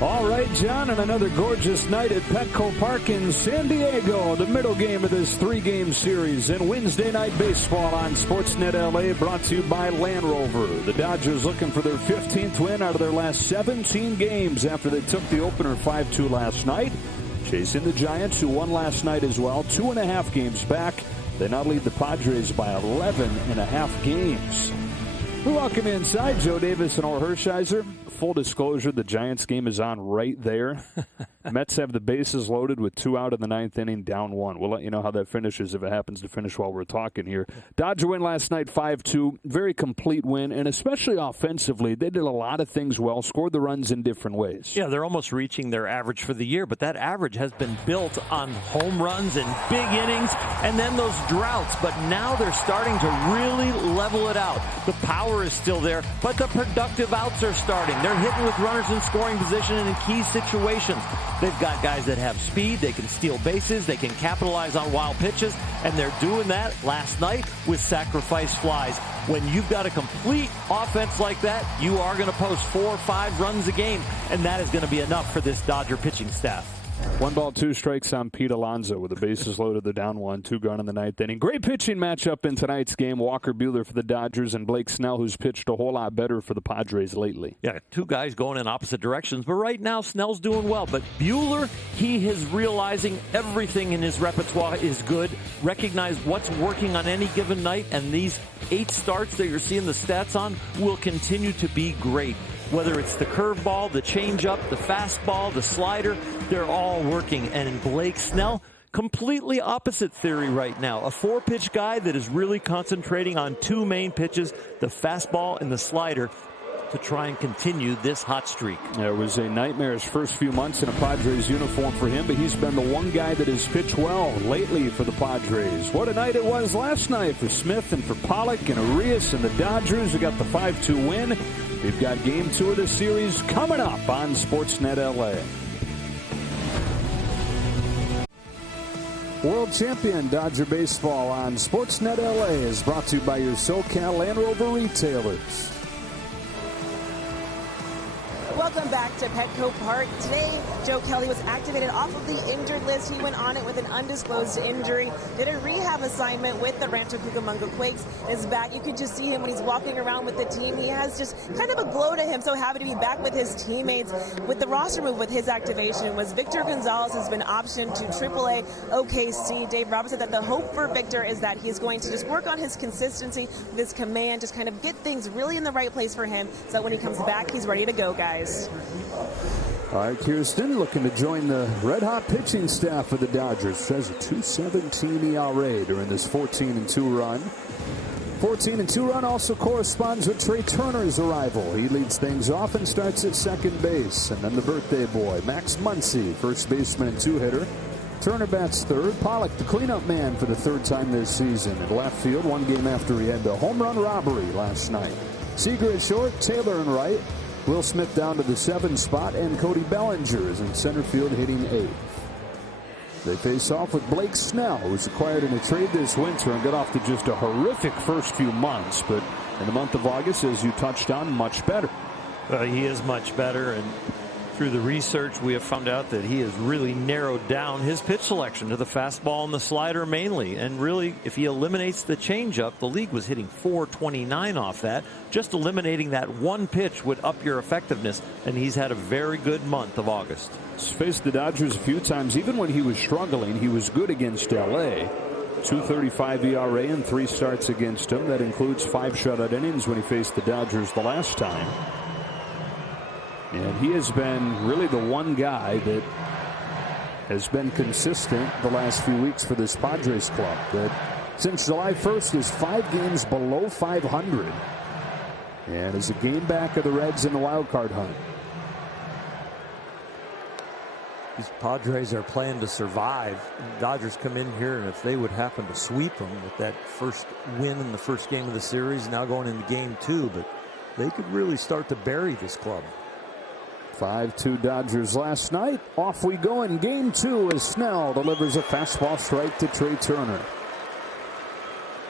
All right, John, and another gorgeous night at Petco Park in San Diego. The middle game of this three-game series and Wednesday Night Baseball on Sportsnet LA, brought to you by Land Rover. The Dodgers looking for their 15th win out of their last 17 games after they took the opener 5-2 last night. Chasing the Giants, who won last night as well, 2.5 games back. They now lead the Padres by 11.5 games. We welcome inside Joe Davis and Or Hershiser. Full disclosure, the Giants game is on right there. Mets have the bases loaded with 2 out in the 9th inning, down 1. We'll let you know how that finishes if it happens to finish while we're talking here. Dodger win last night 5-2. Very complete win, and especially offensively, they did a lot of things well, scored the runs in different ways. Yeah, they're almost reaching their average for the year, but that average has been built on home runs and big innings and then those droughts. But now they're starting to really level it out. The power is still there, but the productive outs are starting. They're hitting with runners in scoring position and in key situations. They've got guys that have speed, they can steal bases, they can capitalize on wild pitches, and they're doing that last night with sacrifice flies. When you've got a complete offense like that, you are going to post 4 or 5 runs a game, and that is going to be enough for this Dodger pitching staff. 1 ball, 2 strikes on Pete Alonso with the bases loaded. They're down 1, 2 gone in the 9th inning. Great pitching matchup in tonight's game. Walker Buehler for the Dodgers and Blake Snell, who's pitched a whole lot better for the Padres lately. Yeah, 2 guys going in opposite directions, but right now Snell's doing well. But Buehler, he is realizing everything in his repertoire is good. Recognize what's working on any given night, and these 8 starts that you're seeing the stats on will continue to be great. Whether it's the curveball, the changeup, the fastball, the slider, they're all working. And Blake Snell, completely opposite theory right now. A 4-pitch guy that is really concentrating on 2 main pitches, the fastball and the slider, to try and continue this hot streak. It was a nightmarish first few months in a Padres uniform for him, but he's been the one guy that has pitched well lately for the Padres. What a night it was last night for Smith and for Pollock and Arias and the Dodgers, who got the 5-2 win. We've got Game 2 of the series coming up on Sportsnet LA. World Champion Dodger Baseball on Sportsnet LA is brought to you by your SoCal Land Rover retailers. Welcome back to Petco Park. Today, Joe Kelly was activated off of the injured list. He went on it with an undisclosed injury. Did a rehab assignment with the Rancho Cucamonga Quakes. Is back. You can just see him when he's walking around with the team. He has just kind of a glow to him. So happy to be back with his teammates. With the roster move with his activation was Victor Gonzalez has been optioned to AAA OKC. Dave Roberts said that the hope for Victor is that he's going to just work on his consistency, this command, just kind of get things really in the right place for him so that when he comes back, he's ready to go, guys. All right, Kirsten looking to join the red-hot pitching staff of the Dodgers. Has a 2.17 ERA during this 14-2 run. 14-2 run also corresponds with Trey Turner's arrival. He leads things off and starts at second base. And then the birthday boy, Max Muncy, first baseman and 2-hitter. Turner bats third. Pollock, the cleanup man for the 3rd time this season. In left field, 1 game after he had the home run robbery last night. Seager at short, Taylor in right. Will Smith down to the 7th spot, and Cody Bellinger is in center field hitting 8th. They face off with Blake Snell, who was acquired in a trade this winter and got off to just a horrific first few months. But in the month of August, as you touched on, much better. He is much better, and through the research, we have found out that he has really narrowed down his pitch selection to the fastball and the slider mainly. And really, if he eliminates the changeup, the league was hitting .429 off that. Just eliminating that one pitch would up your effectiveness, and he's had a very good month of August. He's faced the Dodgers a few times. Even when he was struggling, he was good against L.A. 2.35 ERA in 3 starts against him. That includes 5 shutout innings when he faced the Dodgers the last time. And he has been really the one guy that has been consistent the last few weeks for this Padres club. That since July 1st is 5 games below 500 and is a game back of the Reds in the wild card hunt. These Padres are playing to survive. The Dodgers come in here, and if they would happen to sweep them with that first win in the first game of the series, now going into game 2, but they could really start to bury this club. 5-2 Dodgers last night. Off we go in game 2 as Snell delivers a fastball strike to Trey Turner.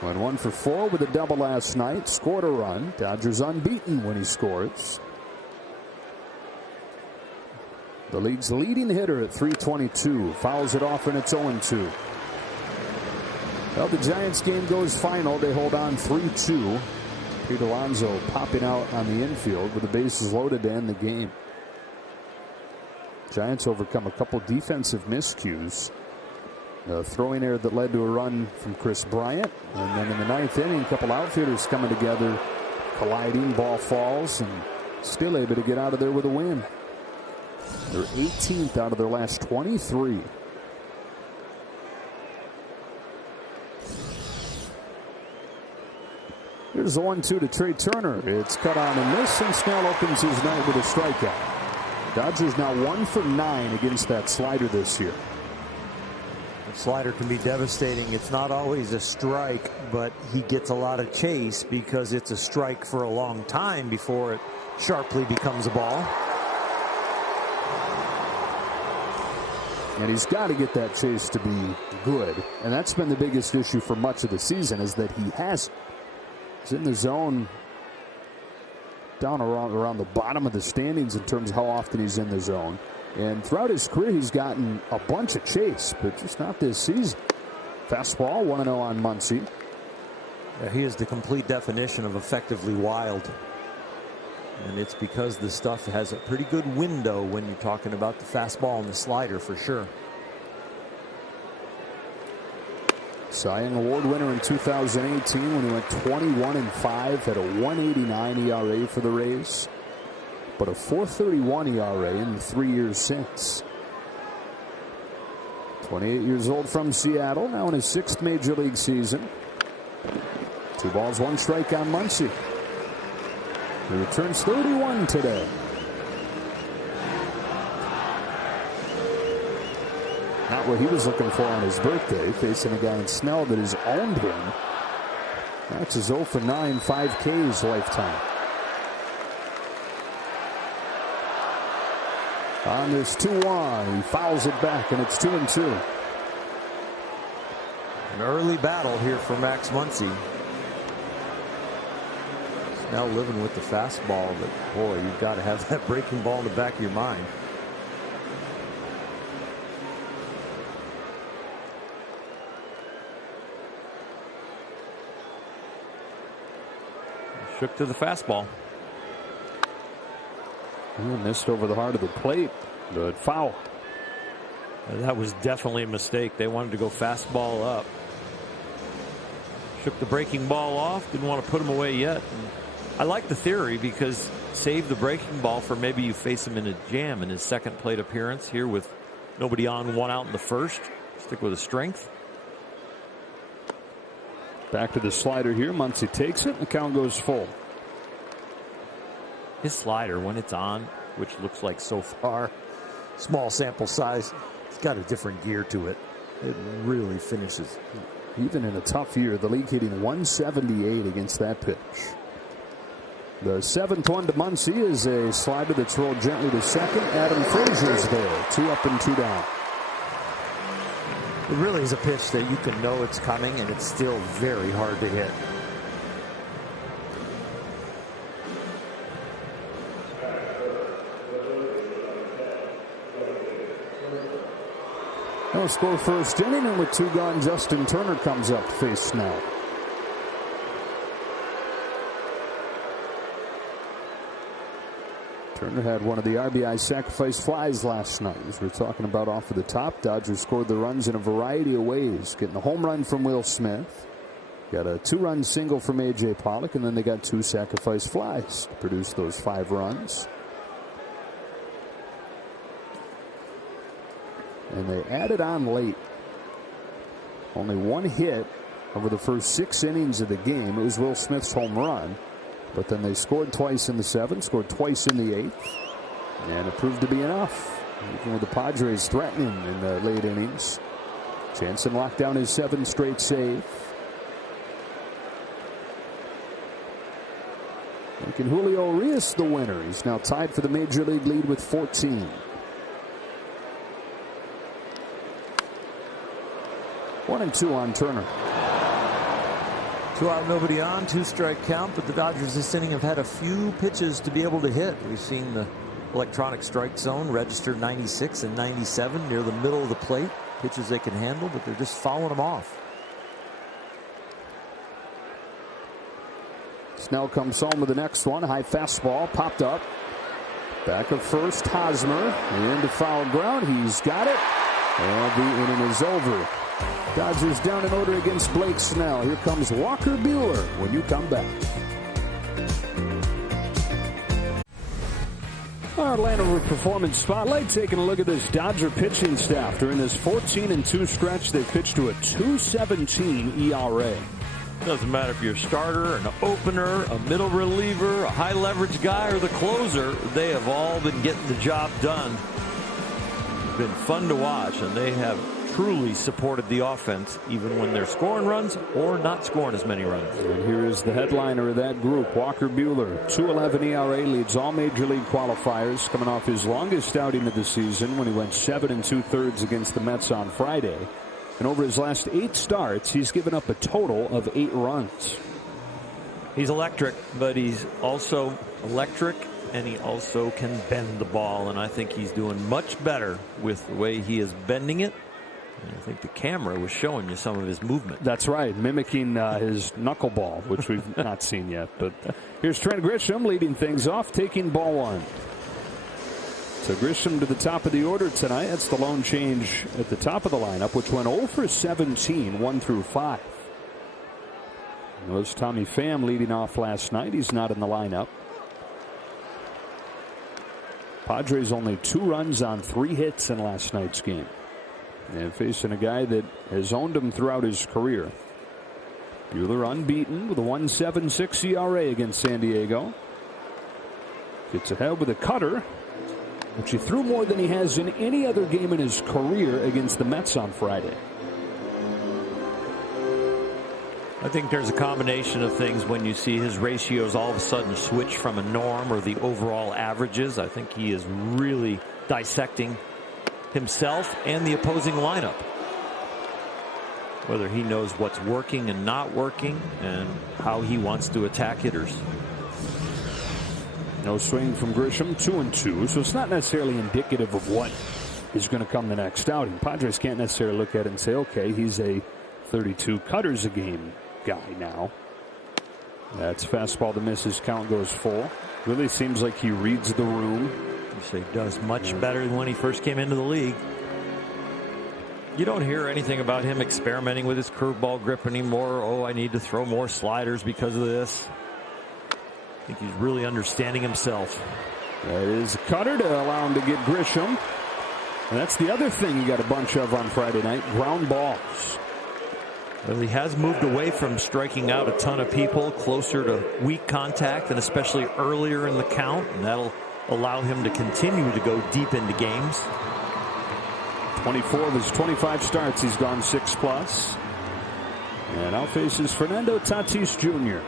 Went 1 for 4 with a double last night. Scored a run. Dodgers unbeaten when he scores. The league's leading hitter at .322. Fouls it off, and it's 0-2. Well, the Giants game goes final. They hold on 3-2. Pete Alonso popping out on the infield with the bases loaded to end the game. Giants overcome a couple defensive miscues. A throwing error that led to a run from Chris Bryant. And then in the ninth inning, a couple outfielders coming together, colliding, ball falls, and still able to get out of there with a win. They're 18th out of their last 23. Here's the 1-2 to Trey Turner. It's cut on and miss, and Snell opens his night with a strikeout. Dodgers now 1 for 9 against that slider this year. The slider can be devastating. It's not always a strike, but he gets a lot of chase because it's a strike for a long time before it sharply becomes a ball. And he's got to get that chase to be good. And that's been the biggest issue for much of the season, is that he has. He's in the zone down around the bottom of the standings in terms of how often he's in the zone. And throughout his career, he's gotten a bunch of chase, but just not this season. Fastball, 1-0 on Muncy. Yeah, he is the complete definition of effectively wild. And it's because the stuff has a pretty good window when you're talking about the fastball and the slider for sure. Cy Young Award winner in 2018 when he went 21-5, had a 1.89 ERA for the Rays, but a 4.31 ERA in the 3 years since. 28 years old from Seattle, now in his 6th major league season. 2 balls, 1 strike on Muncy. He returns 31 today. Not what he was looking for on his birthday, facing a guy in Snell that has owned him. That's his 0 for 9, 5 Ks lifetime. On this 2-1, he fouls it back, and it's 2-2. An early battle here for Max Muncy. He's now living with the fastball, but boy, you've got to have that breaking ball in the back of your mind. Shook to the fastball. Missed over the heart of the plate, but foul. That was definitely a mistake. They wanted to go fastball up. Shook the breaking ball off. Didn't want to put him away yet. And I like the theory because save the breaking ball for maybe you face him in a jam in his second plate appearance here with nobody on, 1 out in the first. Stick with his strength. Back to the slider here. Muncy takes it. The count goes full. His slider, when it's on, which looks like so far, small sample size, it's got a different gear to it. It really finishes. Even in a tough year, the league hitting 178 against that pitch. The 7th one to Muncy is a slider that's rolled gently to second. Adam Frazier's there. 2 up and 2 down. It really is a pitch that you can know it's coming, and it's still very hard to hit. No score first inning, and with 2 gone, Justin Turner comes up to face Snell. Turner had one of the RBI sacrifice flies last night, as we're talking about off of the top. Dodgers scored the runs in a variety of ways, getting a home run from Will Smith, got a 2-run single from A.J. Pollock, and then they got 2 sacrifice flies to produce those 5 runs. And they added on late. Only 1 hit over the first 6 innings of the game. It was Will Smith's home run. But then they scored twice in the 7th, scored twice in the 8th. And it proved to be enough. Even with the Padres threatening in the late innings. Jansen locked down his 7th straight save. Making Julio Urias the winner. He's now tied for the major league lead with 14. 1-2 on Turner. 2 out, nobody on, 2 strike count, but the Dodgers this inning have had a few pitches to be able to hit. We've seen the electronic strike zone, registered 96 and 97 near the middle of the plate. Pitches they can handle, but they're just fouling them off. Snell comes home with the next one. High fastball popped up. Back of first, Hosmer into foul ground. He's got it. And the inning is over. Dodgers down in order against Blake Snell. Here comes Walker Buehler when you come back. Our Atlanta Performance Spotlight, taking a look at this Dodger pitching staff. During this 14-2 stretch, they pitched to a 2.17 ERA. Doesn't matter if you're a starter, an opener, a middle reliever, a high leverage guy, or the closer. They have all been getting the job done. It's been fun to watch, and they have truly supported the offense, even when they're scoring runs or not scoring as many runs. And here is the headliner of that group, Walker Buehler. 2.11 ERA, leads all major league qualifiers, coming off his longest outing of the season when he went 7 2/3 against the Mets on Friday. And over his last 8 starts, he's given up a total of 8 runs. He's electric, but he's also electric, and he also can bend the ball. And I think he's doing much better with the way he is bending it. And I think the camera was showing you some of his movement. That's right, mimicking his knuckleball, which we've not seen yet. But here's Trent Grisham leading things off, taking ball 1. So Grisham to the top of the order tonight. That's the lone change at the top of the lineup, which went 0 for 17, 1 through 5. It was Tommy Pham leading off last night. He's not in the lineup. Padres only 2 runs on 3 hits in last night's game. And facing a guy that has owned him throughout his career. Buehler unbeaten with a 1.76 ERA against San Diego. Gets ahead with a cutter, which he threw more than he has in any other game in his career against the Mets on Friday. I think there's a combination of things when you see his ratios all of a sudden switch from a norm or the overall averages. I think he is really dissecting himself and the opposing lineup. Whether he knows what's working and not working and how he wants to attack hitters. No swing from Grisham, 2-2, so it's not necessarily indicative of what is going to come the next outing. Padres can't necessarily look at it and say, okay, he's a 32 cutters a game guy now. That's fastball to miss. His count goes full. Really seems like he reads the room. You say does much better than when he first came into the league. You don't hear anything about him experimenting with his curveball grip anymore. Oh, I need to throw more sliders because of this. I think he's really understanding himself. That is a cutter to allow him to get Grisham. And that's the other thing he got a bunch of on Friday night, ground balls. Well, he has moved away from striking out a ton of people, closer to weak contact, and especially earlier in the count, and that'll allow him to continue to go deep into games. 24 of his 25 starts, he's gone 6+. And out faces Fernando Tatis Jr.,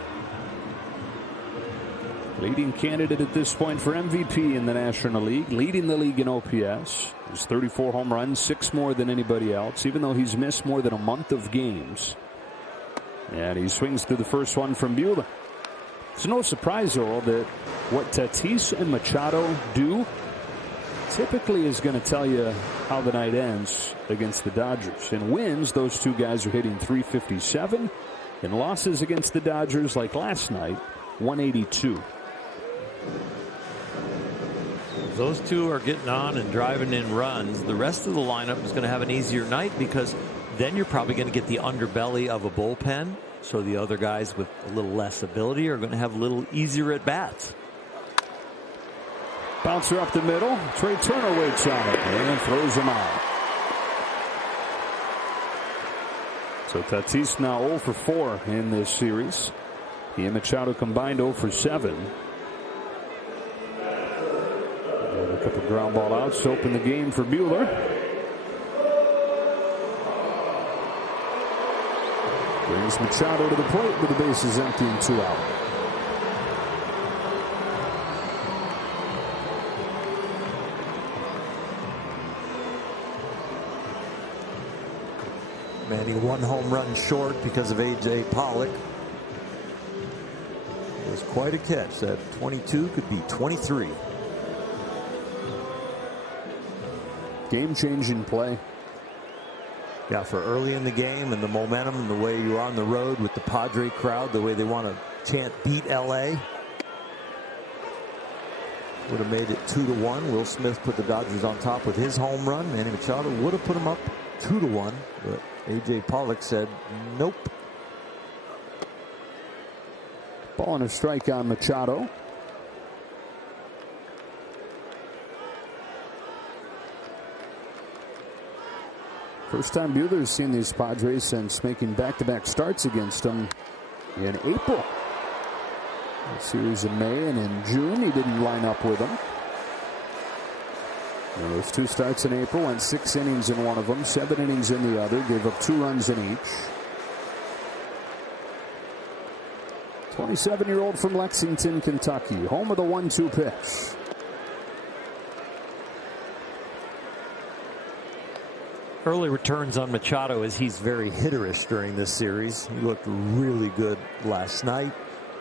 leading candidate at this point for MVP in the National League, leading the league in OPS. He's 34 home runs, 6 more than anybody else, even though he's missed more than a month of games. And he swings through the first one from Buehler. It's no surprise, Earl, that what Tatis and Machado do typically is going to tell you how the night ends against the Dodgers. In wins, those two guys are hitting .357. In losses against the Dodgers, like last night, .182. Those two are getting on and driving in runs. The rest of the lineup is going to have an easier night because then you're probably going to get the underbelly of a bullpen. So the other guys with a little less ability are going to have a little easier at bats. Bouncer up the middle. Trey Turner waits on it and throws him out. So Tatis now 0 for 4 in this series. He and Machado combined 0 for 7. And a couple ground ball outs to open the game for Buehler. Brings Machado to the plate with the bases empty and 2 out. Manning 1 home run short because of A.J. Pollock. It was quite a catch. That 22 could be 23. Game-changing play. Yeah, for early in the game and the momentum and the way you're on the road with the Padre crowd, the way they want to chant "Beat LA." Would have made it 2-1. Will Smith put the Dodgers on top with his home run. Manny Machado would have put them up 2-1, but A.J. Pollock said nope. Ball and a strike on Machado. First time Buehler's seen these Padres since making back-to-back starts against them in April. The series in May, and in June he didn't line up with them. And those 2 starts in April, went 6 innings in one of them, 7 innings in the other, gave up 2 runs in each. 27-year-old from Lexington, Kentucky, home of the 1-2 pitch. Early returns on Machado as he's very hitterish during this series. He looked really good last night.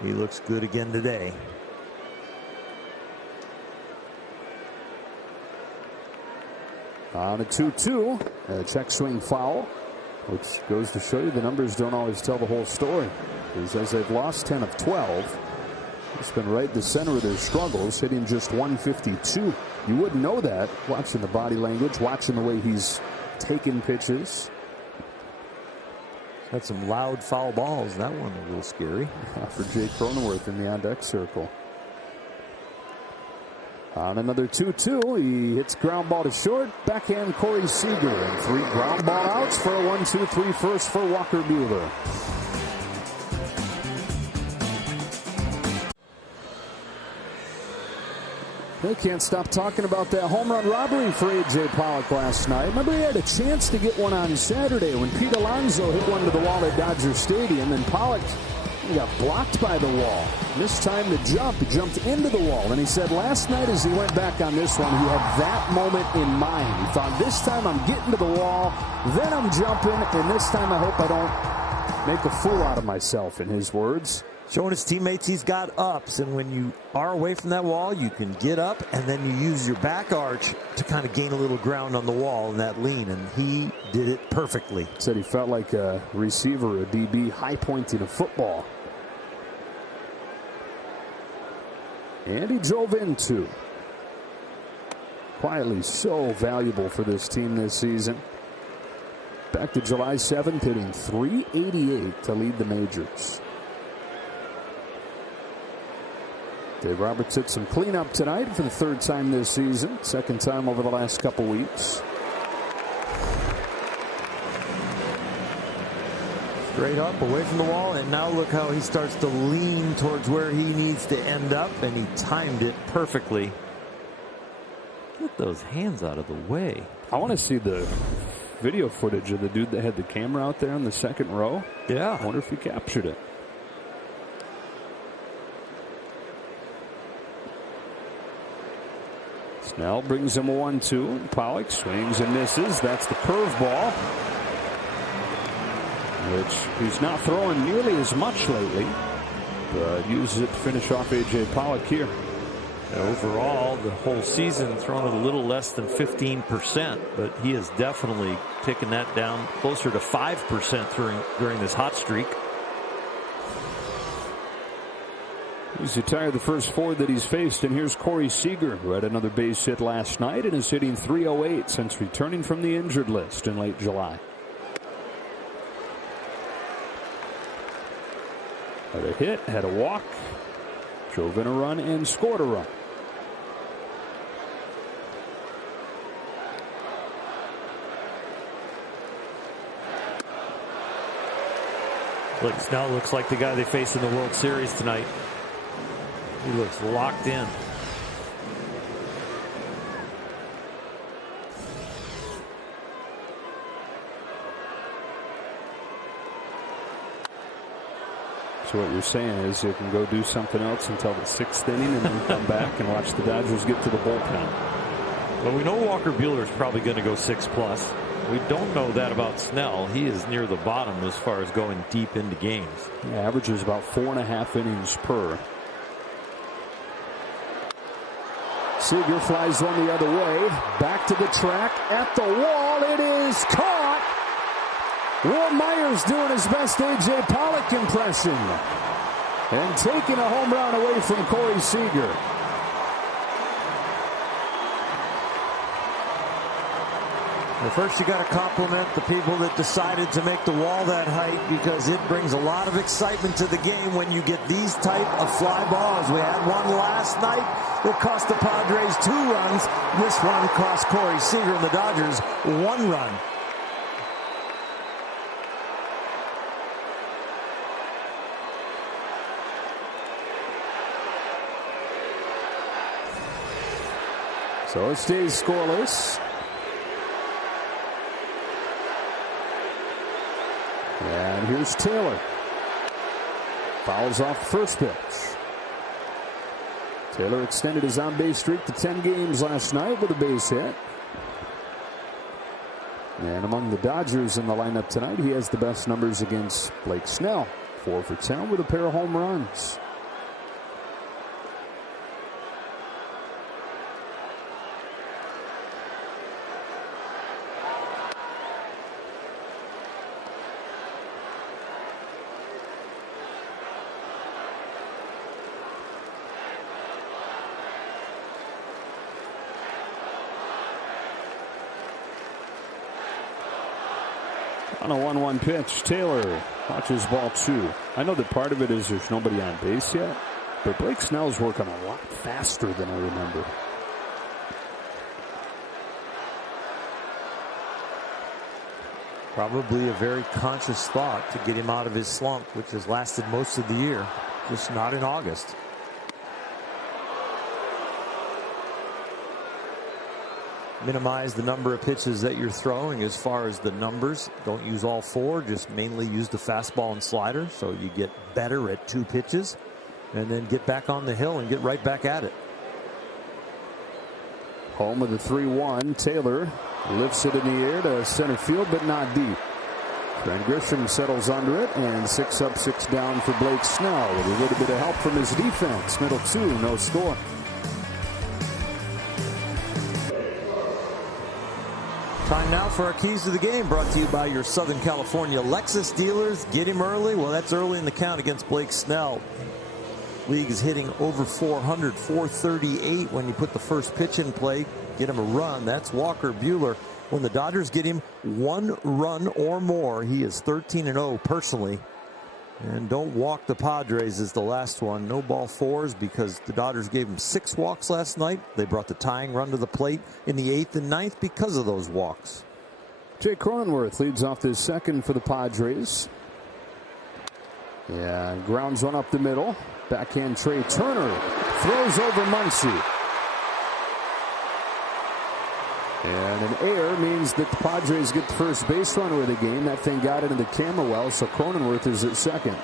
He looks good again today. On a 2-2, a check swing foul, which goes to show you the numbers don't always tell the whole story. Because as they've lost 10 of 12, it's been right in the center of their struggles, hitting just 152. You wouldn't know that watching the body language, watching the way he's taking pitches. Had some loud foul balls. That one a little scary. For Jake Cronenworth in the on-deck circle. On another 2-2, he hits ground ball to short. Backhand Corey Seager, and 3 ground ball outs for a 1-2-3 first for Walker Buehler. They can't stop talking about that home run robbery for A.J. Pollock last night. Remember, he had a chance to get one on Saturday when Pete Alonso hit one to the wall at Dodger Stadium, and Pollock got blocked by the wall. This time the jump, he jumped into the wall, and he said last night as he went back on this one, he had that moment in mind. He thought, this time I'm getting to the wall, then I'm jumping, and this time I hope I don't make a fool out of myself, in his words. Showing his teammates he's got ups, and when you are away from that wall, you can get up, and then you use your back arch to kind of gain a little ground on the wall in that lean, and he did it perfectly. Said he felt like a receiver, a DB, high-pointing a football. And he drove in 2. Quietly so valuable for this team this season. Back to July 7th, hitting .388 to lead the majors. Dave Roberts hit some cleanup tonight for the 3rd time this season. 2nd time over the last couple weeks. Straight up, away from the wall, and now look how he starts to lean towards where he needs to end up, and he timed it perfectly. Get those hands out of the way. I want to see the video footage of the dude that had the camera out there in the 2nd row. Yeah. I wonder if he captured it. Snell brings him a 1-2. Pollock swings and misses. That's the curveball, which he's not throwing nearly as much lately, but uses it to finish off A.J. Pollock here. Overall, the whole season thrown it a little less than 15%, but he has definitely taken that down closer to 5% during this hot streak. He's retired the first 4 that he's faced, and here's Corey Seager, who had another base hit last night and is hitting .308 since returning from the injured list in late July. Had a hit, had a walk, drove in a run, and scored a run. Now looks like the guy they face in the World Series tonight. He looks locked in. So what you're saying is you can go do something else until the 6th inning and then come back and watch the Dodgers get to the bullpen. Well, we know Walker Buehler is probably going to go 6+. We don't know that about Snell. He is near the bottom as far as going deep into games. He averages about 4.5 innings per. Seager flies one the other way. Back to the track. At the wall. It is caught. Will Myers doing his best A.J. Pollock impression. And taking a home run away from Corey Seager. Well, first you got to compliment the people that decided to make the wall that height, because it brings a lot of excitement to the game when you get these type of fly balls. We had one last night that cost the Padres 2 runs. This one cost Corey Seager and the Dodgers 1 run. So it stays scoreless. And here's Taylor. Fouls off the first pitch. Taylor extended his on-base streak to 10 games last night with a base hit. And among the Dodgers in the lineup tonight, he has the best numbers against Blake Snell. 4 for 10 with a pair of home runs. On a 1-1 pitch, Taylor watches ball 2. I know that part of it is there's nobody on base yet, but Blake Snell's working a lot faster than I remember. Probably a very conscious thought to get him out of his slump, which has lasted most of the year, just not in August. Minimize the number of pitches that you're throwing as far as the numbers. Don't use all 4, just mainly use the fastball and slider, so you get better at 2 pitches and then get back on the hill and get right back at it. Home of the 3-1. Taylor lifts it in the air to center field, but not deep. Trent Grisham settles under it, and 6 up, 6 down for Blake Snell with a little bit of help from his defense. Middle 2, no score. Time now for our keys to the game, brought to you by your Southern California Lexus dealers. Get him early. Well, that's early in the count against Blake Snell. League is hitting over 400, 438 when you put the first pitch in play. Get him a run. That's Walker Buehler. When the Dodgers get him 1 run or more, he is 13-0 personally. And don't walk the Padres is the last one. No ball 4s because the Dodgers gave him 6 walks last night. They brought the tying run to the plate in the 8th and 9th because of those walks. Jake Cronenworth leads off this second for the Padres. Yeah, grounds one up the middle. Backhand Trey Turner throws over Muncy. And an error means that the Padres get the first base runner of the game. That thing got into the camera well, so Cronenworth is at second.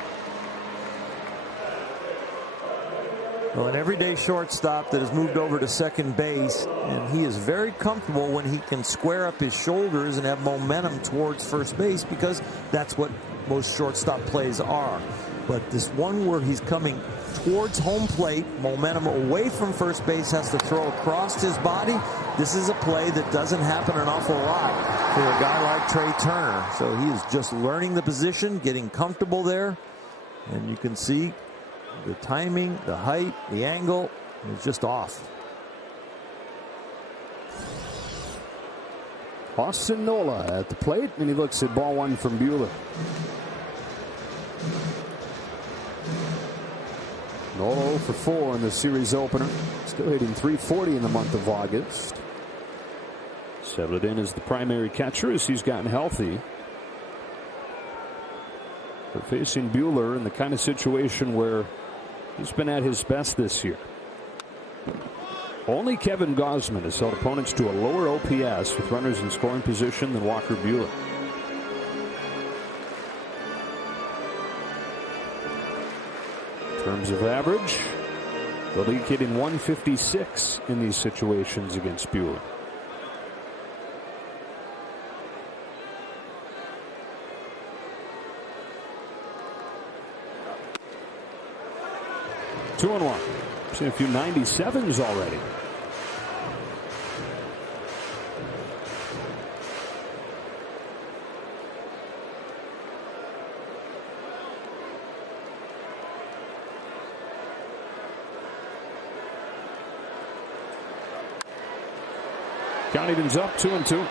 Well, an everyday shortstop that has moved over to second base, and he is very comfortable when he can square up his shoulders and have momentum towards first base, because that's what most shortstop plays are. But this one where he's coming towards home plate, momentum away from first base, has to throw across his body. This is a play that doesn't happen an awful lot for a guy like Trey Turner. So he is just learning the position, getting comfortable there. And you can see the timing, the height, the angle is just off. Austin Nola at the plate, and he looks at ball 1 from Buehler. Nola 0 for 4 in the series opener. Still hitting .340 in the month of August. Settled in as the primary catcher as he's gotten healthy. But facing Buehler in the kind of situation where he's been at his best this year. Only Kevin Gausman has held opponents to a lower OPS with runners in scoring position than Walker Buehler. In terms of average, the league hitting 156 in these situations against Buehler. Two and 1. Seen a few 97s already. Count evens up 2-2.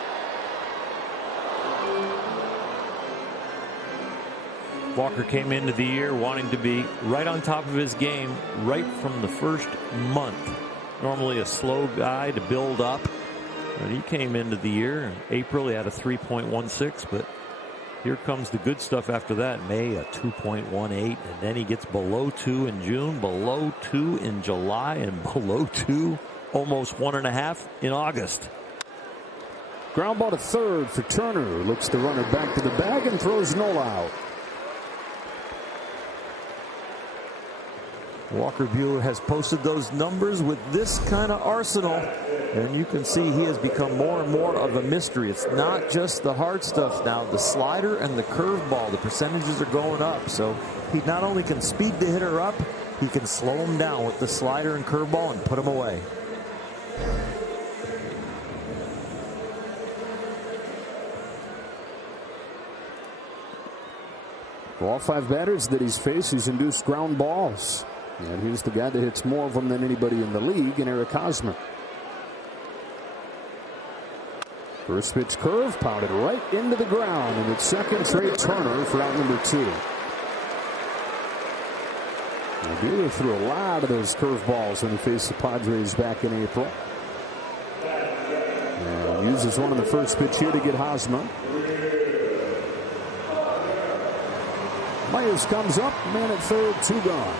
Walker came into the year wanting to be right on top of his game right from the first month. Normally a slow guy to build up. And he came into the year in April. He had a 3.16, but here comes the good stuff after that. May, a 2.18, and then he gets below 2 in June, below 2 in July, and below 2, almost 1.5 in August. Ground ball to third for Turner. Looks the runner back to the bag and throws Nola out. Walker Buehler has posted those numbers with this kind of arsenal, and you can see he has become more and more of a mystery. It's not just the hard stuff now. The slider and the curveball, the percentages are going up. So he not only can speed the hitter up, he can slow him down with the slider and curveball and put him away. For all 5 batters that he's faced, he's induced ground balls. And he's the guy that hits more of them than anybody in the league, in Eric Hosmer. First pitch curve, pounded right into the ground. And it's second, Trey Turner for out number 2. Buehler threw a lot of those curveballs when he faced the Padres back in April. And uses one on the first pitch here to get Hosmer. Myers comes up, man at third, 2 gone.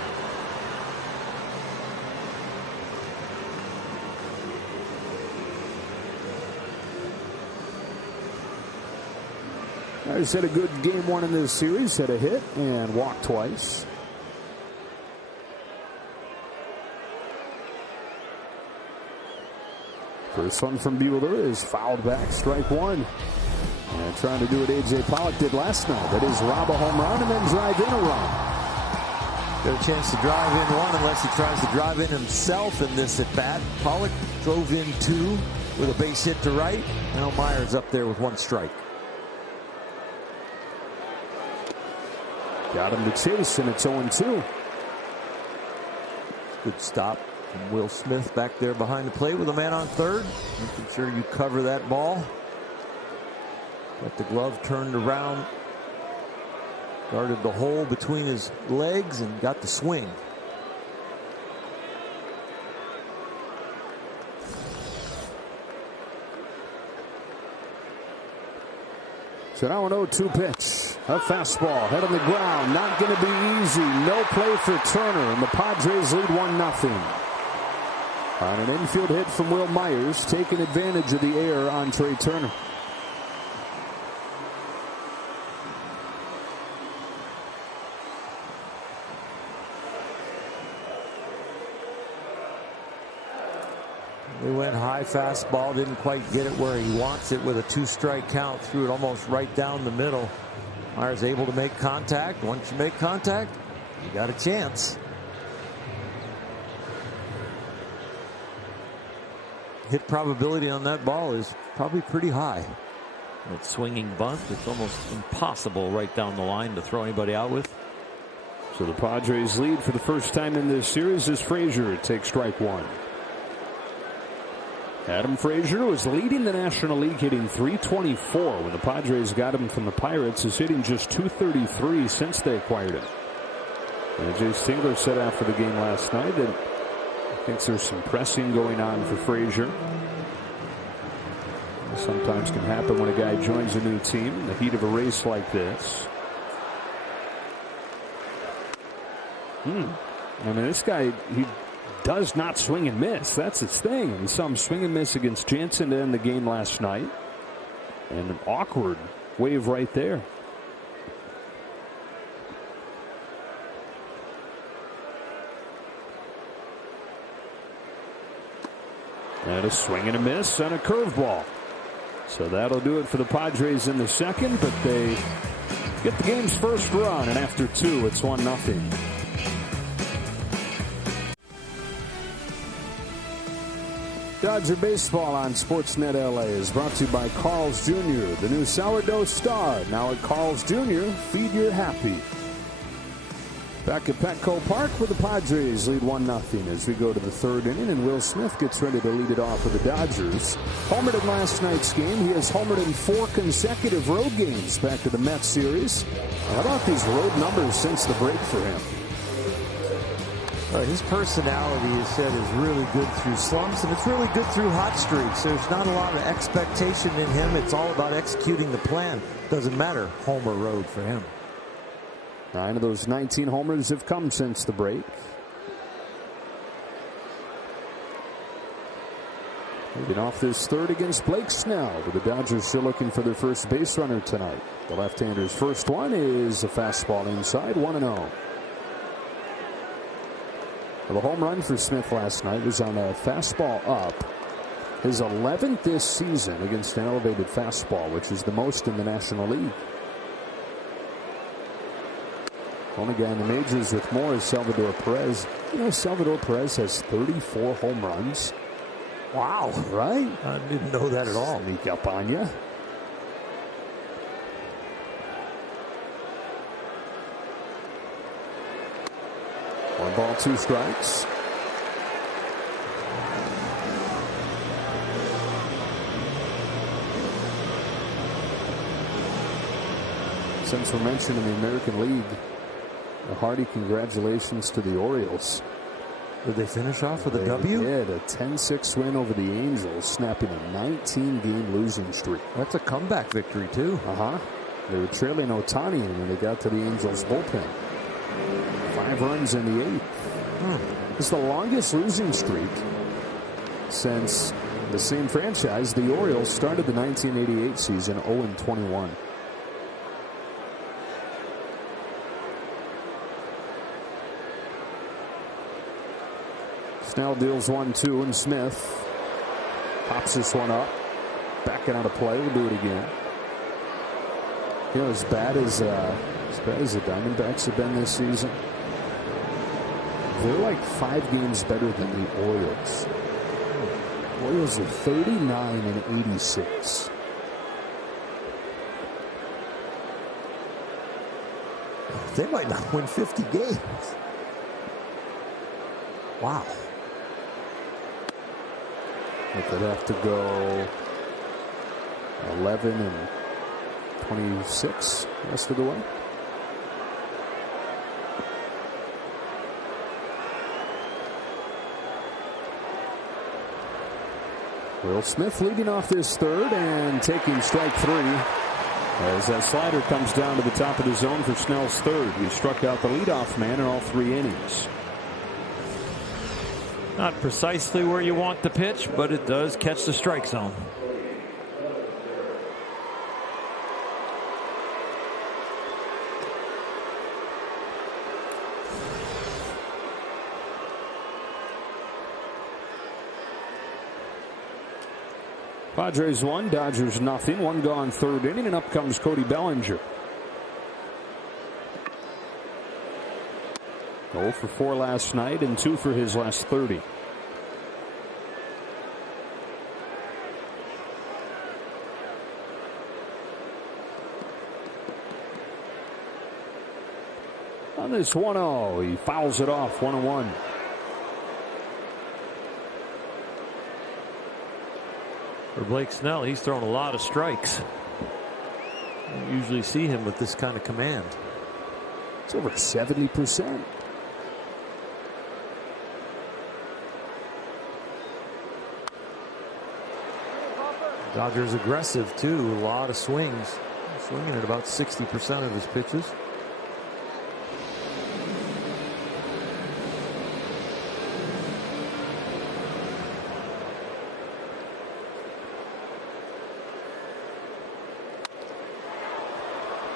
Myers had a good game 1 in this series, had a hit and walked twice. First one from Buehler is fouled back, strike 1. And trying to do what A.J. Pollock did last night. That is rob a home run and then drive in a run. Got a chance to drive in 1 unless he tries to drive in himself in this at bat. Pollock drove in 2 with a base hit to right. Now Myers up there with 1 strike. Got him to chase, and it's 0-2. Good stop from Will Smith back there behind the plate with a man on third. Making sure you cover that ball. Got the glove turned around. Guarded the hole between his legs and got the swing. So now an 0-2 pitch. A fastball, head on the ground. Not going to be easy. No play for Turner, and the Padres lead 1-0. On an infield hit from Will Myers, taking advantage of the error on Trey Turner. They went high fastball, didn't quite get it where he wants it with a 2-strike count. Threw it almost right down the middle. Myers able to make contact. Once you make contact, you got a chance. Hit probability on that ball is probably pretty high. That swinging bunt, it's almost impossible right down the line to throw anybody out with. So the Padres lead for the first time in this series as Frazier takes strike 1. Adam Frazier was leading the National League, hitting .324 when the Padres got him from the Pirates. Is hitting just .233 since they acquired him. Jay Stingler said after the game last night that he thinks there's some pressing going on for Frazier. Sometimes can happen when a guy joins a new team in the heat of a race like this. I mean, this guy, he does not swing and miss. That's his thing. We saw him swing and miss against Jansen to end the game last night. And an awkward wave right there. And a swing and a miss and a curveball. So that'll do it for the Padres in the second, but they get the game's first run, and after 2, it's 1-0. Dodger Baseball on Sportsnet LA is brought to you by Carl's Jr., the new sourdough star. Now at Carl's Jr., feed your happy. Back at Petco Park where the Padres lead 1-0 as we go to the third inning, and Will Smith gets ready to lead it off with the Dodgers. Homered in last night's game. He has homered in 4 consecutive road games back to the Mets series. How about these road numbers since the break for him? His personality, he said, is really good through slumps, and it's really good through hot streaks. There's not a lot of expectation in him. It's all about executing the plan. Doesn't matter, home or road for him. 9 of those 19 homers have come since the break. Moving off this third against Blake Snell, but the Dodgers still looking for their first base runner tonight. The left-hander's first one is a fastball inside, 1-0. The home run for Smith last night was on a fastball up. His 11th this season against an elevated fastball, which is the most in the National League. Only guy in the majors with more is Salvador Perez. You know, Salvador Perez has 34 home runs. Wow. Right? I didn't know that at all. Sneak up on you. One ball, 2 strikes. Since we're mentioned in the American League, a hearty congratulations to the Orioles. Did they finish off with a W? They did. A 10-6 win over the Angels, snapping a 19-game losing streak. That's a comeback victory, too. They were trailing Ohtani when they got to the Angels bullpen. 5 runs in the 8th. It's the longest losing streak since the same franchise. The Orioles started the 1988 season 0-21. Snell deals 1-2, and Smith pops this one up. Backing out of play. We'll do it again. You know, as bad as the Diamondbacks have been this season, they're like 5 games better than the Orioles. Orioles are 39-86. They might not win 50 games. Wow. But they'd have to go 11-26 the rest of the way. Will Smith leading off this third and taking strike 3. As that slider comes down to the top of the zone for Snell's third. He struck out the leadoff man in all 3 innings. Not precisely where you want the pitch, but it does catch the strike zone. Padres 1, Dodgers nothing. 1 gone third inning, and up comes Cody Bellinger. 0 for 4 last night and 2 for his last 30. On this 1-0, he fouls it off, 1-1. For Blake Snell, he's thrown a lot of strikes. You usually see him with this kind of command. It's over 70%. Dodgers aggressive, too. A lot of swings. Swinging at about 60% of his pitches.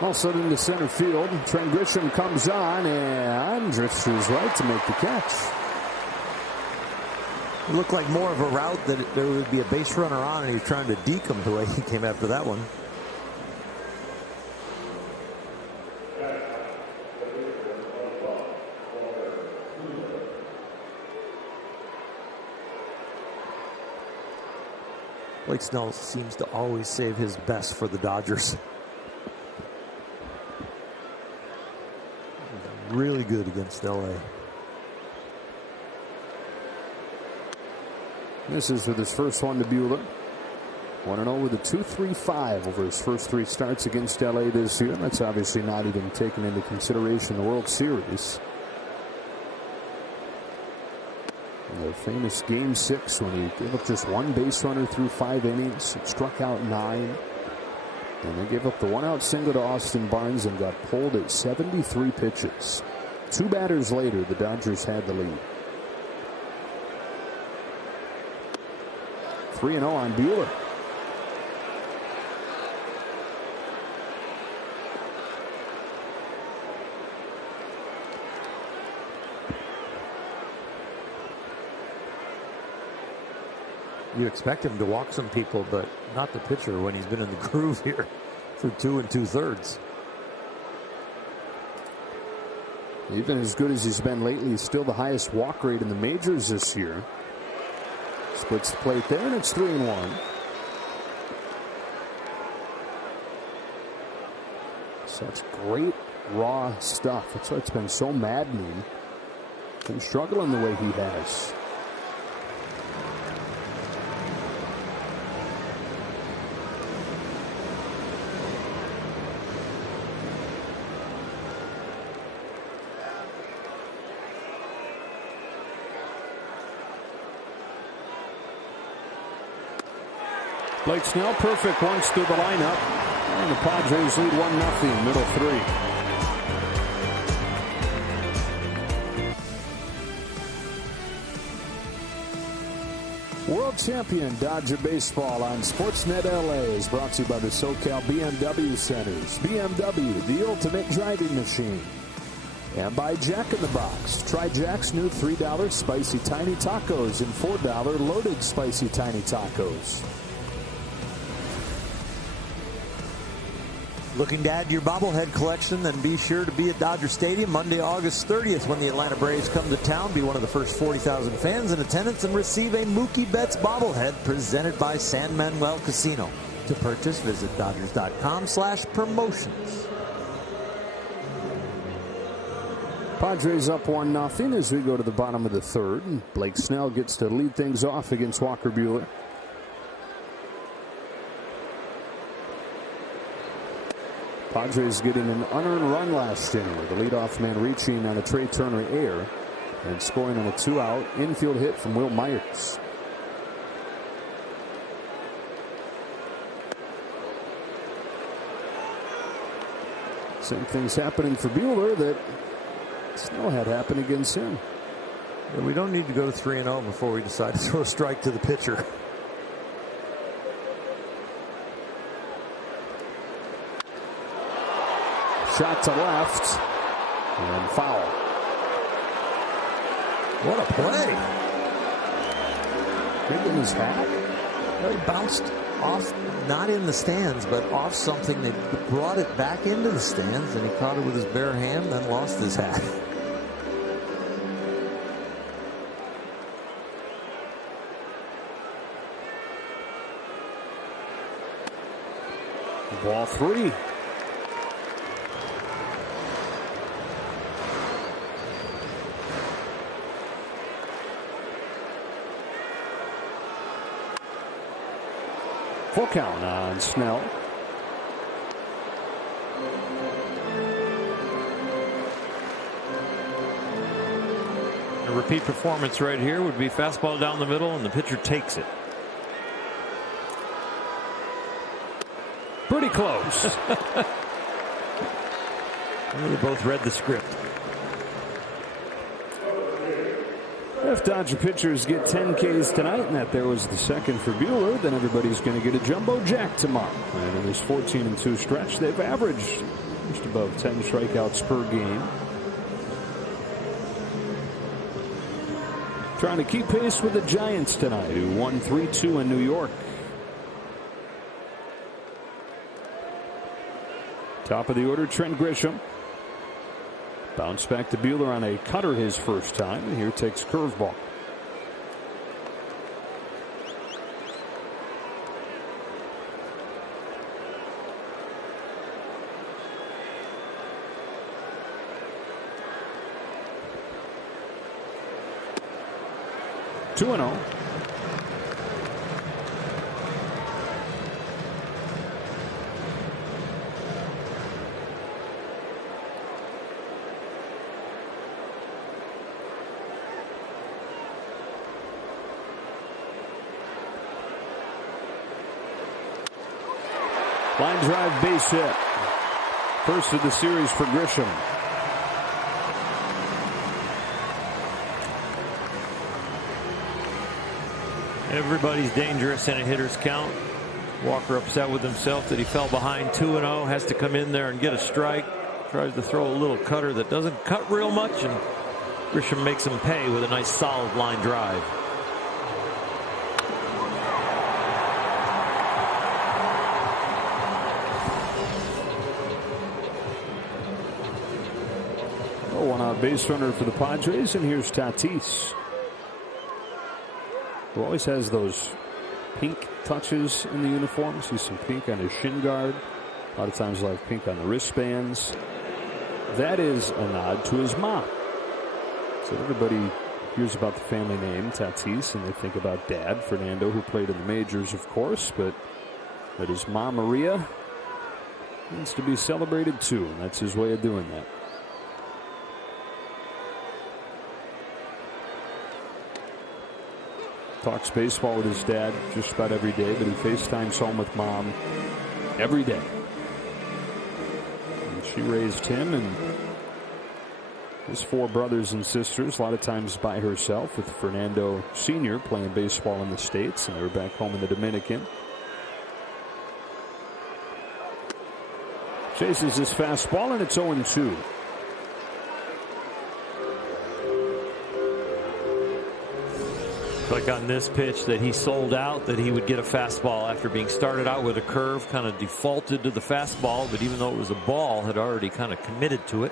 Also into center field. Trent Grisham comes on and drifts to his right to make the catch. It looked like more of a route that there would be a base runner on, and he was trying to deke him the way he came after that one. Blake Snell seems to always save his best for the Dodgers. really good against LA. This is with his first one to Buehler. 1-0 with a 2.35 over his first 3 starts against LA this year. That's obviously not even taken into consideration the World Series. And the famous Game 6 when he gave up just 1 base runner through 5 innings, struck out 9. And they gave up the 1-out single to Austin Barnes and got pulled at 73 pitches. 2 batters later, the Dodgers had the lead. 3-0 on Buehler. You expect him to walk some people, but not the pitcher when he's been in the groove here for 2 2/3. Even as good as he's been lately, he's still the highest walk rate in the majors this year. Splits the plate there, and it's 3-1. Such great raw stuff. That's why it's been so maddening. Been struggling the way he has. Blake Snell, perfect once through the lineup. And the Padres lead 1-0, middle 3. World champion Dodger baseball on Sportsnet LA is brought to you by the SoCal BMW Centers. BMW, the ultimate driving machine. And by Jack in the Box. Try Jack's new $3 spicy tiny tacos and $4 loaded spicy tiny tacos. Looking to add your bobblehead collection? Then be sure to be at Dodger Stadium Monday, August 30th when the Atlanta Braves come to town. Be one of the first 40,000 fans in attendance and receive a Mookie Betts bobblehead presented by San Manuel Casino. To purchase, visit Dodgers.com/promotions. Padres up 1-0 as we go to the bottom of the 3rd. Blake Snell gets to lead things off against Walker Buehler. Padres getting an unearned run last inning with the leadoff man reaching on a Trey Turner error and scoring on a 2-out infield hit from Will Myers. Same thing's happening for Buehler that Snell had happen against him. Yeah, we don't need to go to 3-0 before we decide to throw a strike to the pitcher. Shot to left and foul. What a play. Hit in his hat. He bounced off, not in the stands, but off something that brought it back into the stands, and he caught it with his bare hand, then lost his hat. Ball 3. Full count on Snell. A repeat performance right here would be fastball down the middle, and the pitcher takes it. Pretty close. They both read the script. If Dodger pitchers get 10 Ks tonight, and that there was the second for Buehler, then everybody's going to get a jumbo jack tomorrow. And in this 14-2 stretch, they've averaged just above 10 strikeouts per game. Trying to keep pace with the Giants tonight, who won 3-2 in New York. Top of the order, Trent Grisham. Bounce back to Buehler on a cutter his first time, and here takes curveball. 2-0. Line drive base hit. First of the series for Grisham. Everybody's dangerous in a hitter's count. Walker upset with himself that he fell behind 2-0. Has to come in there and get a strike. Tries to throw a little cutter that doesn't cut real much, and Grisham makes him pay with a nice solid line drive. One-out base runner for the Padres, and here's Tatis, who always has those pink touches in the uniform. See some pink on his shin guard. A lot of times he'll have pink on the wristbands. That is a nod to his mom. So everybody hears about the family name Tatis, and they think about Dad, Fernando, who played in the majors, of course, but that his mom, Maria, needs to be celebrated too, and that's his way of doing that. Talks baseball with his dad just about every day, but he FaceTimes home with Mom every day. And she raised him and his 4 brothers and sisters, a lot of times by herself, with Fernando Sr. playing baseball in the States, and they were back home in the Dominican. Chases his fastball, and it's 0-2. Like on this pitch that he sold out that he would get a fastball after being started out with a curve, kind of defaulted to the fastball, but even though it was a ball, had already kind of committed to it.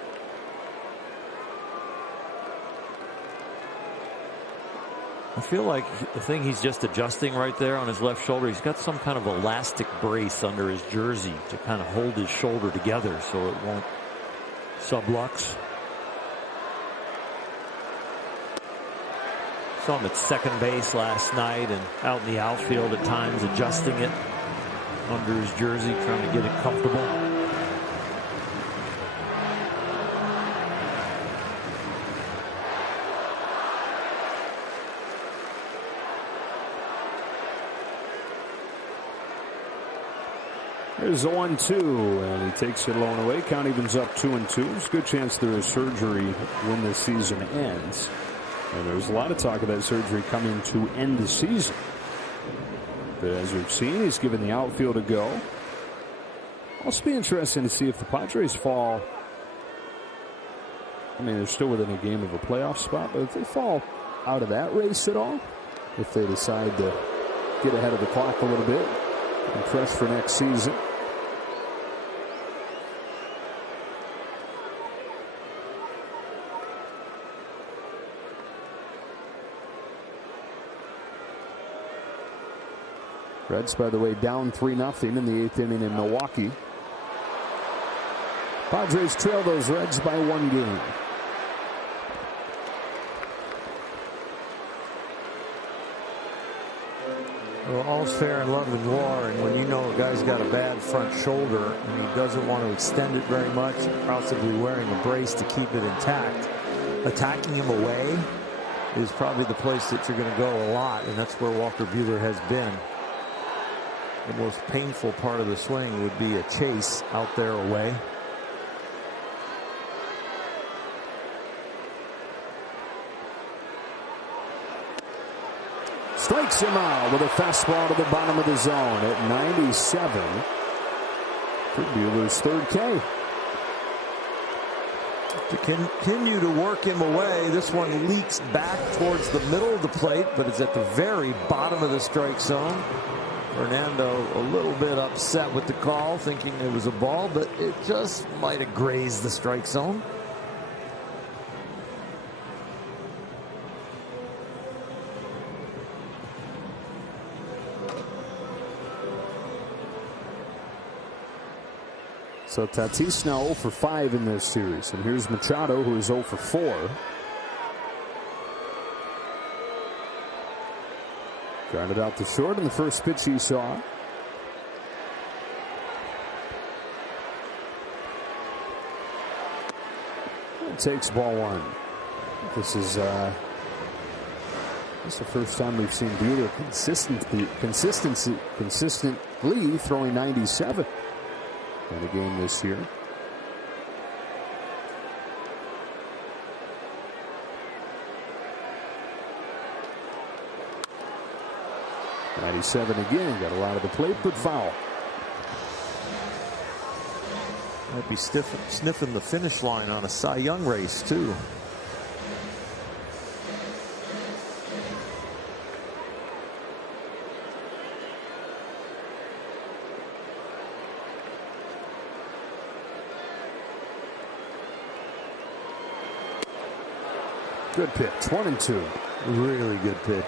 I feel like the thing he's just adjusting right there on his left shoulder, he's got some kind of elastic brace under his jersey to kind of hold his shoulder together so it won't sublux. Saw him at second base last night and out in the outfield at times, adjusting it under his jersey, trying to get it comfortable. There's 1-2, and he takes it low and away. Count evens up 2-2. There's a good chance there is surgery when this season ends. And there's a lot of talk of that surgery coming to end the season. But as we've seen, he's given the outfield a go. Also be interesting to see if the Padres fall. I mean, they're still within a game of a playoff spot, but if they fall out of that race at all, if they decide to get ahead of the clock a little bit and press for next season. Reds, by the way, down 3-0 in the 8th inning in Milwaukee. Padres trail those Reds by 1 game. Well, all's fair in love and war, and when you know a guy's got a bad front shoulder and he doesn't want to extend it very much, possibly wearing a brace to keep it intact, attacking him away is probably the place that you're going to go a lot, and that's where Walker Buehler has been. The most painful part of the swing would be a chase out there away. Strikes him out with a fastball to the bottom of the zone at 97 for Buehler's 3rd K. To continue to work him away, this one leaks back towards the middle of the plate, but it's at the very bottom of the strike zone. Fernando a little bit upset with the call, thinking it was a ball, but it just might have grazed the strike zone. So Tatis now 0 for 5 in this series. And here's Machado, who is 0 for 4. Grounded out to short in the first pitch he saw. It takes ball one. This is the first time we've seen Buehler consistently throwing 97 in a game this year. '97 again, got a lot of the plate, but foul. Might be sniffing the finish line on a Cy Young race, too. Good pitch, 1-2. Really good pitch.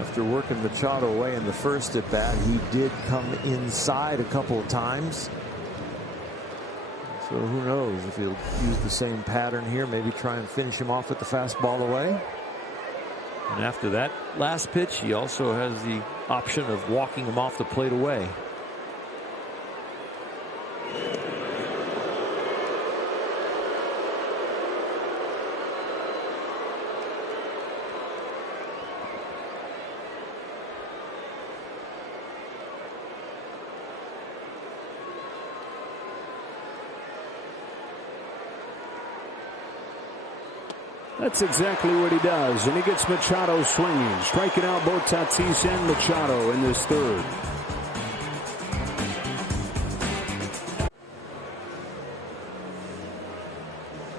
After working Machado away in the first at bat, he did come inside a couple of times. So who knows if he'll use the same pattern here, maybe try and finish him off with the fastball away. And after that last pitch, he also has the option of walking him off the plate away. That's exactly what he does, and he gets Machado swinging, striking out both Tatis and Machado in this third.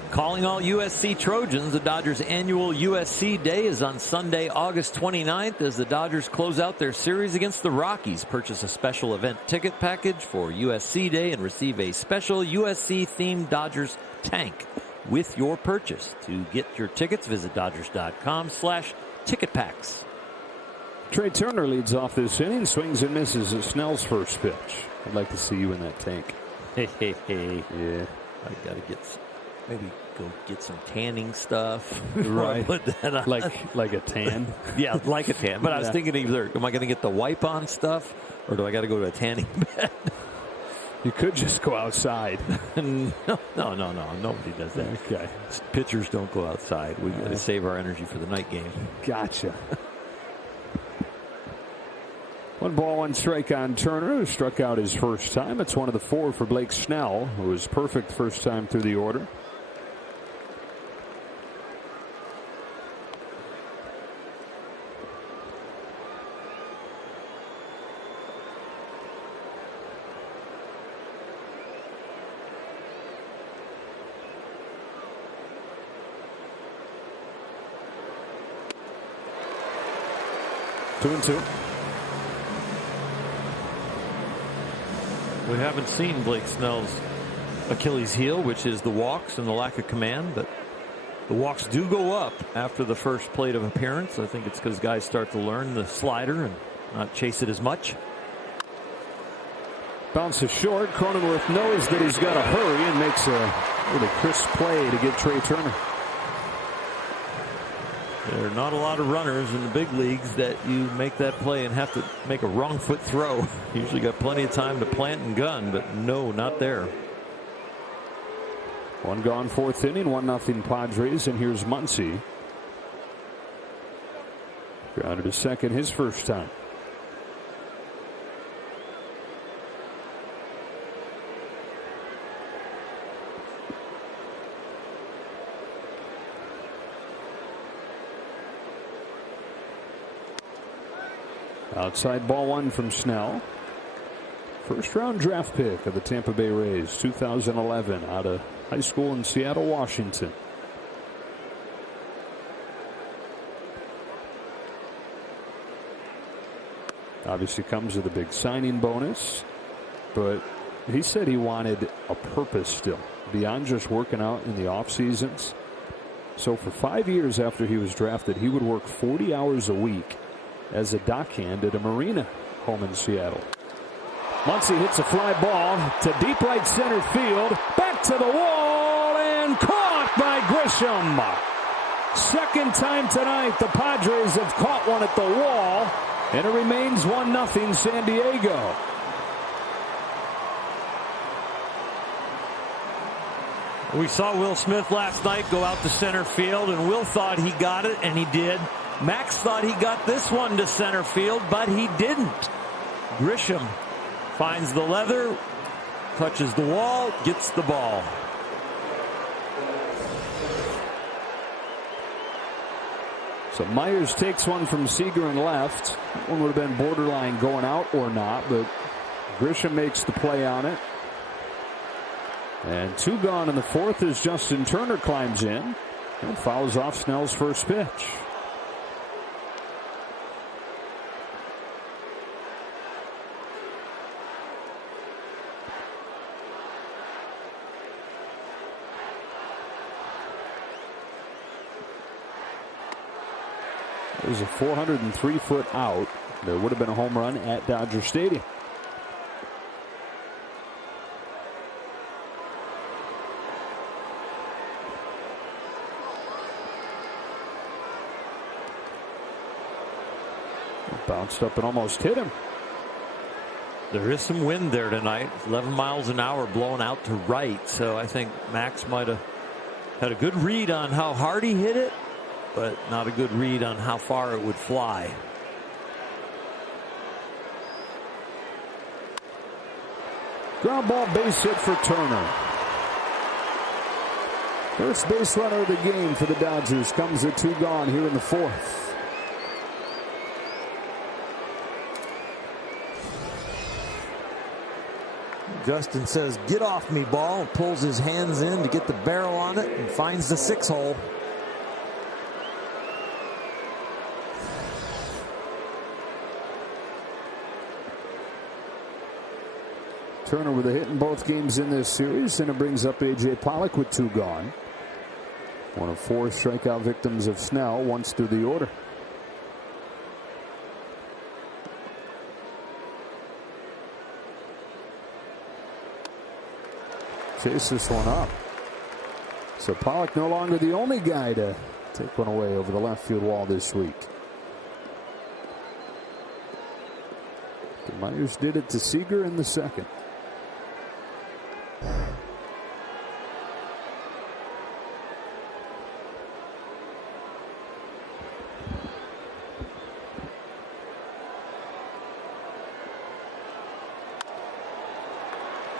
Calling all USC Trojans, the Dodgers' annual USC Day is on Sunday, August 29th, as the Dodgers close out their series against the Rockies. Purchase a special event ticket package for USC Day and receive a special USC-themed Dodgers tank with your purchase. To get your tickets, visit Dodgers.com/ticketpacks. Trey Turner leads off this inning, swings and misses at Snell's first pitch. I'd like to see you in that tank. Hey. Yeah. I got to maybe go get some tanning stuff. Right. Put that on. Like a tan? Yeah, like a tan. But I was thinking either, am I going to get the wipe on stuff, or do I got to go to a tanning bed? You could just go outside. No. Nobody does that. Okay. Pitchers don't go outside. We got to save our energy for the night game. Gotcha. 1 ball, 1 strike on Turner, who struck out his first time. It's one of the 4 for Blake Snell, who was perfect first time through the order. Two and two. We haven't seen Blake Snell's Achilles heel, which is the walks and the lack of command, but the walks do go up after the first plate of appearance. I think it's because guys start to learn the slider and not chase it as much. Bounces short. Cronenworth knows that he's got to hurry and makes a really crisp play to get Trey Turner. There are not a lot of runners in the big leagues that you make that play and have to make a wrong foot throw. Usually got plenty of time to plant and gun, but no, not there. 1 gone, 4th inning, 1-0 Padres, and here's Muncy. Grounded to second his first time. Outside ball 1 from Snell. First round draft pick of the Tampa Bay Rays, 2011, out of high school in Seattle, Washington. Obviously comes with a big signing bonus, but he said he wanted a purpose still, beyond just working out in the off seasons. So for 5 years after he was drafted, he would work 40 hours a week as a dockhand at a marina home in Seattle. Muncy hits a fly ball to deep right center field. Back to the wall and caught by Grisham. Second time tonight, the Padres have caught one at the wall, and it remains 1-0 San Diego. We saw Will Smith last night go out to center field, and Will thought he got it, and he did. Max thought he got this one to center field, but he didn't. Grisham finds the leather, touches the wall, gets the ball. So Myers takes one from Seager and left. That one would have been borderline going out or not, but Grisham makes the play on it. And 2 gone in the fourth as Justin Turner climbs in and fouls off Snell's first pitch. It was a 403-foot out. There would have been a home run at Dodger Stadium. Bounced up and almost hit him. There is some wind there tonight. 11 miles an hour blowing out to right. So I think Max might have had a good read on how hard he hit it, but not a good read on how far it would fly. Ground ball base hit for Turner. First base runner of the game for the Dodgers comes at 2 gone here in the fourth. Justin says, "Get off me, ball," pulls his hands in to get the barrel on it and finds the 6 hole. Turner with a hit in both games in this series, and it brings up A.J. Pollock with 2 gone. One of 4 strikeout victims of Snell once through the order. Chase this one up. So Pollock no longer the only guy to take one away over the left field wall this week. Myers did it to Seager in the second.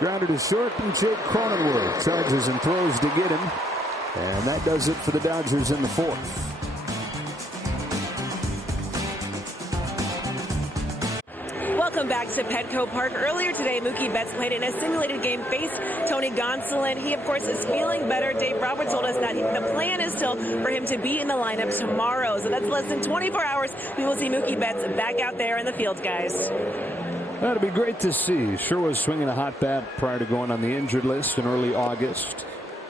Grounded to short, and Jake Cronenworth charges and throws to get him. And that does it for the Dodgers in the fourth. Welcome back to Petco Park. Earlier today, Mookie Betts played in a simulated game, faced Tony Gonsolin. He, of course, is feeling better. Dave Roberts told us that the plan is still for him to be in the lineup tomorrow. So that's less than 24 hours. We will see Mookie Betts back out there in the field, guys. That'd be great to see. Sure was swinging a hot bat prior to going on the injured list in early August.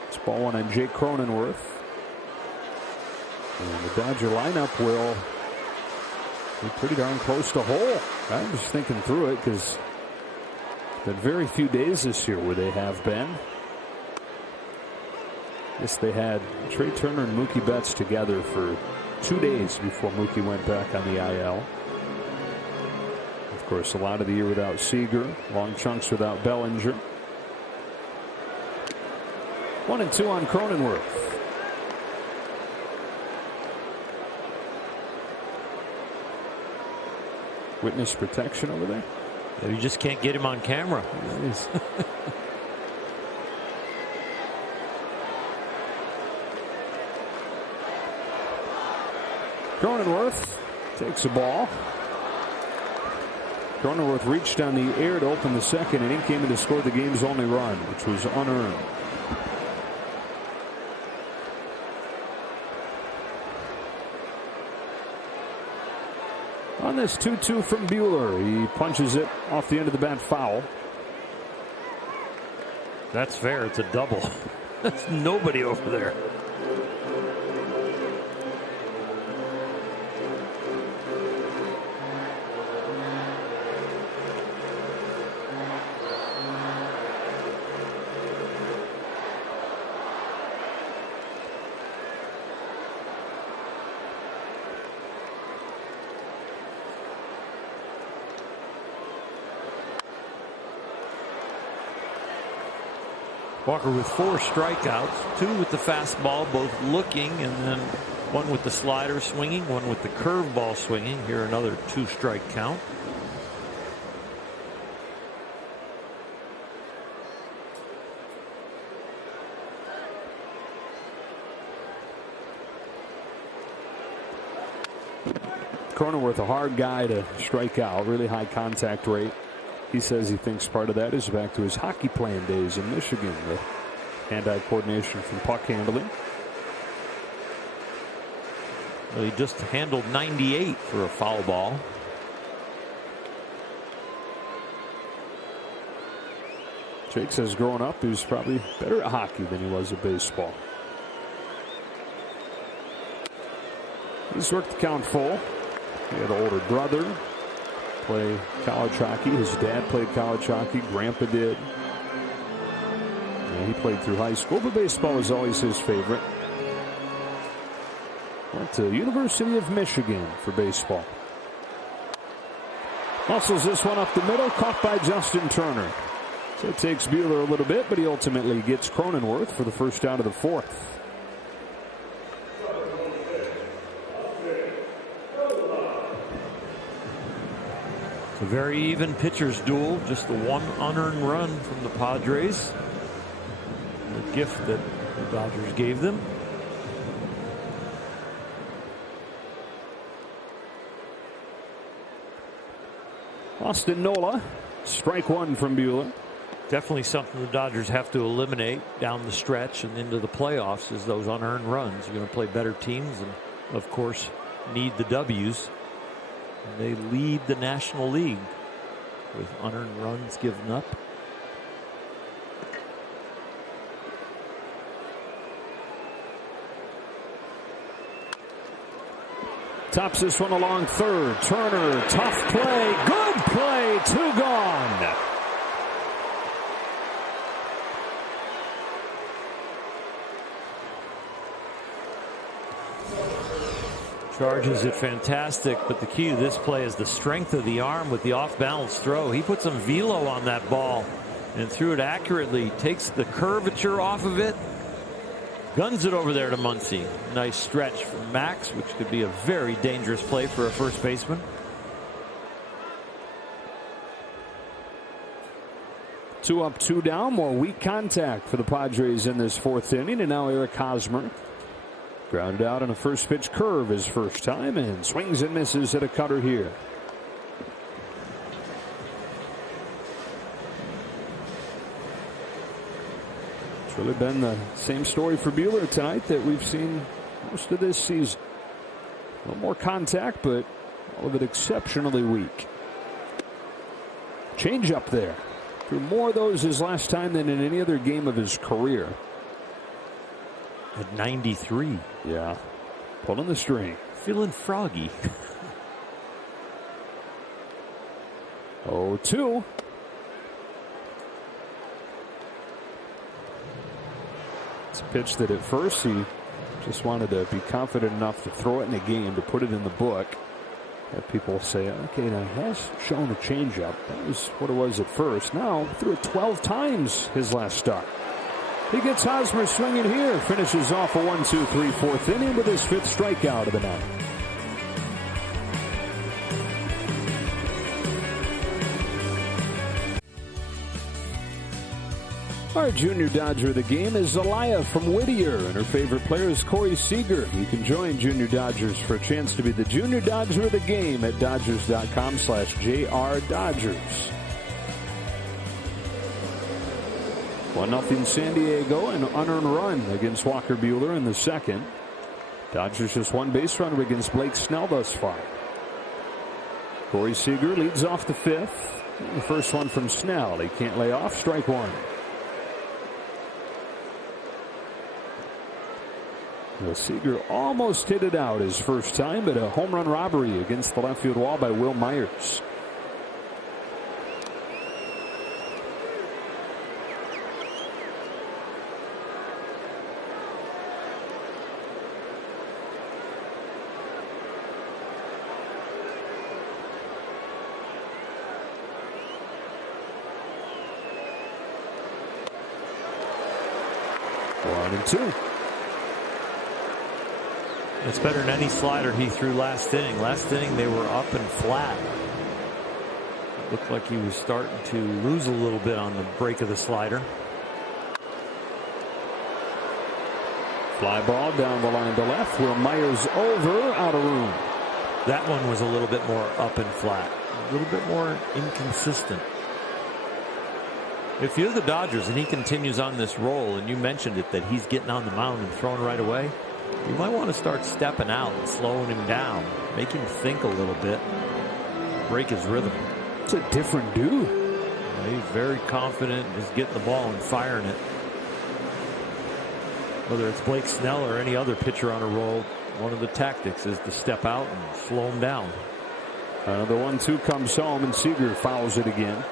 It's ball one on Jake Cronenworth. And the Dodger lineup will be pretty darn close to whole. I'm just thinking through it because there's been very few days this year where they have been. Yes, they had Trey Turner and Mookie Betts together for 2 days before Mookie went back on the IL. Of course, a lot of the year without Seager, long chunks without Bellinger. 1-2 on Cronenworth. Witness protection over there. Yeah, you just can't get him on camera. Cronenworth takes a ball. Cronenworth reached on the air to open the second, and he came in to score the game's only run, which was unearned. On this 2-2 from Buehler, he punches it off the end of the bat foul. That's fair. It's a double. That's nobody over there. Walker with 4 strikeouts, 2 with the fastball, both looking, and then 1 with the slider swinging, 1 with the curveball swinging. Here another 2-strike count. Cronenworth, a hard guy to strike out, really high contact rate. He says he thinks part of that is back to his hockey playing days in Michigan, the hand-eye coordination from puck handling. Well, he just handled 98 for a foul ball. Jake says growing up he was probably better at hockey than he was at baseball. He's worked the count full. He had an older brother play college hockey. His dad played college hockey. Grandpa did. Yeah, he played through high school, but baseball was always his favorite. Went to University of Michigan for baseball. Muscles this one up the middle, caught by Justin Turner. So it takes Buehler a little bit, but he ultimately gets Cronenworth for the first out of the 4th. It's a very even pitcher's duel. Just the 1 unearned run from the Padres. The gift that the Dodgers gave them. Austin Nola, strike 1 from Buehler. Definitely something the Dodgers have to eliminate down the stretch and into the playoffs is those unearned runs. You're going to play better teams and, of course, need the W's. And they lead the National League with unearned runs given up. Tops this one along third. Turner, tough play, good play, 2 gone. Charges it fantastic, but the key to this play is the strength of the arm with the off-balance throw. He put some velo on that ball and threw it accurately, takes the curvature off of it, guns it over there to Muncy. Nice stretch from Max, which could be a very dangerous play for a first baseman. Two up, 2 down. More weak contact for the Padres in this 4th inning. And now Eric Hosmer grounded out on a first pitch curve his first time and swings and misses at a cutter here. It's really been the same story for Buehler tonight that we've seen most of this season. A little more contact, but all of it exceptionally weak. Change up there. Threw more of those his last time than in any other game of his career. At 93. Yeah. Pulling the string. Feeling froggy. 0-2. It's a pitch that at first he just wanted to be confident enough to throw it in a game, to put it in the book. Have people say, okay, now he has shown a changeup. That was what it was at first. Now, threw it 12 times his last start. He gets Hosmer swinging here. Finishes off a 1-2-3 4th inning with his 5th strikeout of the night. Our junior Dodger of the game is Zelaya from Whittier, and her favorite player is Corey Seager. You can join Junior Dodgers for a chance to be the junior Dodger of the game at Dodgers.com/JRDodgers. 1-0 San Diego, an unearned run against Walker Buehler in the 2nd. Dodgers just 1 base runner against Blake Snell thus far. Corey Seager leads off the 5th. The first one from Snell. He can't lay off. Strike 1. Well, Seager almost hit it out his first time, but a home run robbery against the left field wall by Will Myers. 1-2. It's better than any slider he threw last inning. Last inning they were up and flat. It looked like he was starting to lose a little bit on the break of the slider. Fly ball down the line to left. Will Myers over, out of room. That one was a little bit more up and flat. A little bit more inconsistent. If you're the Dodgers and he continues on this roll, and you mentioned it, that he's getting on the mound and throwing right away, you might want to start stepping out and slowing him down. Make him think a little bit. Break his rhythm. It's a different dude. He's very confident. He's getting the ball and firing it. Whether it's Blake Snell or any other pitcher on a roll, one of the tactics is to step out and slow him down. The 1-2 comes home, and Seager fouls it again.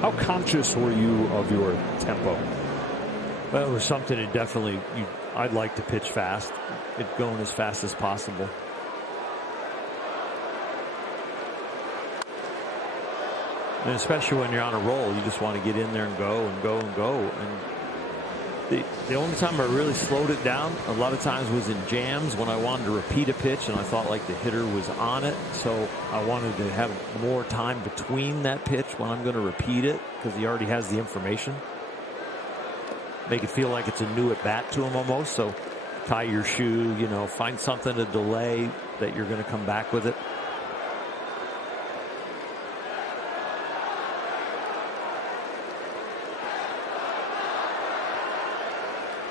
How conscious were you of your tempo? Well, it was something that definitely I'd like to pitch fast. Get going as fast as possible. And especially when you're on a roll, you just want to get in there and go and go and go. And the only time I really slowed it down a lot of times was in jams when I wanted to repeat a pitch and I thought like the hitter was on it. So I wanted to have more time between that pitch when I'm going to repeat it because he already has the information. Make it feel like it's a new at bat to him almost. So tie your shoe, find something to delay that you're going to come back with it.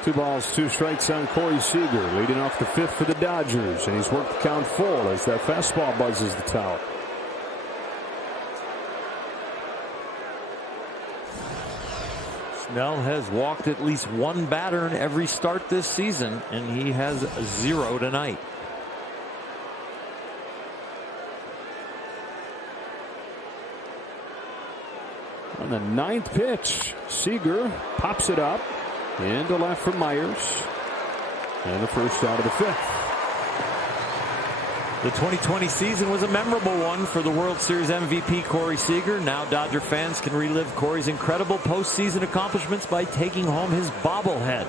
Two balls, two strikes on Corey Seager, leading off the fifth for the Dodgers, and he's worked the count full as that fastball buzzes the tower. Snell has walked at least one batter in every start this season, and he has 0 tonight. On the ninth pitch, Seager pops it up. Into left for Myers. And the first out of the fifth. The 2020 season was a memorable one for the World Series MVP Corey Seager. Now Dodger fans can relive Corey's incredible postseason accomplishments by taking home his bobblehead.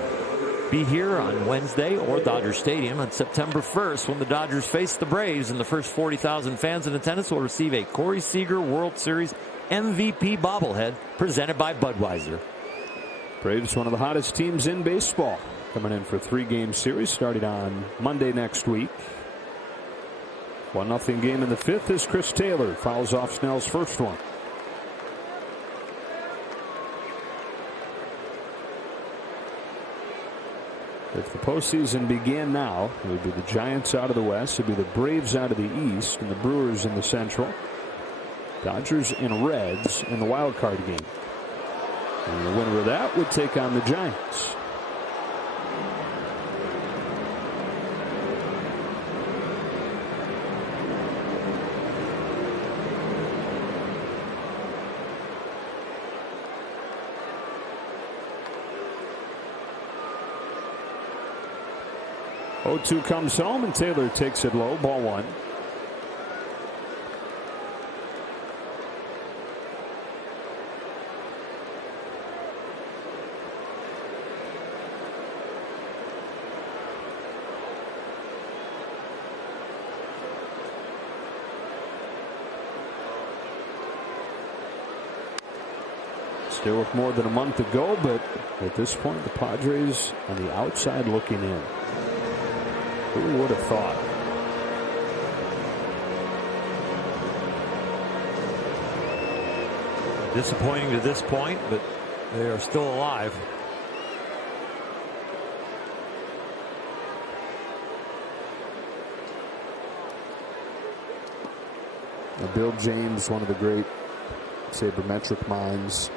Be here on Wednesday or Dodger Stadium on September 1st when the Dodgers face the Braves, and the first 40,000 fans in attendance will receive a Corey Seager World Series MVP bobblehead presented by Budweiser. Braves, one of the hottest teams in baseball, coming in for a 3-game series starting on Monday next week. 1-0 game in the fifth as Chris Taylor fouls off Snell's first one. If the postseason began now, it would be the Giants out of the West, it would be the Braves out of the East, and the Brewers in the Central. Dodgers and Reds in the wild card game. And the winner of that would take on the Giants. O2 comes home and Taylor takes it low, ball one. Still with more than a month to go, but at this point, the Padres on the outside looking in. Who would have thought? Disappointing to this point, but they are still alive. Now, Bill James, one of the great sabermetric minds,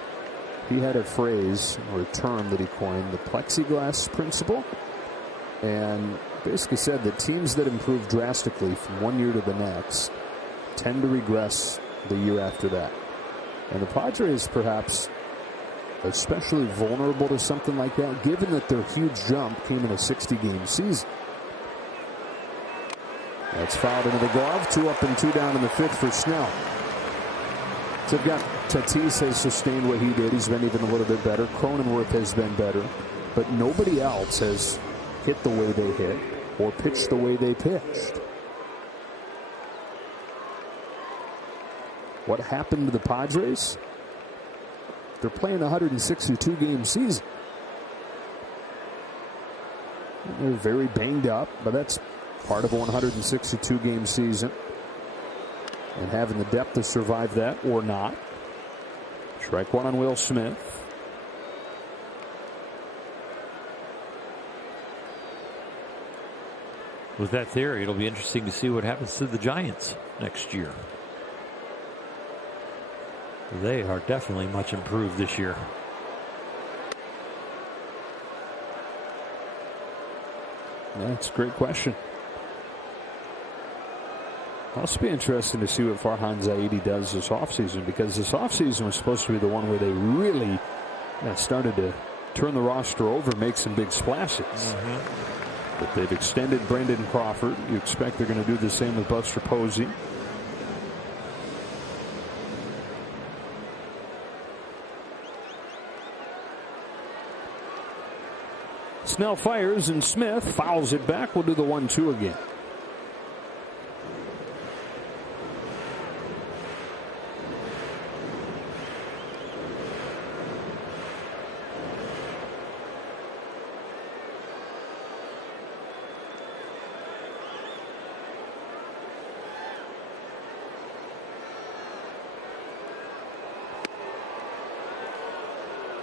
he had a phrase or a term that he coined, the plexiglass principle, and basically said that teams that improve drastically from one year to the next tend to regress the year after that. And the Padres perhaps especially vulnerable to something like that, given that their huge jump came in a 60-game season. That's fouled into the glove. 2 up and 2 down in the fifth for Snell. So they've got Tatis has sustained what he did. He's been even a little bit better. Cronenworth has been better. But nobody else has hit the way they hit or pitched the way they pitched. What happened to the Padres? They're playing a 162-game season. They're very banged up, but that's part of a 162-game season. And having the depth to survive that or not. Strike one on Will Smith. With that theory, it'll be interesting to see what happens to the Giants next year. They are definitely much improved this year. That's a great question. It'll be interesting to see what Farhan Zaidi does this offseason, because this offseason was supposed to be the one where they really started to turn the roster over, make some big splashes. But they've extended Brandon Crawford. You expect they're going to do the same with Buster Posey. Snell fires and Smith fouls it back. We'll do the 1-2 again.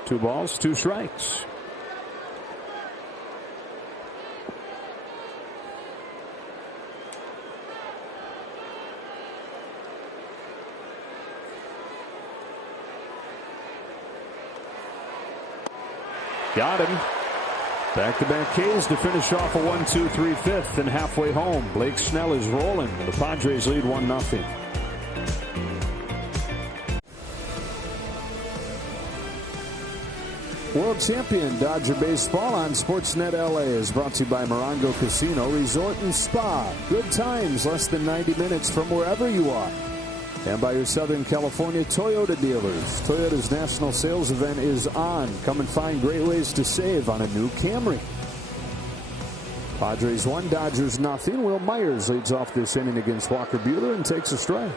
Two balls, two strikes. Got him. Back-to-back Ks to finish off a 1-2-3 fifth and halfway home. Blake Snell is rolling. The Padres lead 1-0. World Champion Dodger Baseball on Sportsnet LA is brought to you by Morongo Casino Resort and Spa. Good times, less than 90 minutes from wherever you are. And by your Southern California Toyota dealers. Toyota's national sales event is on. Come and find great ways to save on a new Camry. Padres 1, Dodgers 0. Will Myers leads off this inning against Walker Buehler and takes a strike.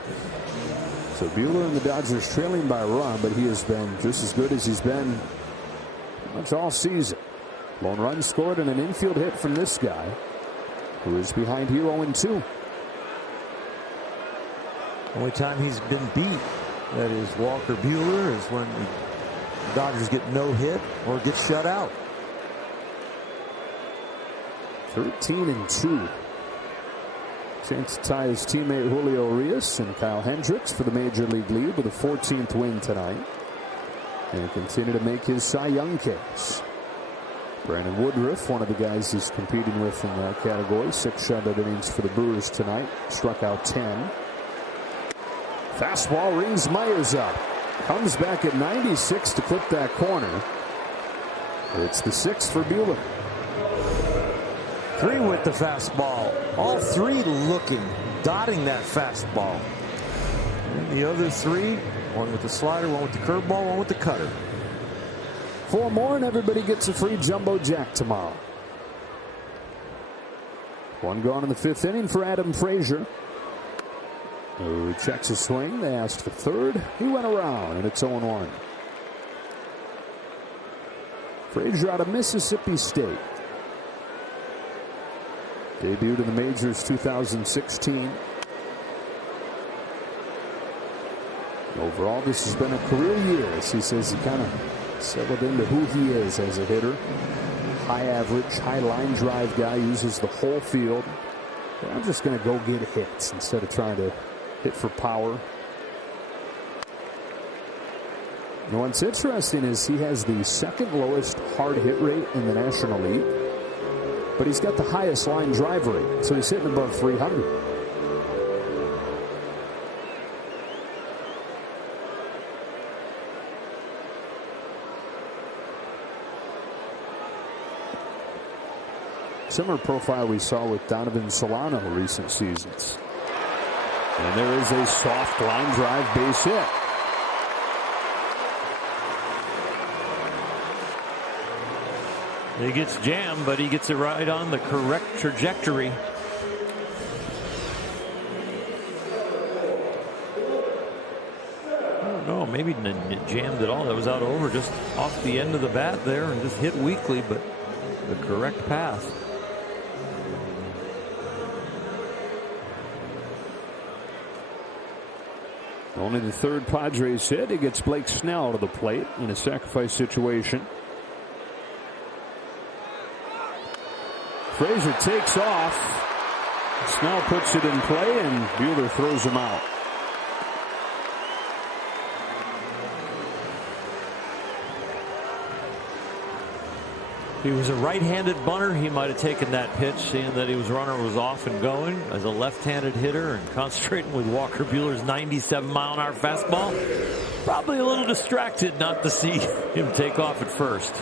So Buehler and the Dodgers trailing by a run, but he has been just as good as he's been pretty much all season. Lone run scored and an infield hit from this guy, who is behind here 0-2. Only time he's been beat, that is Walker Buehler, is when the Dodgers get no hit or get shut out. 13-2. Chance to tie his teammate Julio Urias and Kyle Hendricks for the major league lead with a 14th win tonight. And continue to make his Cy Young case. Brandon Woodruff, one of the guys he's competing with in that category. 6 shutout innings for the Brewers tonight. Struck out 10. Fastball rings Myers up. Comes back at 96 to clip that corner. It's the 6th for Buehler. 3 with the fastball. All 3 looking, dotting that fastball. And the other 3, one with the slider, one with the curveball, one with the cutter. 4 more and everybody gets a free Jumbo Jack tomorrow. 1 gone in the 5th inning for Adam Frazier. Who checks his swing. They asked for 3rd. He went around, and it's 0-1. Frazier out of Mississippi State. Debuted in the majors 2016. Overall, this has been a career year. As he says, he kind of settled into who he is as a hitter. High average, high line drive guy, uses the whole field. But I'm just going to go get hits instead of trying to hit for power. And what's interesting is he has the 2nd lowest hard hit rate in the National League, but he's got the highest line drive rate, so he's hitting above 300. Similar profile we saw with Donovan Solano recent seasons. And there is a soft line drive base hit. He gets jammed, but he gets it right on the correct trajectory. I don't know, maybe didn't jammed at all. That was out over, just off the end of the bat there, and just hit weakly, but the correct path. Only the third Padres hit. He gets Blake Snell to the plate in a sacrifice situation. Frazier takes off. Snell puts it in play, and Buehler throws him out. If he was a right-handed bunter, he might have taken that pitch, seeing that his runner was off and going. As a left-handed hitter and concentrating with Walker Buehler's 97-mile-an-hour fastball, probably a little distracted not to see him take off at first.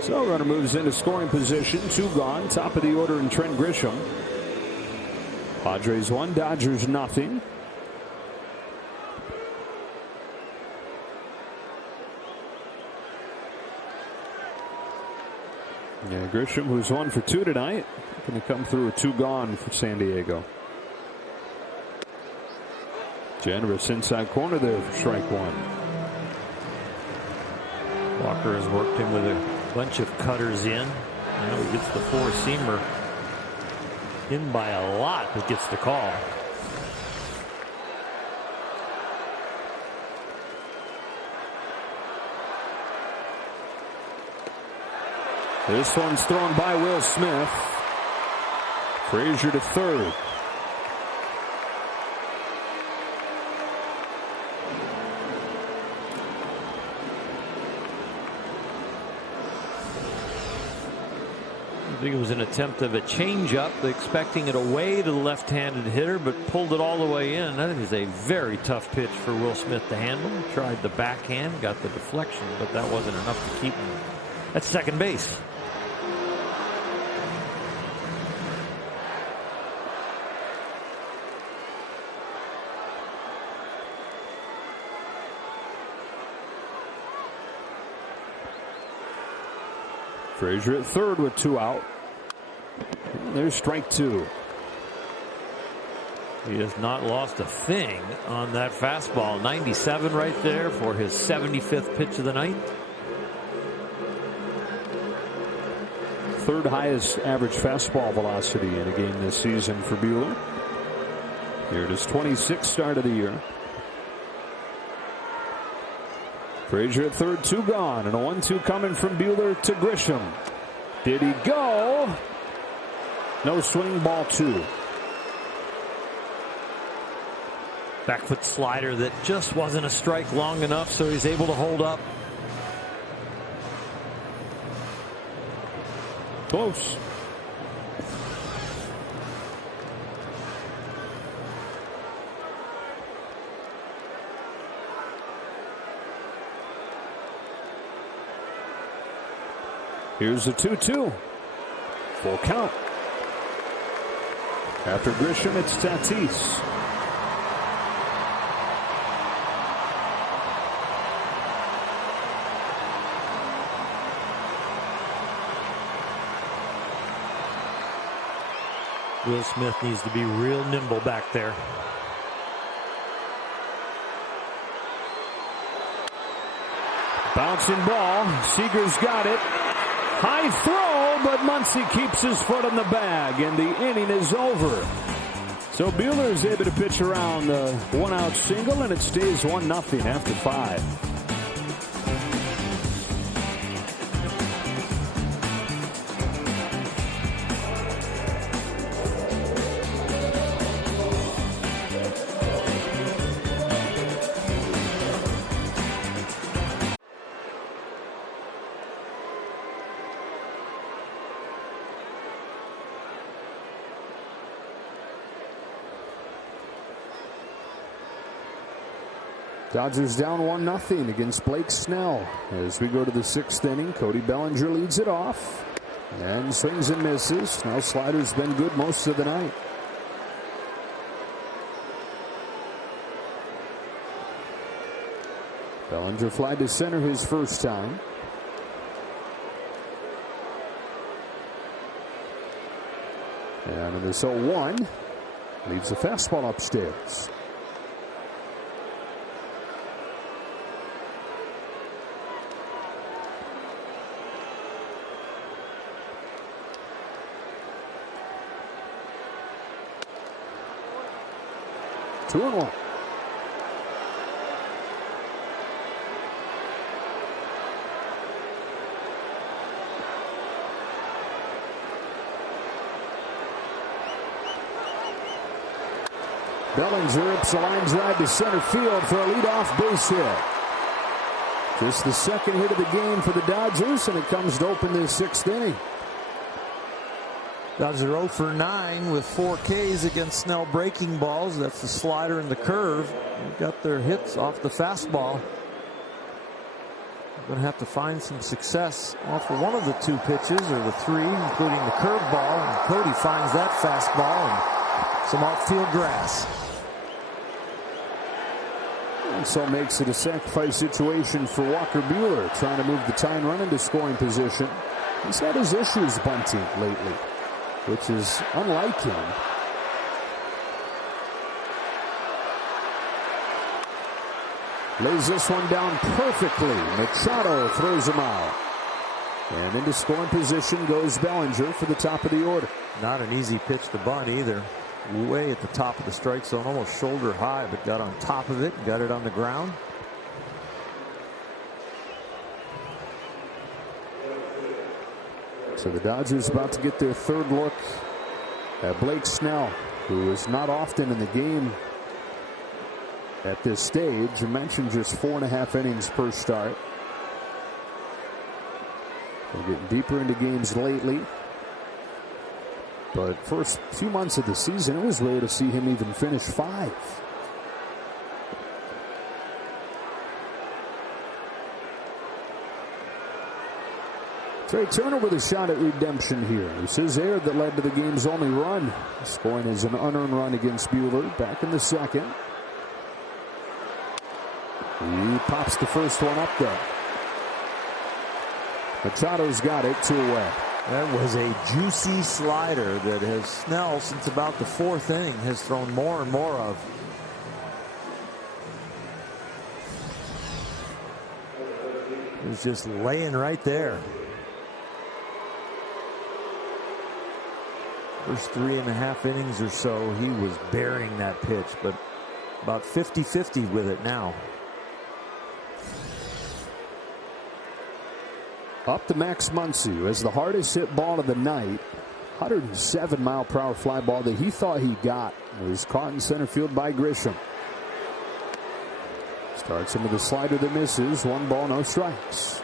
So runner moves into scoring position. 2 gone. Top of the order in Trent Grisham. Padres 1, Dodgers nothing. Yeah, Grisham, who's 1 for 2 tonight, going to come through with 2 gone for San Diego. Generous inside corner there for strike 1. Walker has worked him with a bunch of cutters in. Now he gets the 4-seamer in by a lot, but gets the call. This one's thrown by Will Smith. Frazier to third. I think it was an attempt of a changeup, expecting it away to the left-handed hitter, but pulled it all the way in. I think it's a very tough pitch for Will Smith to handle. Tried the backhand, got the deflection, but that wasn't enough to keep him at second base. Frazier at third with 2 out. And there's strike 2. He has not lost a thing on that fastball. 97 right there for his 75th pitch of the night. Third highest average fastball velocity in a game this season for Buehler. Here it is, 26th start of the year. Frazier at third, 2 gone, and a 1-2 coming from Buehler to Grisham. Did he go? No swing, ball 2. Back foot slider that just wasn't a strike long enough, so he's able to hold up. Close. Here's the 2-2. Full count. After Grisham, it's Tatis. Will Smith needs to be real nimble back there. Bouncing ball. Seager's got it. High throw, but Muncy keeps his foot on the bag, and the inning is over. So Buehler is able to pitch around the 1-out single, and it stays 1-0 after 5. Dodgers down 1-0 against Blake Snell. As we go to the 6th inning, Cody Bellinger leads it off and swings and misses. Snell slider's been good most of the night. Bellinger fly to center his first time. And in this 0-1, leaves a fastball upstairs. Two and one. Bellinger ups a line drive to center field for a leadoff base hit. Just the second hit of the game for the Dodgers, and it comes to open this sixth inning. Dodgers are 0 for 9 with 4 Ks against Snell breaking balls. That's the slider and the curve. They've got their hits off the fastball. Going to have to find some success off of one of the 2 pitches, or the 3, including the curveball. And Cody finds that fastball and some outfield grass. And so makes it a sacrifice situation for Walker Buehler, trying to move the tying run into scoring position. He's had his issues bunting lately, which is unlike him. Lays this one down perfectly. Machado throws him out. And into scoring position goes Bellinger for the top of the order. Not an easy pitch to bunt either. Way at the top of the strike zone, almost shoulder high, but got on top of it, got it on the ground. So the Dodgers about to get their third look at Blake Snell, who is not often in the game at this stage. You mentioned just 4.5 innings per start. They're getting deeper into games lately. But first few months of the season, it was rare to see him even finish 5. Trey Turner with a shot at redemption here. It was his error that led to the game's only run. Scoring is an unearned run against Buehler. Back in the second. He pops the first one up there. Machado's got it, 2 away. That was a juicy slider that has Snell, since about the 4th inning, has thrown more and more of. It was just laying right there. First 3.5 innings or so, he was burying that pitch, but about 50-50 with it now. Up to Max Muncy, who has the hardest hit ball of the night. 107-mile-per-hour fly ball that he thought he got. It was caught in center field by Grisham. Starts him with a slider that misses. 1 ball, no strikes.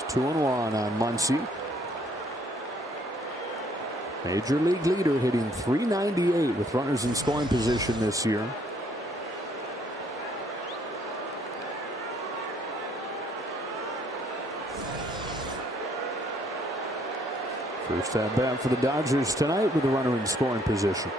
It's 2-1 on Muncy. Major league leader, hitting .398 with runners in scoring position this year. First at bat for the Dodgers tonight with a runner in scoring position.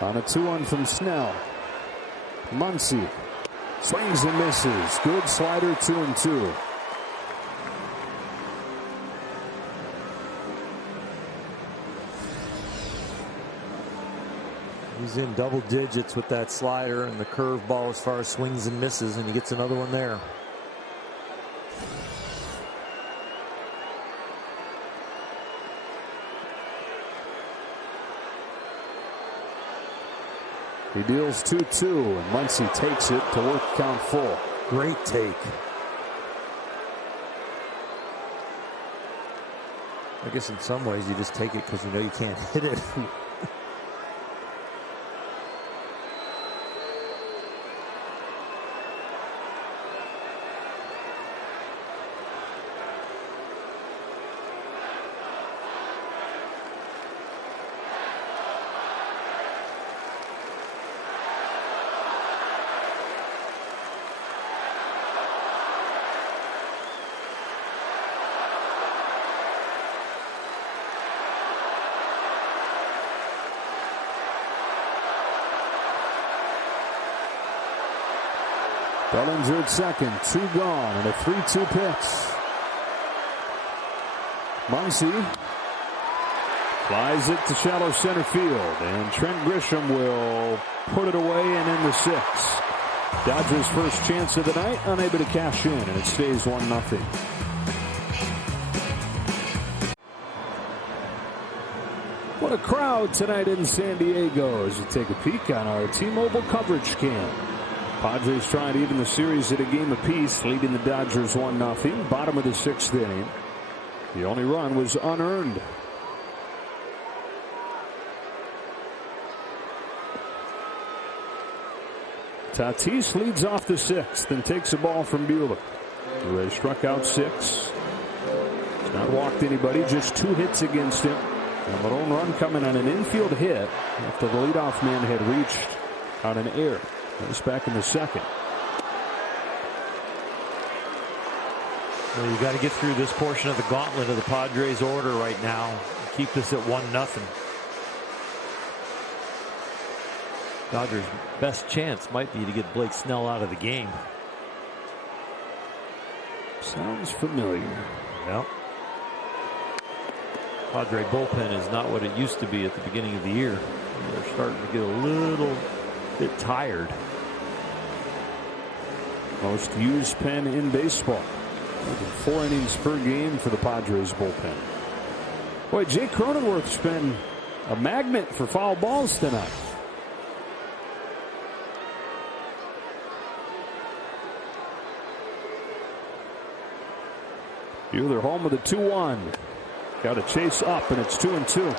On a 2-1 from Snell. Muncy swings and misses. Good slider, 2-2. He's in double digits with that slider and the curveball as far as swings and misses, and he gets another one there. He deals 2-2, and Muncy takes it to work count full. Great take. I guess in some ways you just take it because you know you can't hit it. Bellinger at second, 2 gone, and a 3-2 pitch. Muncy flies it to shallow center field, and Trent Grisham will put it away and in the 6th. Dodgers' first chance of the night, unable to cash in, and it stays 1-0. What a crowd tonight in San Diego as you take a peek on our T-Mobile coverage cam. Padres trying to even the series at a game apiece, leading the Dodgers 1-0. Bottom of the 6th inning. The only run was unearned. Tatis leads off the 6th and takes a ball from Buehler, who has struck out 6. He's not walked anybody, just 2 hits against him. And an own run coming on an infield hit after the leadoff man had reached on an error. He's back in the 2nd. Well, you got to get through this portion of the gauntlet of the Padres order right now. Keep this at 1-0. Dodgers' best chance might be to get Blake Snell out of the game. Sounds familiar. Yep. Padre bullpen is not what it used to be at the beginning of the year. They're starting to get a little bit tired. Most used pen in baseball. 4 innings per game for the Padres bullpen. Boy, Jake Cronenworth's been a magnet for foul balls tonight. Buehler home with a 2-1. Got to chase up, and it's 2-2.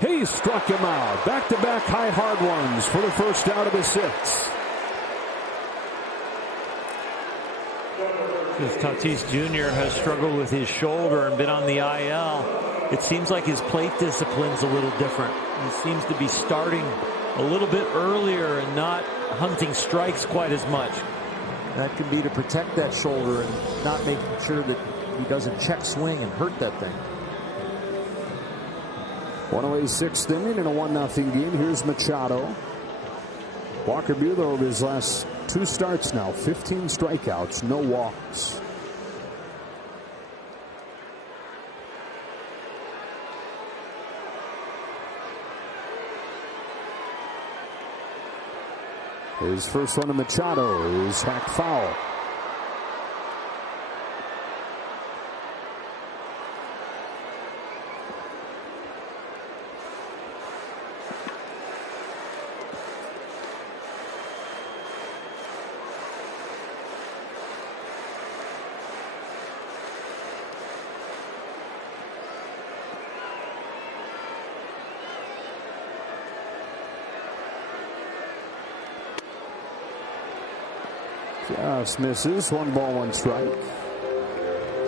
He struck him out. Back-to-back high hard ones for the first out of the 6th. Because Tatis Jr. has struggled with his shoulder and been on the IL, it seems like his plate discipline's a little different. He seems to be starting a little bit earlier and not hunting strikes quite as much. That can be to protect that shoulder and not making sure that he doesn't check swing and hurt that thing. 1-away 6th inning in a 1-0 game. Here's Machado. Walker Buehler over his last 2 starts now, 15 strikeouts, no walks. His first one to Machado is hacked foul. Just misses. 1 ball, 1 strike.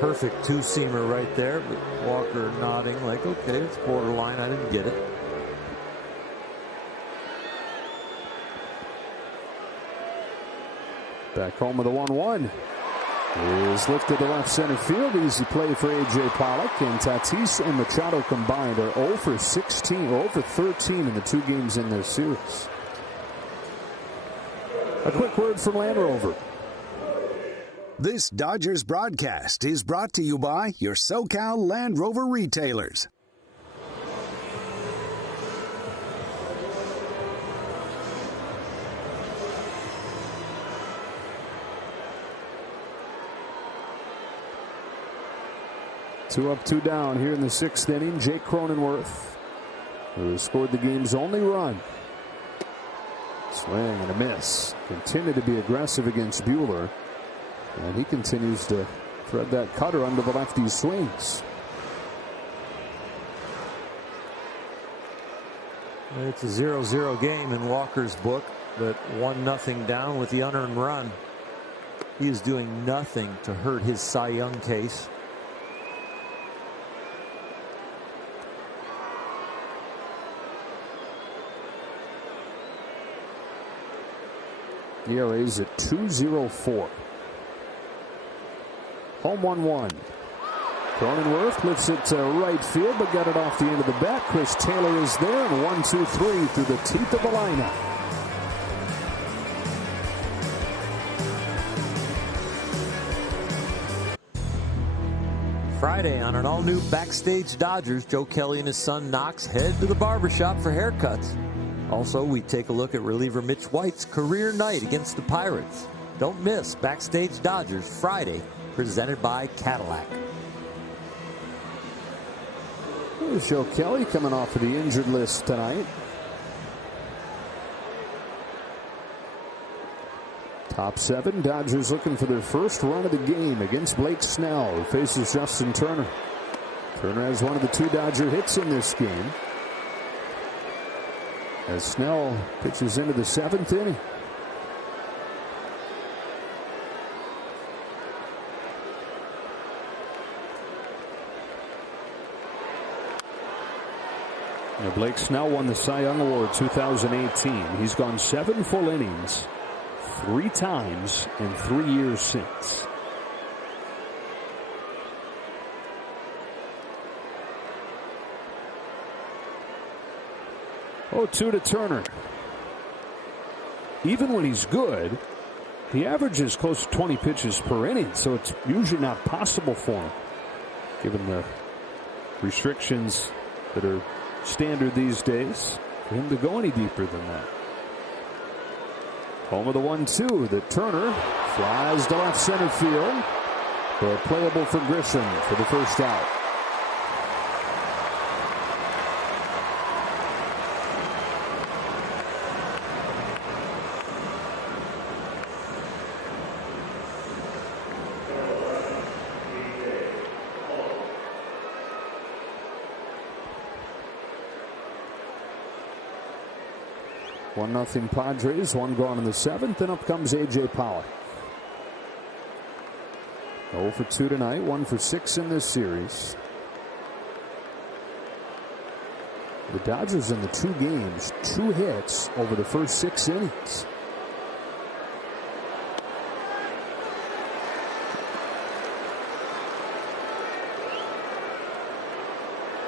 Perfect 2-seamer right there, but Walker nodding like, okay, it's borderline. I didn't get it. Back home with a 1-1. is lifted to left center field. Easy play for A.J. Pollock. And Tatis and Machado combined are 0 for 16, 0 for 13 in the 2 games in this series. A quick word from Land Rover. This Dodgers broadcast is brought to you by your SoCal Land Rover retailers. Two up, two down here in the 6th inning. Jake Cronenworth, who scored the game's only run. Swing and a miss. Continued to be aggressive against Buehler. And he continues to thread that cutter under the lefty's swings. It's a 0-0 game in Walker's book, but 1-0 down with the unearned run. He is doing nothing to hurt his Cy Young case. ERA's at 2.04. Home 1-1. Cronenworth lifts it to right field, but got it off the end of the bat. Chris Taylor is there, and 1-2-3 through the teeth of the lineup. Friday on an all-new Backstage Dodgers, Joe Kelly and his son Knox head to the barbershop for haircuts. Also, we take a look at reliever Mitch White's career night against the Pirates. Don't miss Backstage Dodgers Friday, presented by Cadillac. Here's Joe Kelly coming off of the injured list tonight. Top 7, Dodgers looking for their first run of the game against Blake Snell, who faces Justin Turner. Turner has one of the 2 Dodger hits in this game, as Snell pitches into the 7th inning. Now Blake Snell won the Cy Young Award 2018. He's gone 7 full innings 3 times in 3 years since. Oh, 2 to Turner. Even when he's good, he averages close to 20 pitches per inning, so it's usually not possible for him, given the restrictions that are standard these days, for him to go any deeper than that. Home of the 1-2 that Turner flies to left center field, but playable for Grisham for the first out. One nothing Padres, 1 gone in the 7th, and up comes A.J. Pollock. 0 for 2 tonight, 1 for 6 in this series. The Dodgers in the 2 games, 2 hits over the first 6 innings.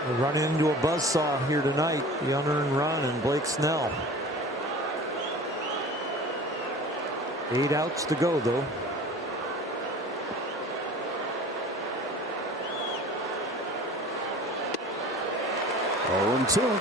We run into a buzzsaw here tonight, the unearned run and Blake Snell. 8 outs to go, though. Oh, 0-2.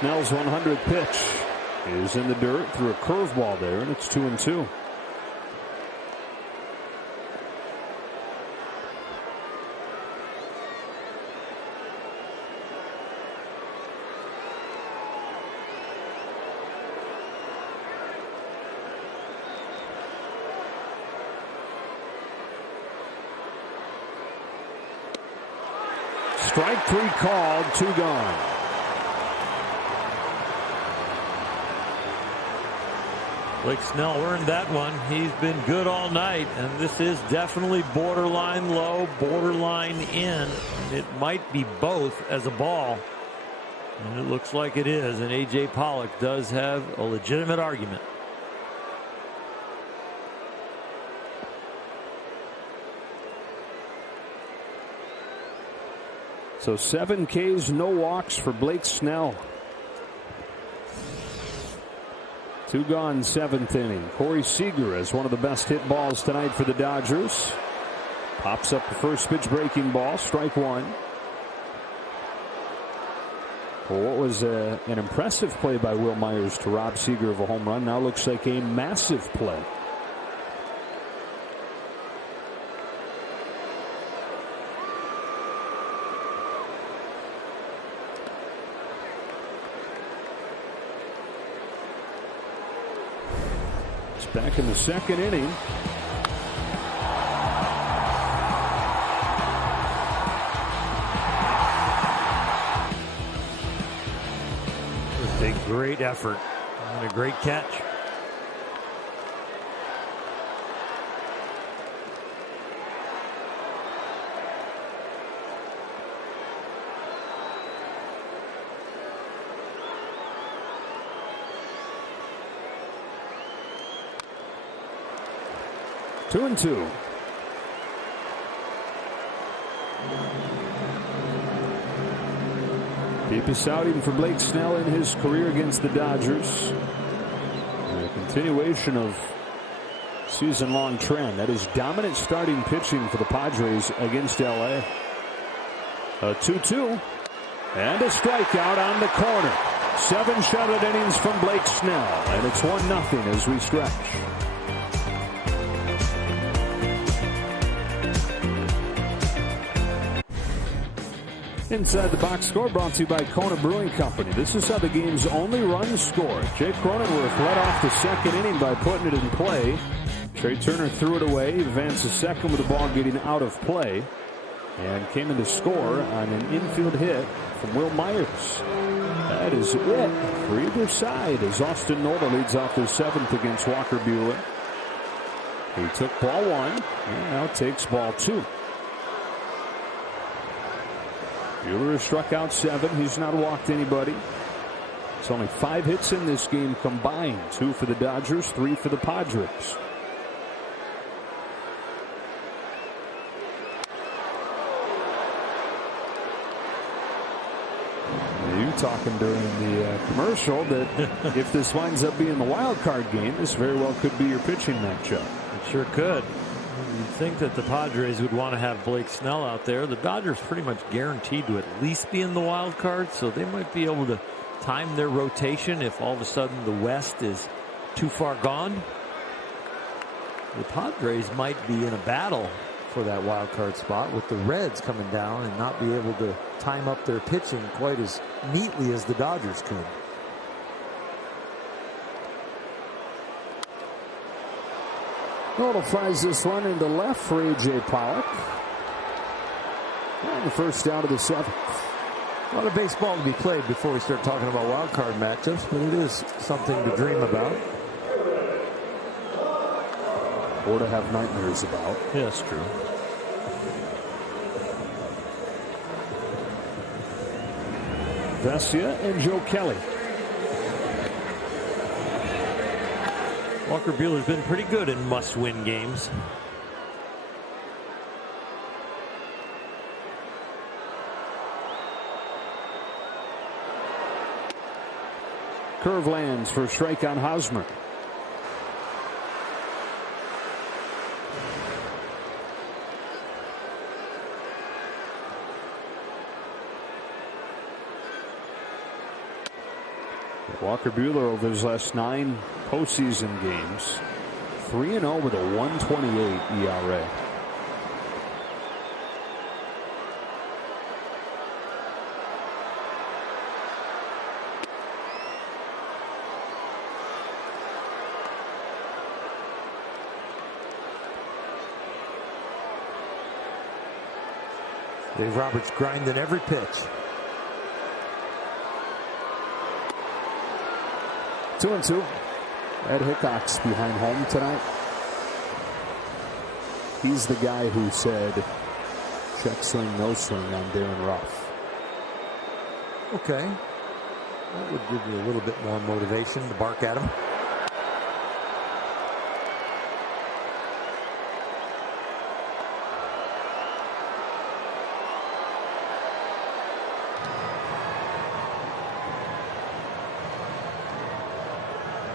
Snell's 100th pitch is in the dirt through a curveball there, and it's 2-2. Strike 3 called, 2 gone. Blake Snell earned that one. He's been good all night, and this is definitely borderline low, borderline in. It might be both as a ball, and it looks like it is, and A.J. Pollock does have a legitimate argument. So 7 Ks, no walks for Blake Snell. 2 gone, 7th inning. Corey Seager has one of the best hit balls tonight for the Dodgers. Pops up the first pitch breaking ball, strike 1. Well, what was an impressive play by Will Myers to rob Seager of a home run now looks like a massive play. Back in the 2nd inning. It was a great effort and a great catch. Two and 2. Deepest outing for Blake Snell in his career against the Dodgers. And a continuation of season-long trend. That is dominant starting pitching for the Padres against L.A. A 2-2 and a strikeout on the corner. 7 shutout innings from Blake Snell, and it's 1-0 as we stretch. Inside the Box score brought to you by Kona Brewing Company. This is how the game's only run scored. Jake Cronenworth led off the 2nd inning by putting it in play. Trey Turner threw it away. He advanced the 2nd with the ball getting out of play. And came in to score on an infield hit from Will Myers. That is it for either side as Austin Nola leads off the 7th against Walker Buehler. He took ball 1 and now takes ball 2. Buehler has struck out 7. He's not walked anybody. It's only 5 hits in this game combined. 2 for the Dodgers, 3 for the Padres. You talking during the commercial that if this winds up being the wild card game, this very well could be your pitching matchup. It sure could. You'd think that the Padres would want to have Blake Snell out there. The Dodgers pretty much guaranteed to at least be in the wild card, so they might be able to time their rotation if all of a sudden the West is too far gone. The Padres might be in a battle for that wild card spot with the Reds coming down and not be able to time up their pitching quite as neatly as the Dodgers could. Nola flies this one into left for A.J. Pollock. And the first out of the 7th. A lot of baseball to be played before we start talking about wild card matchups, but it is something to dream about. Or to have nightmares about. Yeah, that's true. Vesia and Joe Kelly. Walker Buehler's been pretty good in must-win games. Curve lands for a strike on Hosmer. Walker Buehler over his last 9 postseason games, 3-0 with a 1.28 ERA. Dave Roberts grinding every pitch. 2-2. Ed Hickok's behind home tonight. He's the guy who said, check swing, no swing on Darren Ruff. Okay. That would give you a little bit more motivation to bark at him.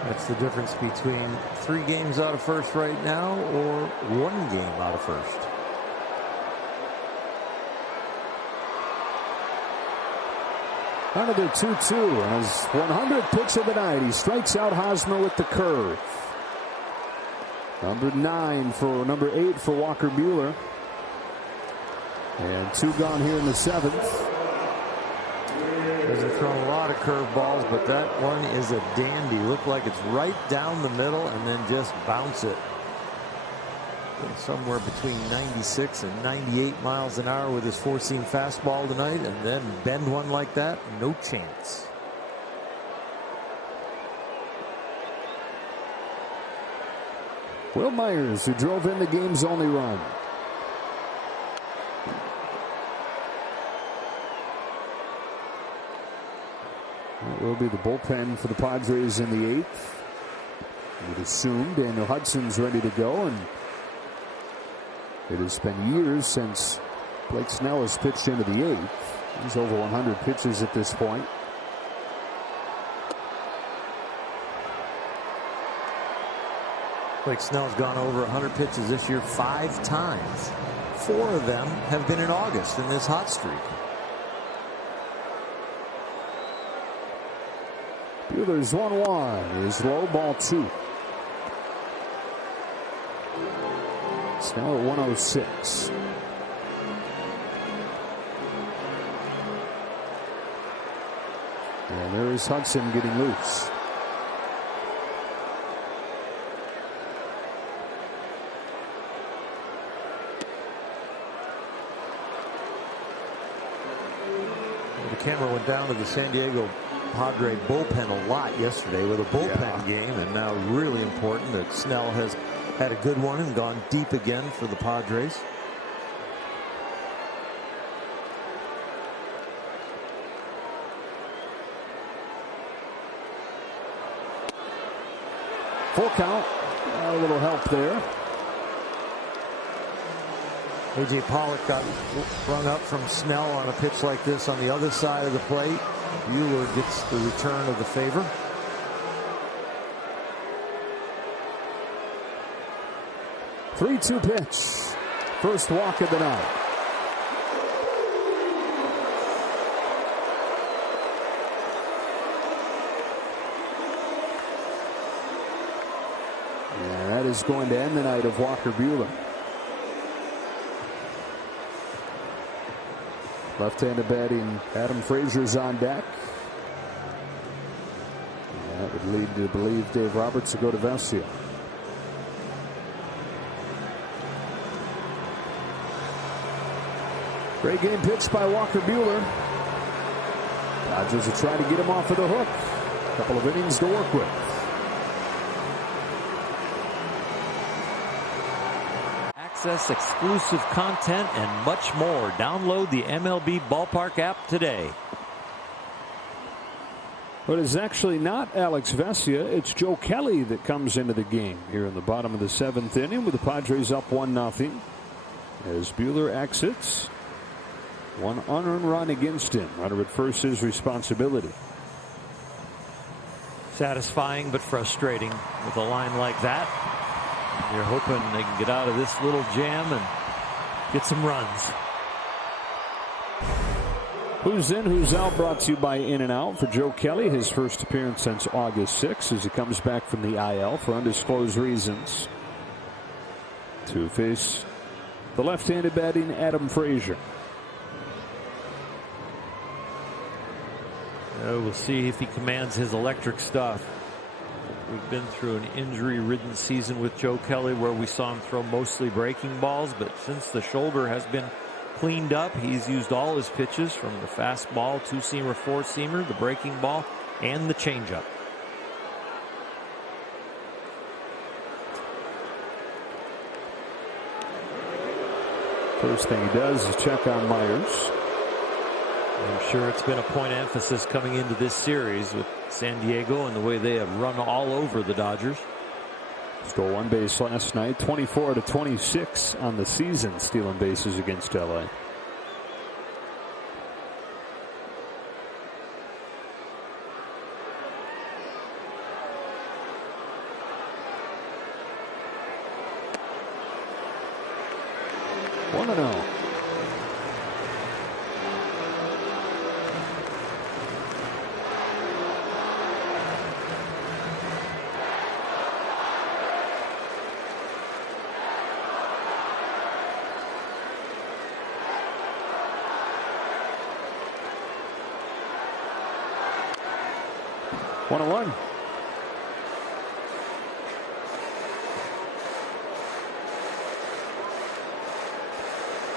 That's the difference between 3 games out of first right now or 1 game out of first. Another 2-2 on his 100th pitch of the night. He strikes out Hosmer with the curve. Number 8 for Walker Buehler. And 2 gone here in the 7th. Hasn't thrown a lot of curveballs, but that one is a dandy. Looked like it's right down the middle and then just bounce it. Somewhere between 96 and 98 miles an hour with his 4-seam fastball tonight, and then bend one like that, no chance. Will Myers, who drove in the game's only run. It will be the bullpen for the Padres in the 8th. You'd assume Daniel Hudson's ready to go, and it has been years since Blake Snell has pitched into the 8th. He's over 100 pitches at this point. Blake Snell's gone over 100 pitches this year 5 times. 4 of them have been in August in this hot streak. Buehler's 1-1 is low, ball 2. Snell at 106. And there is Hudson getting loose. The camera went down to the San Diego Padre bullpen a lot yesterday with a bullpen game, and now really important that Snell has had a good one and gone deep again for the Padres. Full count. A little help there. A.J. Pollock got rung up from Snell on a pitch like this on the other side of the plate. Buehler gets the return of the favor. Three-two pitch. First walk of the night. And that is going to end the night of Walker Buehler. Left-handed batting, Adam Frazier's on deck. And that would lead to believe Dave Roberts to go to Vesia. Great game pitched by Walker Buehler. Dodgers are trying to get him off of the hook. A couple of innings to work with. Access exclusive content and much more. Download the MLB Ballpark app today. But it's actually not Alex Vesia. It's Joe Kelly that comes into the game here in the bottom of the 7th inning with the Padres up 1-0. As Buehler exits. One unearned run against him. Runner at first, his responsibility. Satisfying but frustrating with a line like that. You're hoping they can get out of this little jam and get some runs. Who's in, who's out, brought to you by In-N-Out. For Joe Kelly, his first appearance since August 6th as he comes back from the IL for undisclosed reasons. To face the left-handed batting Adam Frazier. We'll see if he commands his electric stuff. We've been through an injury-ridden season with Joe Kelly where we saw him throw mostly breaking balls, but since the shoulder has been cleaned up. He's used all his pitches from the fastball, two-seamer, four-seamer, the breaking ball, and the changeup. First thing he does is check on Myers. I'm sure it's been a point of emphasis coming into this series with San Diego and the way they have run all over the Dodgers. Stole one base last night, 24-26 on the season, stealing bases against LA. One and oh. One and one.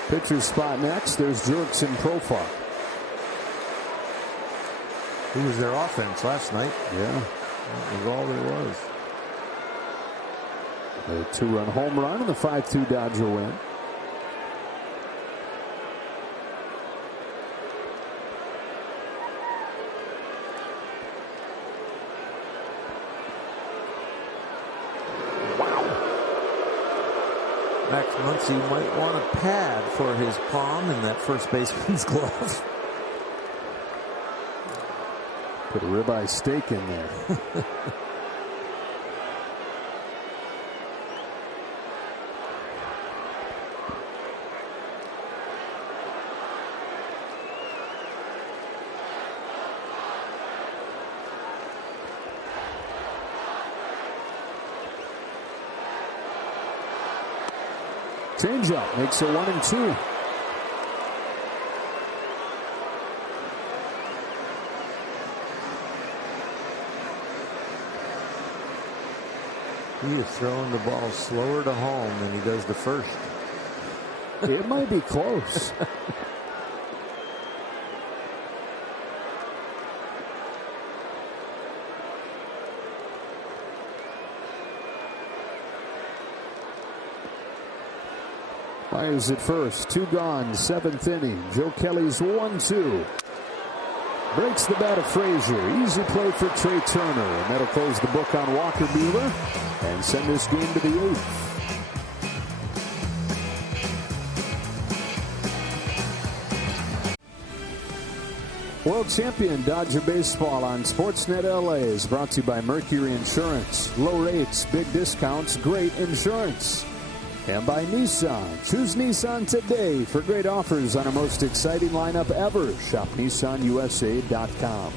Pitcher's spot next. There's Jerks in profile. He was their offense last night. Yeah. That was all there was. A two-run home run and the 5-2 Dodger win. Max Muncy might want a pad for his palm in that first baseman's glove. Put a ribeye steak in there. Changeup makes it 1-2. He is throwing the ball slower to home than he does to first. It might be close. Myers at first, two gone, seventh inning. Joe Kelly's 1-2. Breaks the bat of Frazier. Easy play for Trey Turner. And that'll close the book on Walker Buehler and send this game to the 8th. World Champion Dodger Baseball on Sportsnet LA is brought to you by Mercury Insurance. Low rates, big discounts, great insurance. And by Nissan. Choose Nissan today for great offers on our most exciting lineup ever. Shop NissanUSA.com.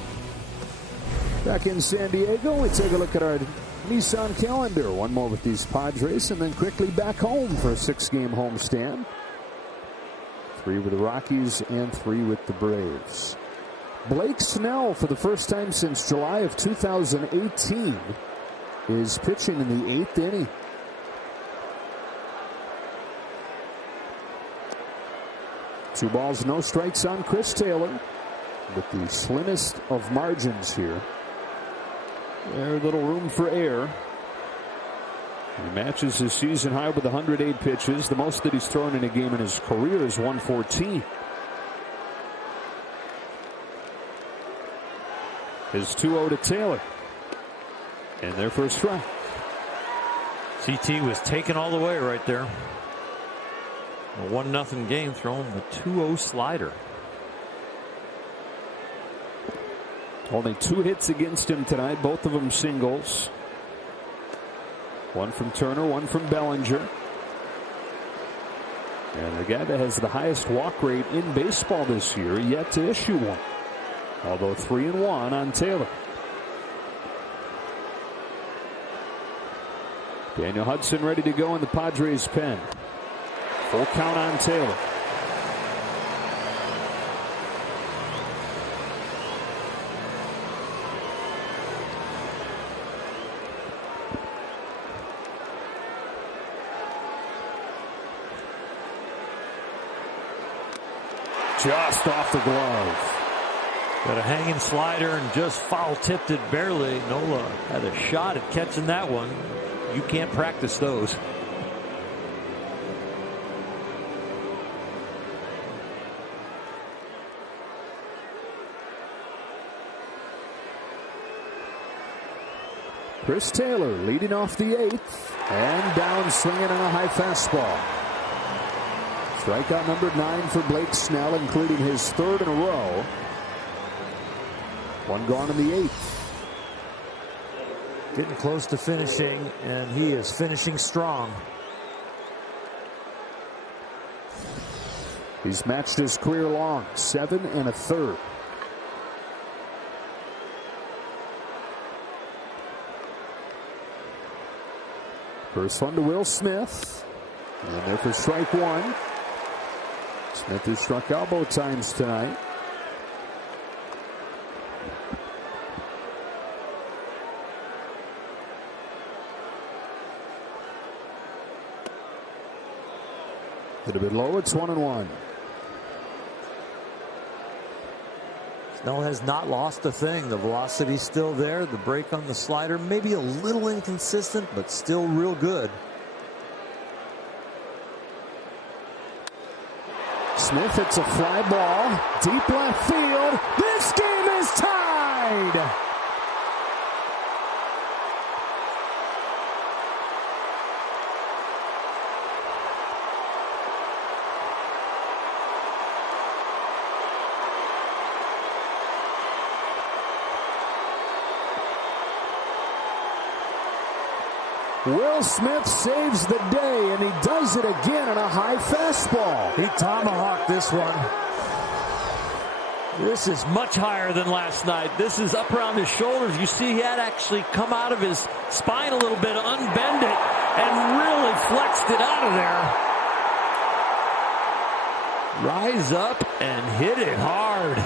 Back in San Diego, we take a look at our Nissan calendar. One more with these Padres, and then quickly back home for a 6-game homestand. 3 with the Rockies and 3 with the Braves. Blake Snell, for the first time since July of 2018, is pitching in the 8th inning. Two balls, no strikes on Chris Taylor, with the slimmest of margins here. There's little room for error. He matches his season high with 108 pitches. The most that he's thrown in a game in his career is 114. His 2-0 to Taylor. And their first strike. CT was taken all the way right there. A 1-0 game, throwing the 2-0 slider. Only 2 hits against him tonight, both of them singles. One from Turner, one from Bellinger. And the guy that has the highest walk rate in baseball this year yet to issue one. Although 3-1 on Taylor. Daniel Hudson ready to go in the Padres pen. Full count on Taylor. just off the glove. Got a hanging slider and just foul tipped it barely. Nola had a shot at catching that one. You can't practice those. Chris Taylor leading off the 8th and down swinging on a high fastball. Strikeout number 9 for Blake Snell, including his 3rd in a row. One gone in the 8th. Getting close to finishing, and he is finishing strong. He's matched his career long, 7 1/3. First one to Will Smith. And there for strike 1. Smith has struck out both times tonight. Hit a bit low. It's 1-1. Snell has not lost a thing. The velocity's still there. The break on the slider maybe a little inconsistent, but still real good. Smith hits a fly ball. Deep left field. This game is tied. Will Smith saves the day, and he does it again on a high fastball. He tomahawked this one. This is much higher than last night. This is up around his shoulders. You see he had actually come out of his spine a little bit, unbend it, and really flexed it out of there. Rise up and hit it hard.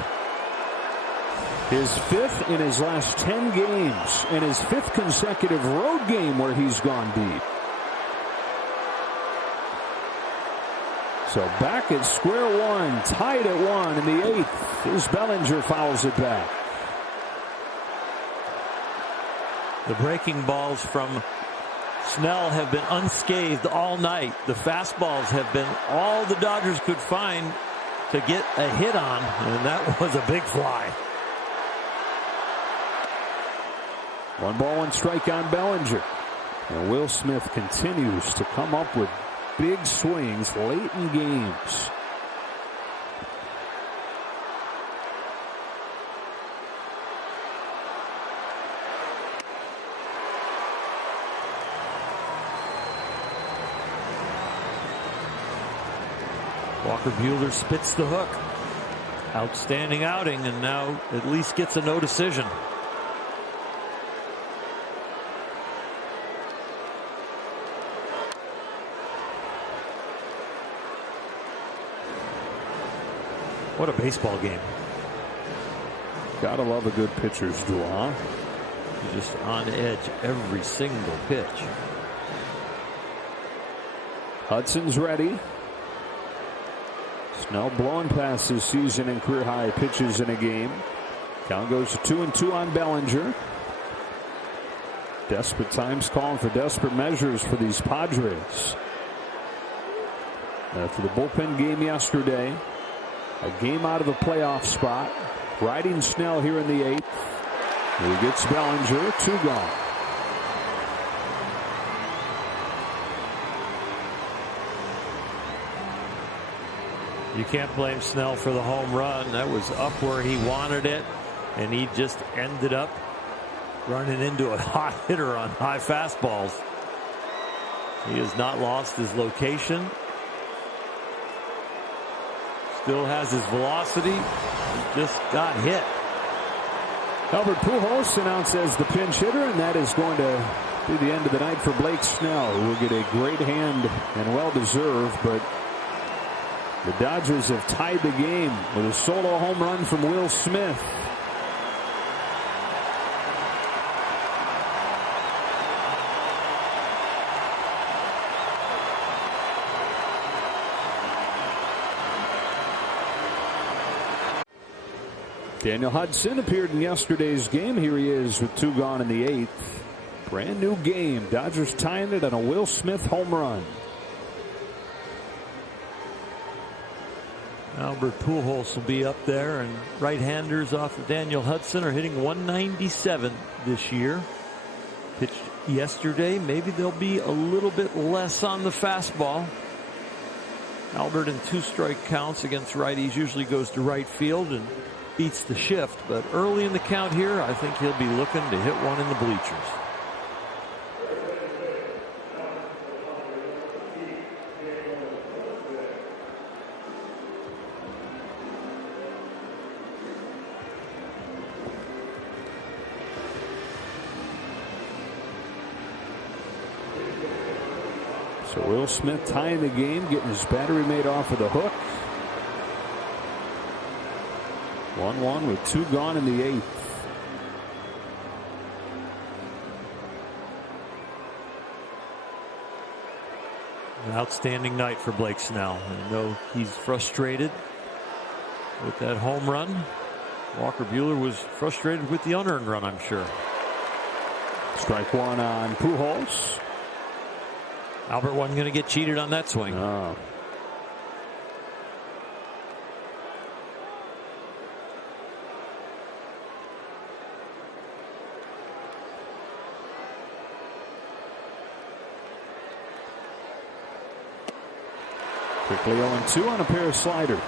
His 5th in his last 10 games, and his 5th consecutive road game where he's gone deep. So back at square one, tied at 1 in the 8th. As Bellinger fouls it back. The breaking balls from Snell have been unscathed all night. The fastballs have been all the Dodgers could find to get a hit on, and that was a big fly. 1 ball, 1 strike on Bellinger. And Will Smith continues to come up with big swings late in games. Walker Buehler spits the hook. Outstanding outing, and now at least gets a no decision. What a baseball game. Gotta love a good pitcher's duel, huh? Just on edge every single pitch. Hudson's ready. Snell blowing past his season and career high pitches in a game. Count goes to 2-2 on Bellinger. Desperate times calling for desperate measures for these Padres. After the bullpen game yesterday, a game out of a playoff spot. Riding Snell here in the 8th. He gets Bellinger, 2 gone. You can't blame Snell for the home run. That was up where he wanted it, and he just ended up running into a hot hitter on high fastballs. He has not lost his location. Still has his velocity. He just got hit. Albert Pujols announced as the pinch hitter, and that is going to be the end of the night for Blake Snell, who will get a great hand and well-deserved, but the Dodgers have tied the game with a solo home run from Will Smith. Daniel Hudson appeared in yesterday's game. Here he is with 2 gone in the 8th. Brand new game. Dodgers tying it on a Will Smith home run. Albert Pujols will be up there, and right-handers off of Daniel Hudson are hitting 197 this year. Pitched yesterday. Maybe there'll be a little bit less on the fastball. Albert in 2-strike counts against righties usually goes to right field and beats the shift, but early in the count here, I think he'll be looking to hit one in the bleachers. So Will Smith tying the game, getting his battery made off of the hook. 1-1 with 2 gone in the 8th. An outstanding night for Blake Snell. I know he's frustrated with that home run. Walker Buehler was frustrated with the unearned run, I'm sure. Strike 1 on Pujols. Albert wasn't going to get cheated on that swing. Oh. Quickly 0-2 on a pair of sliders.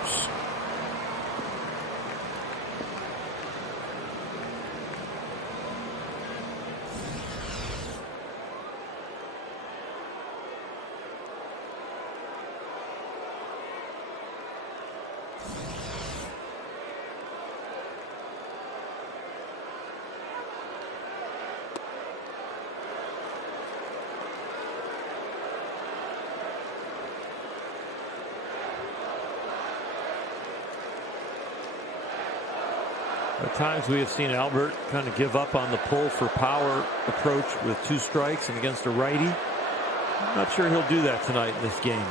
At times we have seen Albert kind of give up on the pull for power approach with 2 strikes and against a righty. I'm not sure he'll do that tonight in this game.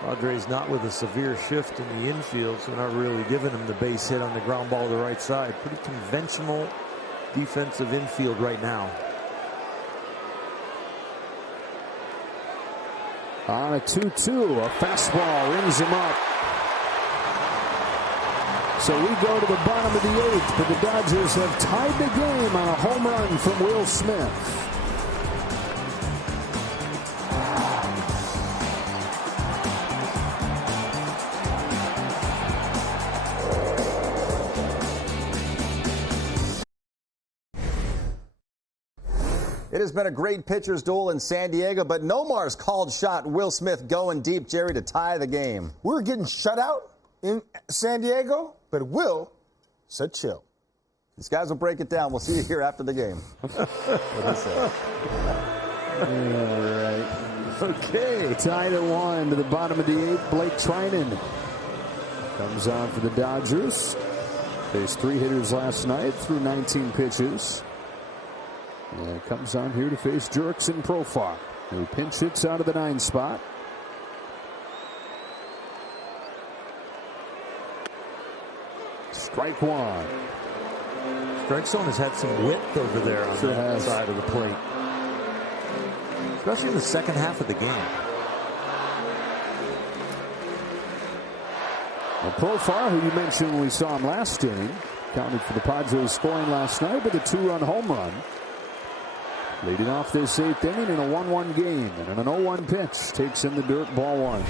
Padres not with a severe shift in the infield, so not really giving him the base hit on the ground ball to the right side. Pretty conventional defensive infield right now. On a 2-2, a fastball rings him up. So we go to the bottom of the 8th, but the Dodgers have tied the game on a home run from Will Smith. It has been a great pitcher's duel in San Diego, but Nomar's called shot Will Smith going deep, Jerry, to tie the game. We're getting shut out in San Diego, but Will said chill. These guys will break it down. We'll see you here after the game. What he said. All right. Okay, tied at 1 to the bottom of the 8th. Blake Trinan comes on for the Dodgers. Faced 3 hitters last night through 19 pitches. And comes on here to face Jurickson Profar, who pinch hits out of the 9 spot. Strike 1. Strike zone has had some width over there on that side of the plate, especially in the second half of the game. Well, Profar, who you mentioned when we saw him last inning, counted for the Padres scoring last night with a 2-run home run. Leading off this 8th inning in a 1-1 game, and an 0-1 pitch takes in the dirt, ball 1.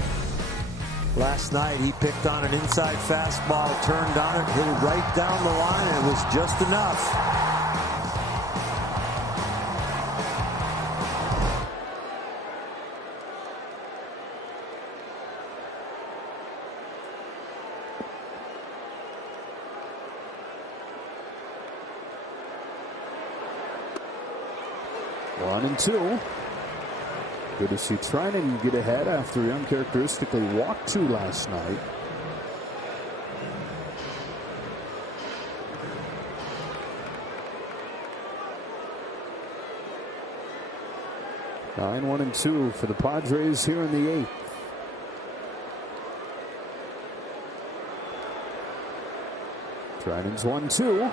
Last night he picked on an inside fastball, turned on it, hit it right down the line, and it was just enough. One and 2. Good to see Trinan get ahead after he uncharacteristically walked 2 last night. Nine, 1-2 for the Padres here in the 8th. Trinan's 1-2.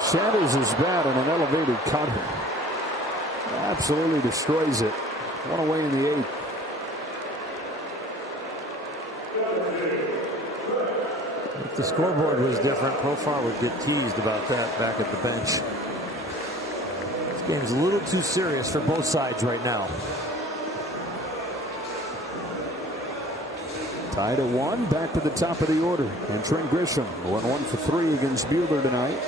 Sanders is bad on an elevated cutter. Absolutely destroys it. One away in the 8th. If the scoreboard was different, Profar would get teased about that back at the bench. This game's a little too serious for both sides right now. Tied at 1, back to the top of the order. And Trent Grisham went 1 for 3 against Buehler tonight.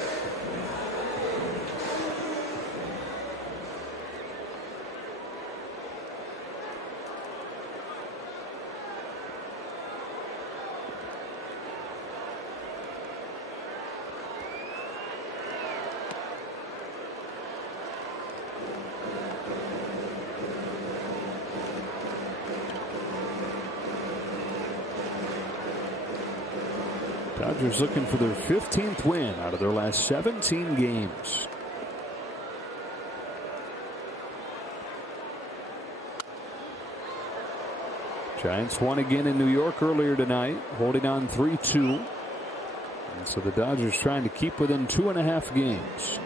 Dodgers looking for their 15th win out of their last 17 games. Giants won again in New York earlier tonight, holding on 3-2. And so the Dodgers trying to keep within 2.5 games.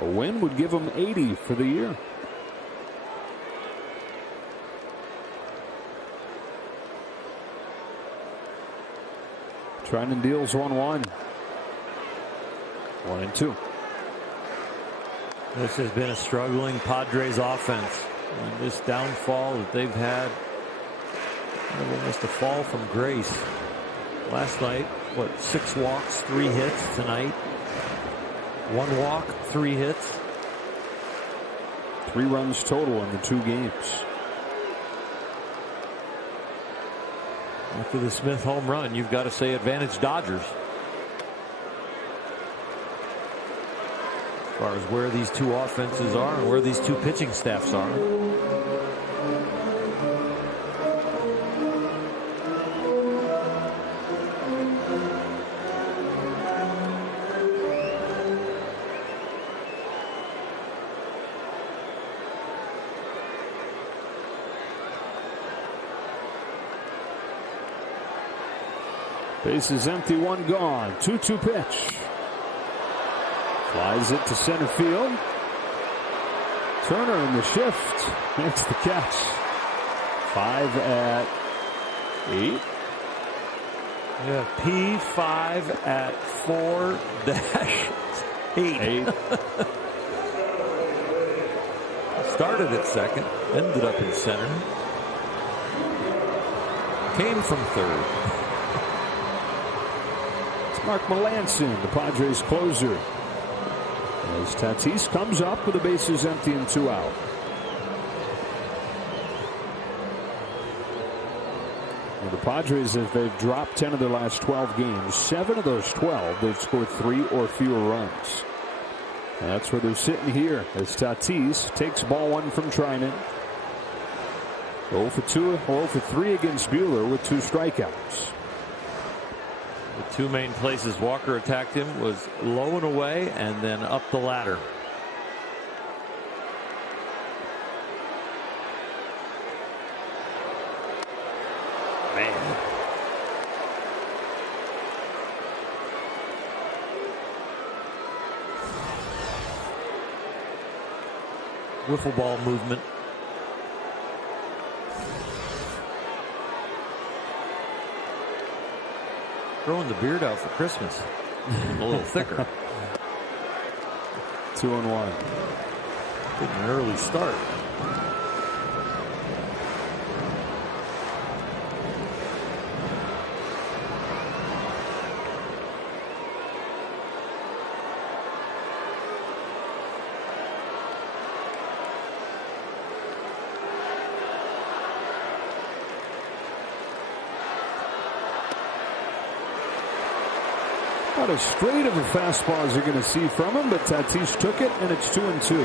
A win would give them 80 for the year. Trinan deals 1-1. 1-2. This has been a struggling Padres offense. And this downfall that they've had, almost a fall from grace. Last night, 6 walks, 3 hits tonight. 1 walk, 3 hits. 3 runs total in the 2 games. After the Smith home run, you've got to say advantage Dodgers. As far as where these 2 offenses are and where these 2 pitching staffs are. Bases empty, 1 gone. 2-2 pitch. Flies it to center field. Turner in the shift makes the catch. 5 at 8. Yeah, P5 at 4-8. Started at second, ended up in center. Came from third. Mark Melancon, the Padres closer. As Tatis comes up with the bases empty and 2 out. Well, the Padres, if they've dropped 10 of their last 12 games, 7 of those 12, they've scored 3 or fewer runs. And that's where they're sitting here as Tatis takes ball 1 from Trinan. 0 for 2, 0 for 3 against Buehler with 2 strikeouts. The 2 main places Walker attacked him was low and away and then up the ladder. Man. Wiffle ball movement. Growing the beard out for Christmas. A little thicker. 2-1. Getting an early start. Not as straight of a fastball as you're going to see from him, but Tatis took it, and it's 2-2.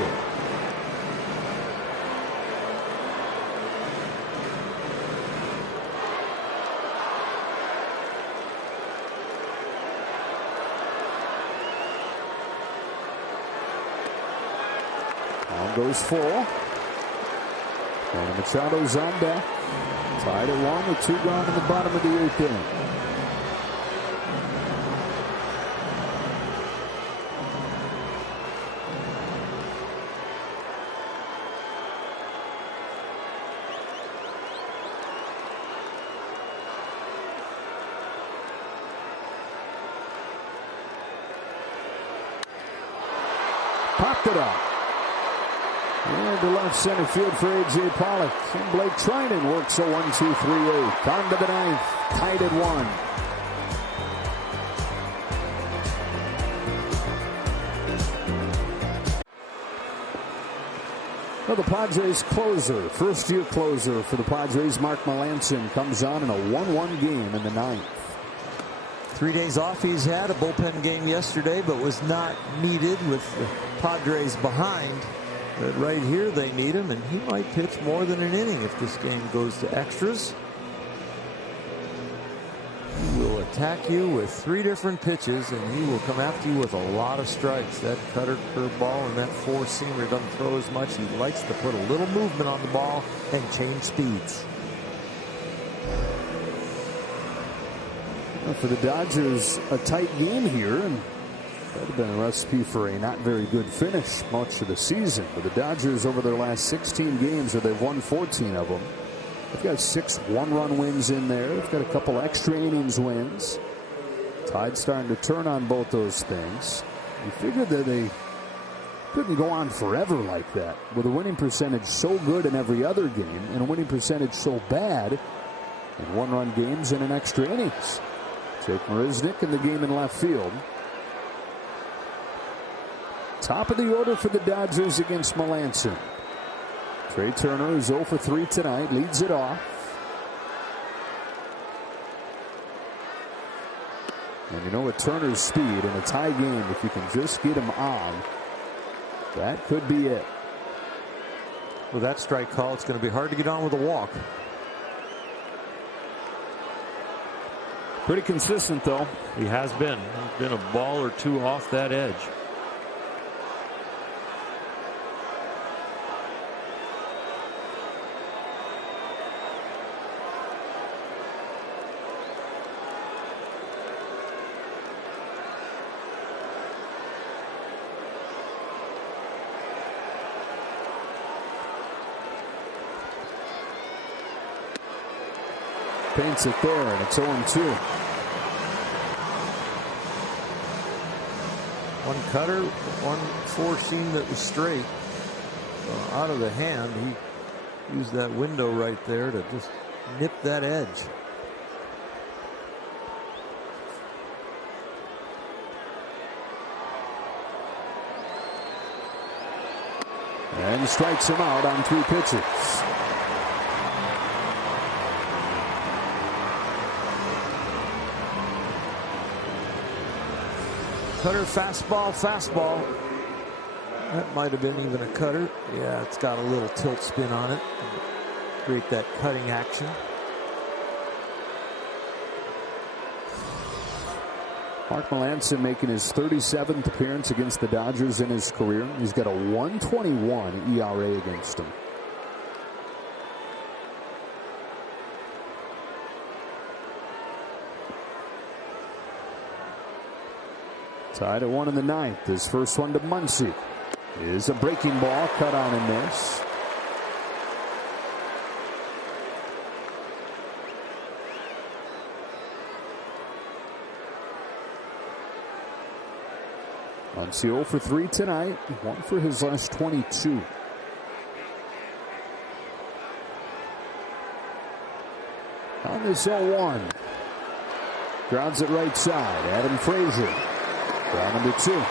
On goes full. And Machado's on deck. Tied at 1 with 2 gone in the bottom of the 8th inning. Popped it up. And to left center field for A.J. Pollock. And Blake Trinan works a 1-2-3-8. On to the 9th. Tied at 1. Well, the Padres closer, first-year closer for the Padres, Mark Melancon, comes on in a 1-1 game in the 9th. 3 days off he's had, a bullpen game yesterday, but was not needed with the Padres behind. But right here they need him, and he might pitch more than an inning if this game goes to extras. He will attack you with 3 different pitches, and he will come after you with a lot of strikes. That cutter, curveball, and that 4-seamer doesn't throw as much. He likes to put a little movement on the ball and change speeds. For the Dodgers, a tight game here, and that would have been a recipe for a not very good finish much of the season. But the Dodgers, over their last 16 games, where they've won 14 of them, they've got 6 one-run wins in there. They've got a couple extra innings wins. Tide's starting to turn on both those things. You figured that they couldn't go on forever like that, with a winning percentage so good in every other game and a winning percentage so bad in one-run games and in extra innings. Jake Marisnick in the game in left field. Top of the order for the Dodgers against Melancon. Trey Turner is 0 for 3 tonight, leads it off. And you know, with Turner's speed in a tie game, if you can just get him on, that could be it. With that strike call, it's going to be hard to get on with a walk. Pretty consistent, though. He has been. There's been a ball or two off that edge. Paints it there, and it's 0-2. One cutter, one 4-seam that was straight. Out of the hand, he used that window right there to just nip that edge. And strikes him out on 3 pitches. Cutter, fastball. That might have been even a cutter. Yeah, it's got a little tilt spin on it. Create that cutting action. Mark Melancon making his 37th appearance against the Dodgers in his career. He's got a 1.21 ERA against him. Tied at 1 in the 9th. His first one to Muncy is a breaking ball, cut on and miss. Muncy 0 for 3 tonight, 1 for his last 22. On this 0-1. Grounds it right side. Adam Frazier. Ground number 2.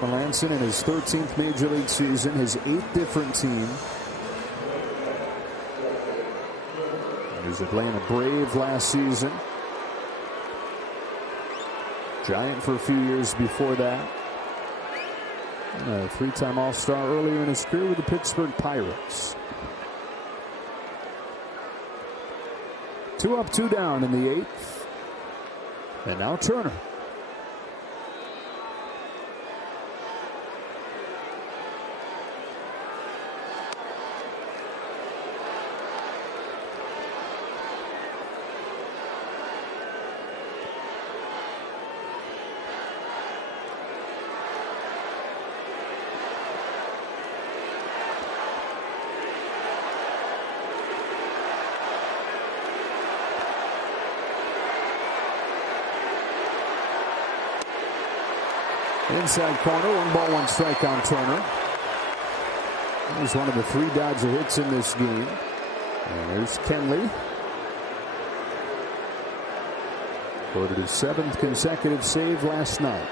Melanson in his 13th major league season, his 8th different team. He was Atlanta Brave last season. Giant for a few years before that. And a 3-time All-Star earlier in his career with the Pittsburgh Pirates. 2 up, 2 down in the 8th. And now Turner. Inside corner, 1 ball, 1 strike on Turner. He's one of the 3 Dodger hits in this game. And there's Kenley. Recorded his 7th consecutive save last night.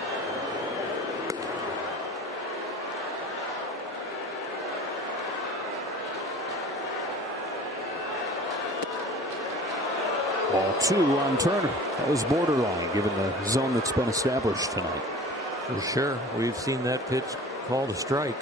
Ball 2 on Turner. That was borderline given the zone that's been established tonight. For sure. We've seen that pitch called a strike.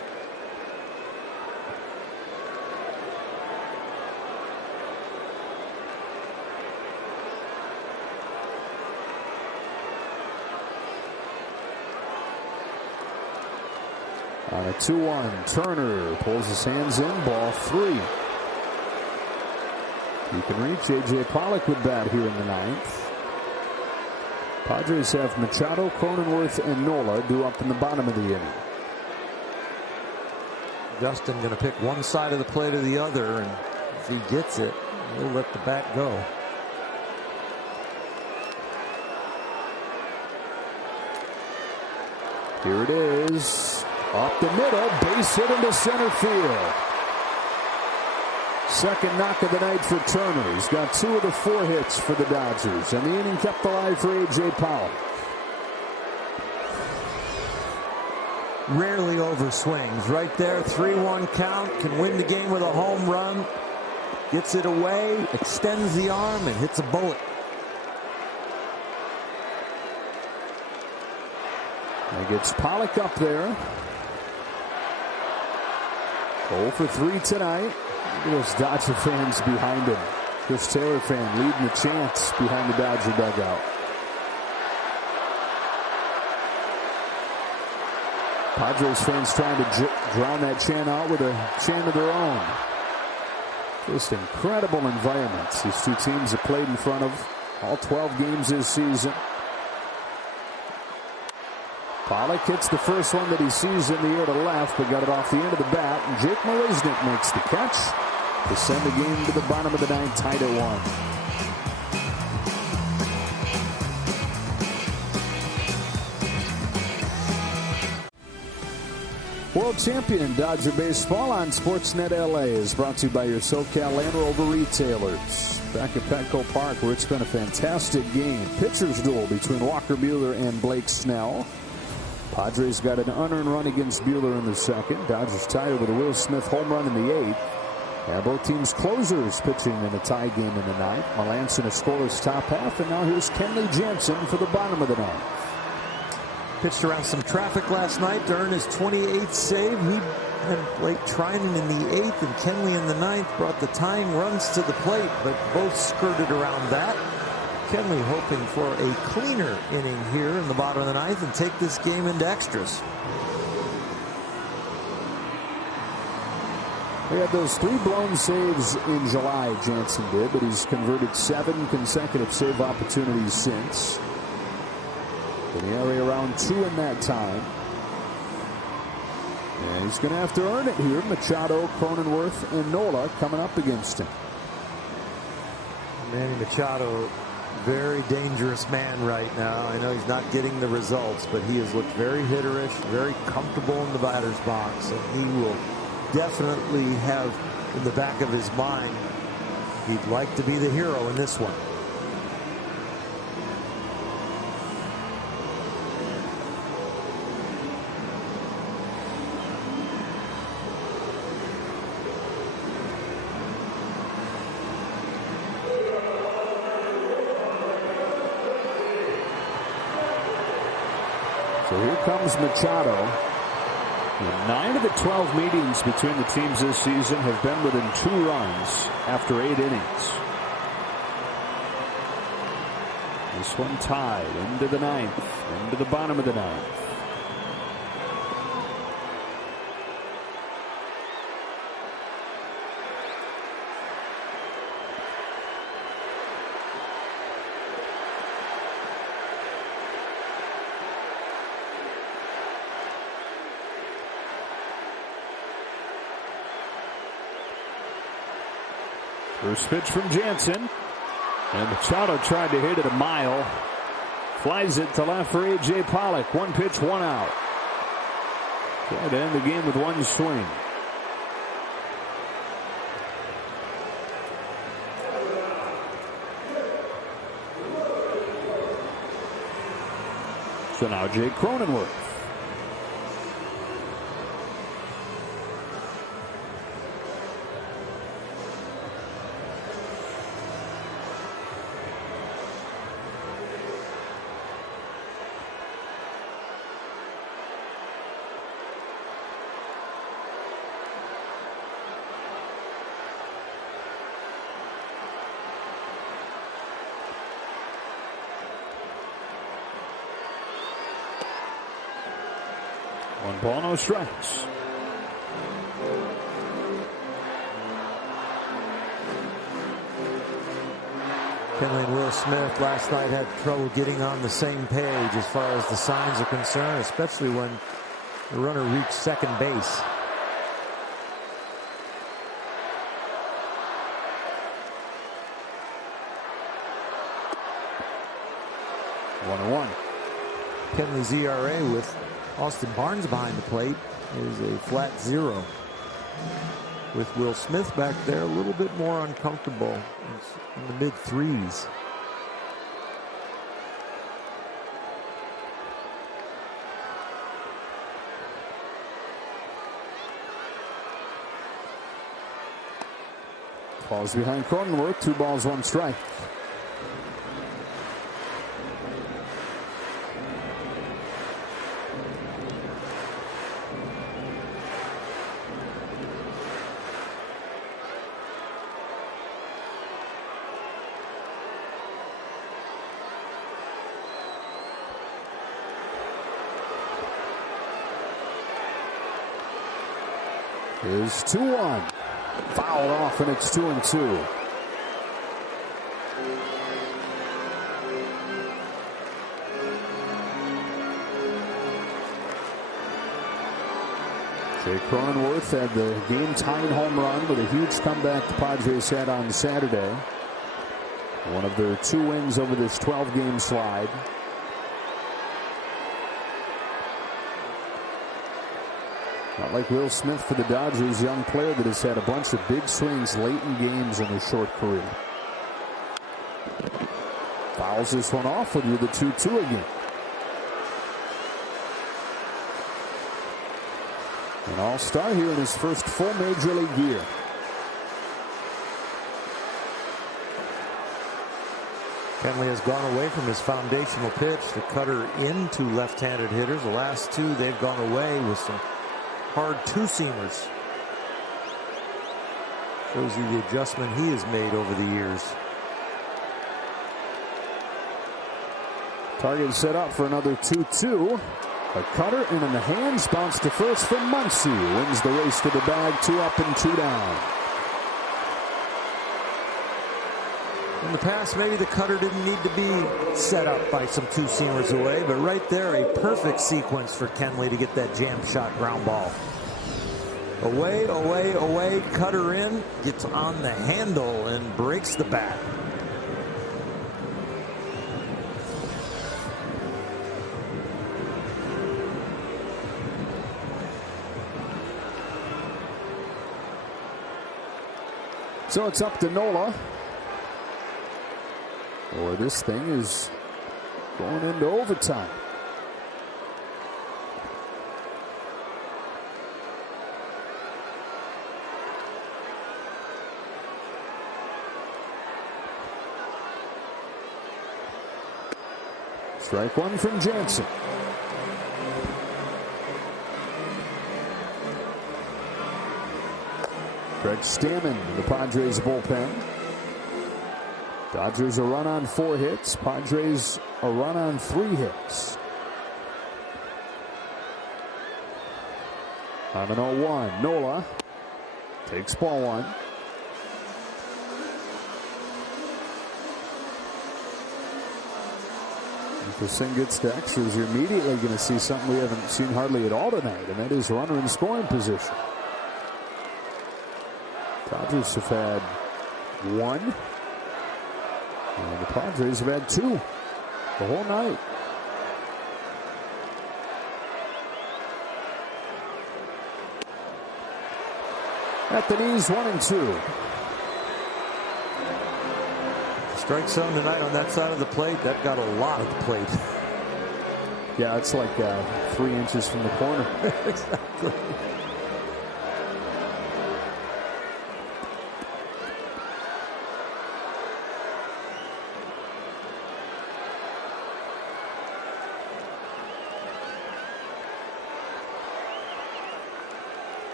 On a 2-1, Turner pulls his hands in, ball 3. You can reach A.J. Pollock with bat here in the 9th. Padres have Machado, Cronenworth, and Nola due up in the bottom of the inning. Justin going to pick one side of the plate or the other, and if he gets it, he'll let the bat go. Here it is. Up the middle, base hit into center field. Second knock of the night for Turner. He's got 2 of the 4 hits for the Dodgers, and the inning kept alive for A.J. Pollock. Rarely overswings. Right there, 3-1 count. Can win the game with a home run. Gets it away, extends the arm, and hits a bullet. He gets Pollock up there. 0 for 3 tonight. Look at those Dodger fans behind him. Chris Taylor fan leading the chants behind the Dodger dugout. Padres fans trying to drown that chant out with a chant of their own. Just incredible environments these 2 teams have played in front of all 12 games this season. Pollock hits the first one that he sees in the air to left, but got it off the end of the bat, and Jake Marisnick makes the catch to send the game to the bottom of the 9th, tied at 1. World champion Dodger baseball on Sportsnet LA is brought to you by your SoCal Land Rover retailers. Back at Petco Park, where it's been a fantastic game. Pitcher's duel between Walker Buehler and Blake Snell. Padres got an unearned run against Buehler in the 2nd. Dodgers tied it with a Will Smith home run in the 8th. And both teams' closers pitching in a tie game in the 9th. Melanson a scoreless top half, and now here's Kenley Jansen for the bottom of the 9th. Pitched around some traffic last night to earn his 28th save. He had Blake Trinan in the 8th and Kenley in the 9th. Brought the tying runs to the plate, but both skirted around that. Kenley hoping for a cleaner inning here in the bottom of the 9th and take this game into extras. He had those 3 blown saves in July, Jansen did, but he's converted 7 consecutive save opportunities since. In the area around 2 in that time. And he's going to have to earn it here. Machado, Cronenworth, and Nola coming up against him. Manny Machado, very dangerous man right now. I know he's not getting the results, but he has looked very hitterish, very comfortable in the batter's box, and he will definitely have in the back of his mind he'd like to be the hero in this one. So here comes Machado. And 9 of the 12 meetings between the teams this season have been within 2 runs after 8 innings. This one tied into the 9th, into the bottom of the 9th. First pitch from Jansen. And Machado tried to hit it a mile. Flies it to left for A.J. Pollock. 1 pitch, 1 out. Tried to end the game with 1 swing. So now Jake Cronenworth. One ball, no strikes. Kenley and Will Smith last night had trouble getting on the same page as far as the signs are concerned, especially when the runner reached second base. One. Kenley's ERA with Austin Barnes behind the plate is a flat 0. With Will Smith back there, a little bit more uncomfortable. It's in the mid-3s. Falls behind Cronenworth. 2 balls, 1 strike. Is 2-1. Fouled off, and it's 2-2. Jake Cronenworth had the game-tying home run with a huge comeback the Padres had on Saturday. One of their 2 wins over this 12-game slide. Not like Will Smith for the Dodgers, young player that has had a bunch of big swings late in games in his short career. Fouls this one off with the 2-2 again. An all-star here in his first full major league year. Kenley has gone away from his foundational pitch, the cutter into left-handed hitters. The last 2 they've gone away with some hard 2-seamers. Shows you the adjustment he has made over the years. Target set up for another 2-2. A cutter and in the hands, bounce to first for Muncy. Wins the race to the bag, 2 up and 2 down. In the past, maybe the cutter didn't need to be set up by some 2-seamers away, but right there, a perfect sequence for Kenley to get that jam shot ground ball. Away, away, away, cutter in, gets on the handle and breaks the bat. So it's up to Nola. Or this thing is going into overtime. Strike one from Jansen. Craig Stammen, the Padres bullpen. Dodgers a run on 4 hits. Padres a run on 3 hits. On an 0-1, Nola takes ball 1. If this thing gets to extras, you're immediately going to see something we haven't seen hardly at all tonight, and that is runner in scoring position. Dodgers have had 1, and the Padres have had 2 the whole night. At the knees, 1-2. Strike zone tonight on that side of the plate. That got a lot of the plate. Yeah, it's like 3 inches from the corner. Exactly.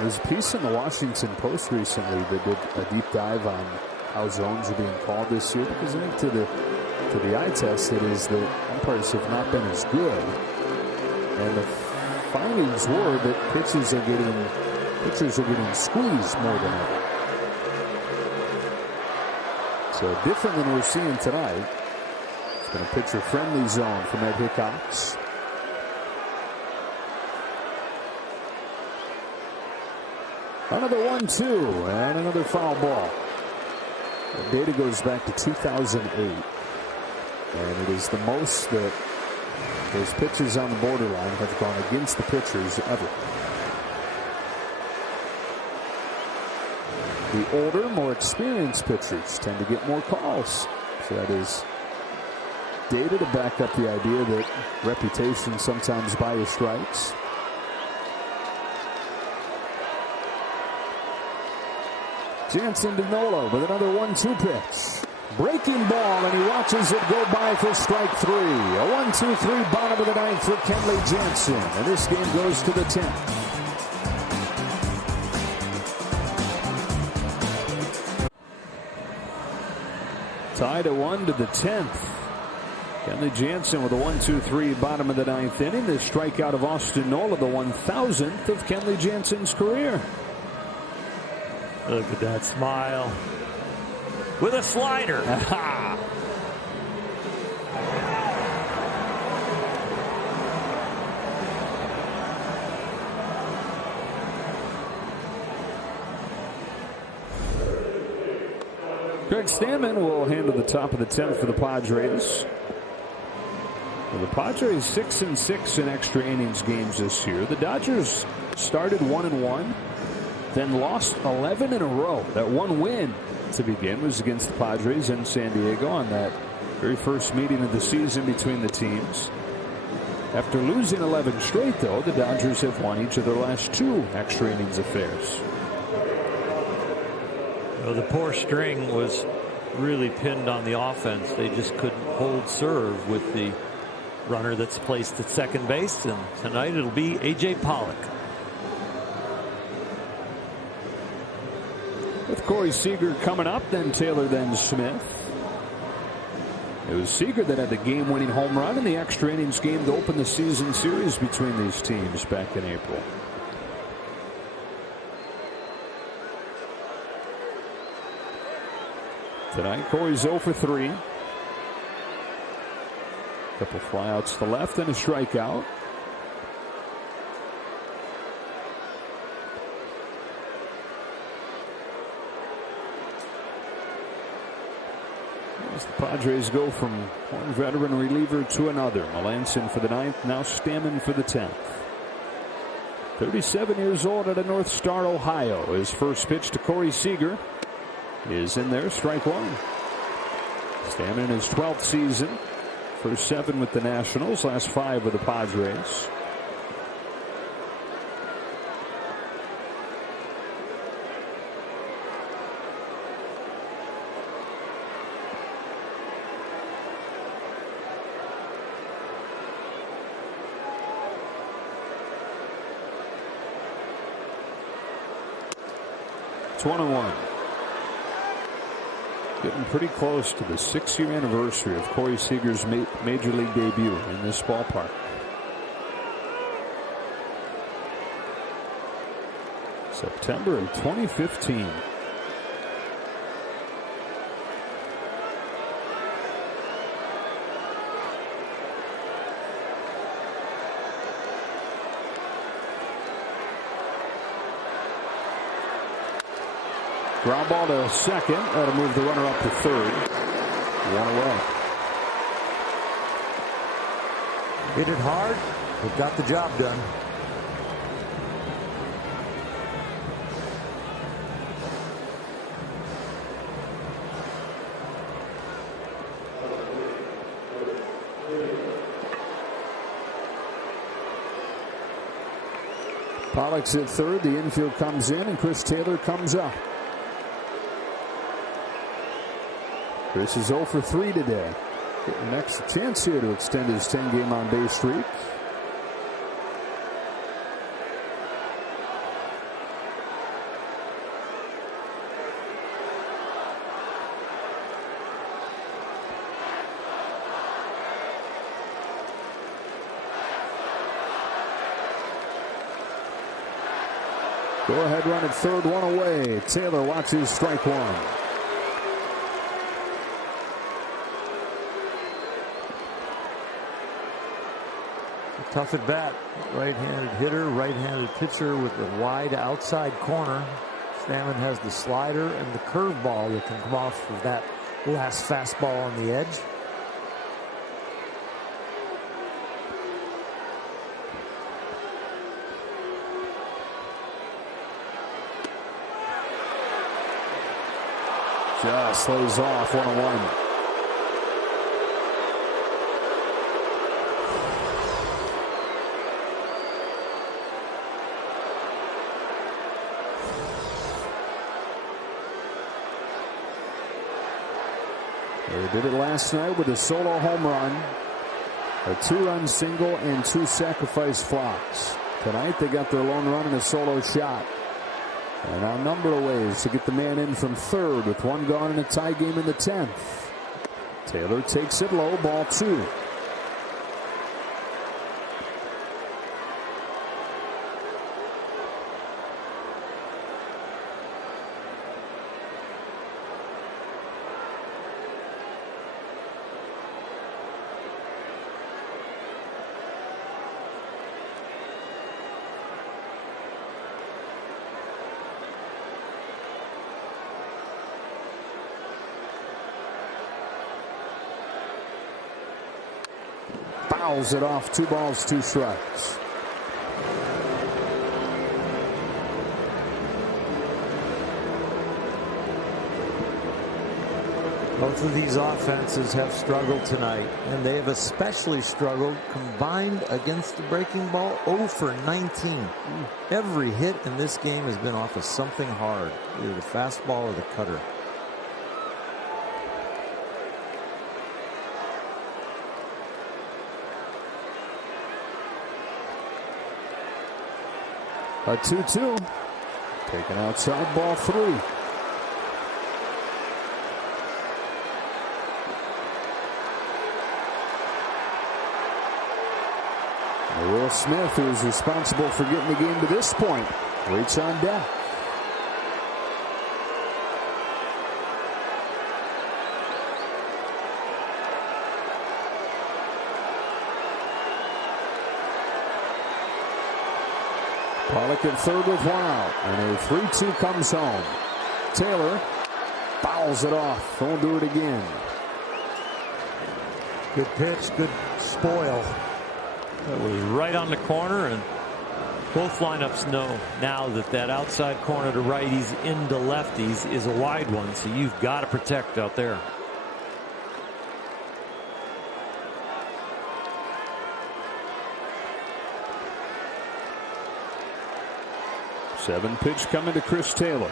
There's a piece in the Washington Post recently that did a deep dive on how zones are being called this year, because I think to the eye test it is that umpires have not been as good, and the findings were that pitchers are getting squeezed more than ever. So different than we're seeing tonight. It's been a pitcher-friendly zone from Ed Hickox. Another 1-2 and another foul ball. The data goes back to 2008, and it is the most that those pitchers on the borderline have gone against the pitchers ever. The older, more experienced pitchers tend to get more calls. So that is data to back up the idea that reputation sometimes buys strikes. Jansen to Nola with another 1-2 pitch. Breaking ball, and he watches it go by for strike 3. A 1-2-3 bottom of the 9th for Kenley Jansen. And this game goes to the 10th. Tied at 1 to the 10th. Kenley Jansen with a 1-2-3 bottom of the 9th inning. The strikeout of Austin Nola, the 1,000th of Kenley Jansen's career. Look at that smile. With a slider. Craig Stammen will handle the top of the 10th for the Padres. Well, the Padres 6-6 in extra innings games this year. The Dodgers started 1-1. Then lost 11 in a row. That one win to begin was against the Padres in San Diego on that very first meeting of the season between the teams. After losing 11 straight, though, the Dodgers have won each of their last 2 extra innings affairs. Well, the poor string was really pinned on the offense. They just couldn't hold serve with the runner that's placed at second base. And tonight it'll be A.J. Pollock. With Corey Seager coming up, then Taylor, then Smith. It was Seager that had the game-winning home run in the extra innings game to open the season series between these teams back in April. Tonight, Corey's 0 for 3. Couple flyouts to the left and a strikeout. As the Padres go from one veteran reliever to another. Melanson for the 9th, now Stammen for the 10th. 37 years old out of North Star, Ohio. His first pitch to Corey Seager is in there, strike one. Stammen in his 12th season. First 7 with the Nationals, last 5 with the Padres. It's 1-1. Getting pretty close to the 6-year anniversary of Corey Seager's major league debut in this ballpark. September of 2015. Ground ball to second. That'll move the runner up to third. One away. Hit it hard, but got the job done. Pollock's at third. The infield comes in, and Chris Taylor comes up. Chris is 0 for 3 today. Getting an extra chance here to extend his 10-game on-base streak. Go ahead run at third, one away. Taylor watches strike one. Tough at bat, right-handed hitter, right-handed pitcher with the wide outside corner. Stammen has the slider and the curveball that can come off of that last fastball on the edge. Just lays off 1-1. They did it last night with a solo home run, a 2-run single, and 2 sacrifice flies. Tonight they got their lone run and a solo shot. And a number of ways to get the man in from third with 1 gone in a tie game in the 10th. Taylor takes it low, ball 2. Fouls it off, 2 balls, 2 strikes. Both of these offenses have struggled tonight, and they have especially struggled combined against the breaking ball. 0 for 19. Every hit in this game has been off of something hard, either the fastball or the cutter. A 2-2. Taken outside, ball 3. Will Smith, who's responsible for getting the game to this point, waits on deck. Pollock at third with one out, and a 3-2 comes home. Taylor fouls it off. Won't do it again. Good pitch, good spoil. That was right on the corner, and both lineups know now that that outside corner to righties into lefties is a wide one, so you've got to protect out there. Seven pitch coming to Chris Taylor.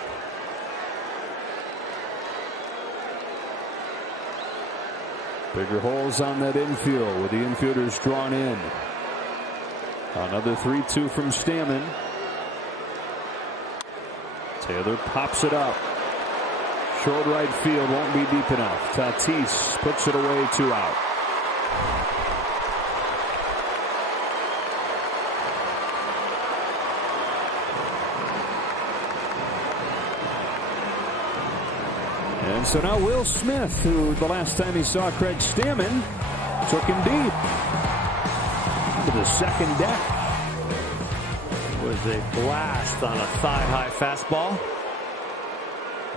Bigger holes on that infield with the infielders drawn in. Another 3-2 from Stammen. Taylor pops it up. Short right field won't be deep enough. Tatis puts it away, 2 out. And so now Will Smith, who the last time he saw Craig Stammen, took him deep to the second deck. It was a blast on a thigh-high fastball.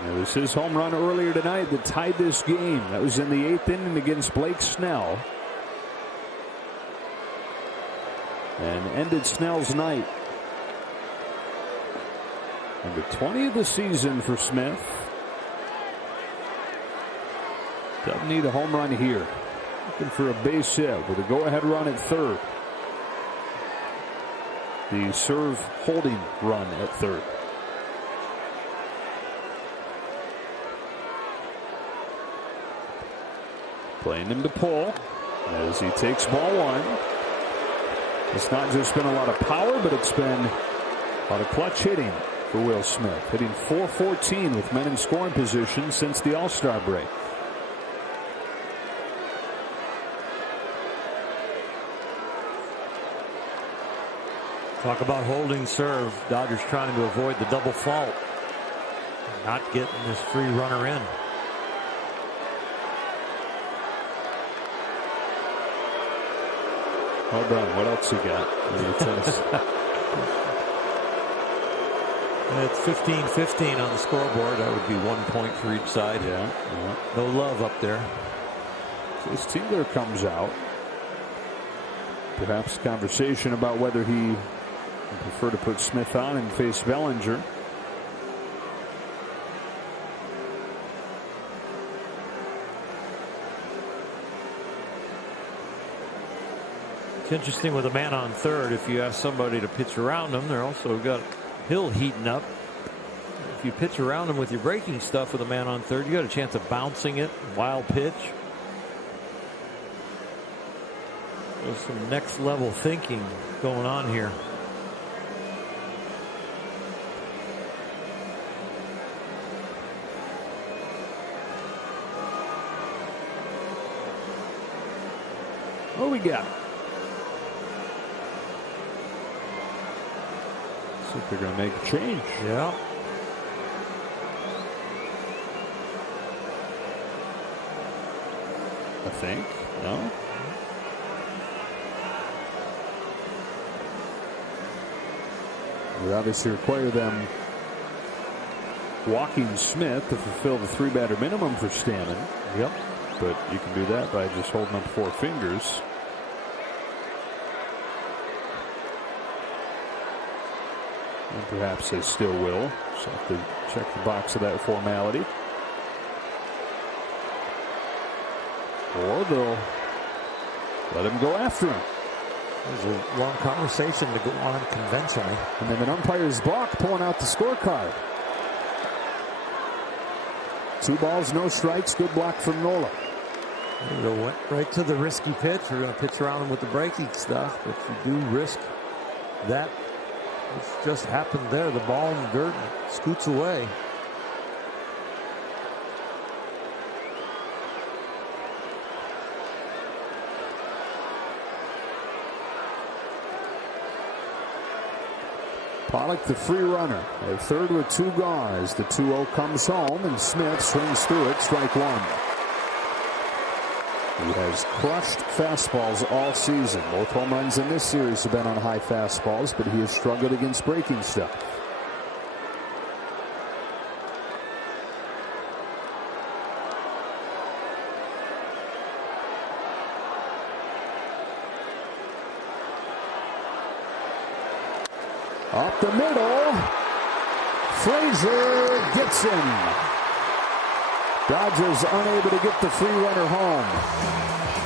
It was his home run earlier tonight that tied this game. That was in the 8th inning against Blake Snell. And ended Snell's night. Number 20 of the season for Smith. Doesn't need a home run here. Looking for a base hit with a go-ahead run at third. The serve holding run at third. Playing him to pull as he takes ball 1. It's not just been a lot of power, but it's been a lot of clutch hitting for Will Smith. Hitting .414 with men in scoring position since the All-Star break. Talk about holding serve. Dodgers trying to avoid the double fault. Not getting this free runner in. Well done. What else you got? It's 15-15 on the scoreboard. That would be 1 point for each side. Yeah. No love up there. His Taylor comes out. Perhaps conversation about whether he would prefer to put Smith on and face Bellinger. It's interesting with a man on third. If you ask somebody to pitch around him, they're also got Hill heating up. If you pitch around him with your breaking stuff with a man on third, you got a chance of bouncing it. Wild pitch. There's some next level thinking going on here. What we got? See if they're going to make a change. Yeah. I think. No? We obviously require them walking Smith to fulfill the 3-batter minimum for Stammen. Yep. But you can do that by just holding up 4 fingers. And perhaps they still will. So have to check the box of that formality. Or they'll let him go after him. There's a long conversation to go on conventionally. And then an umpire's block pulling out the scorecard. 2 balls, no strikes. Good block from Nola. Went right to the risky pitch. We're going to pitch around him with the breaking stuff, but you do risk that. Which just happened there. The ball in the dirt scoots away. Pollock, the free runner, at third with 2 gone as the 2-0 comes home, and Smith swings through it, strike 1. He has crushed fastballs all season. Both home runs in this series have been on high fastballs, but he has struggled against breaking stuff. Up the middle. Frazier gets him. Dodgers unable to get the free runner home.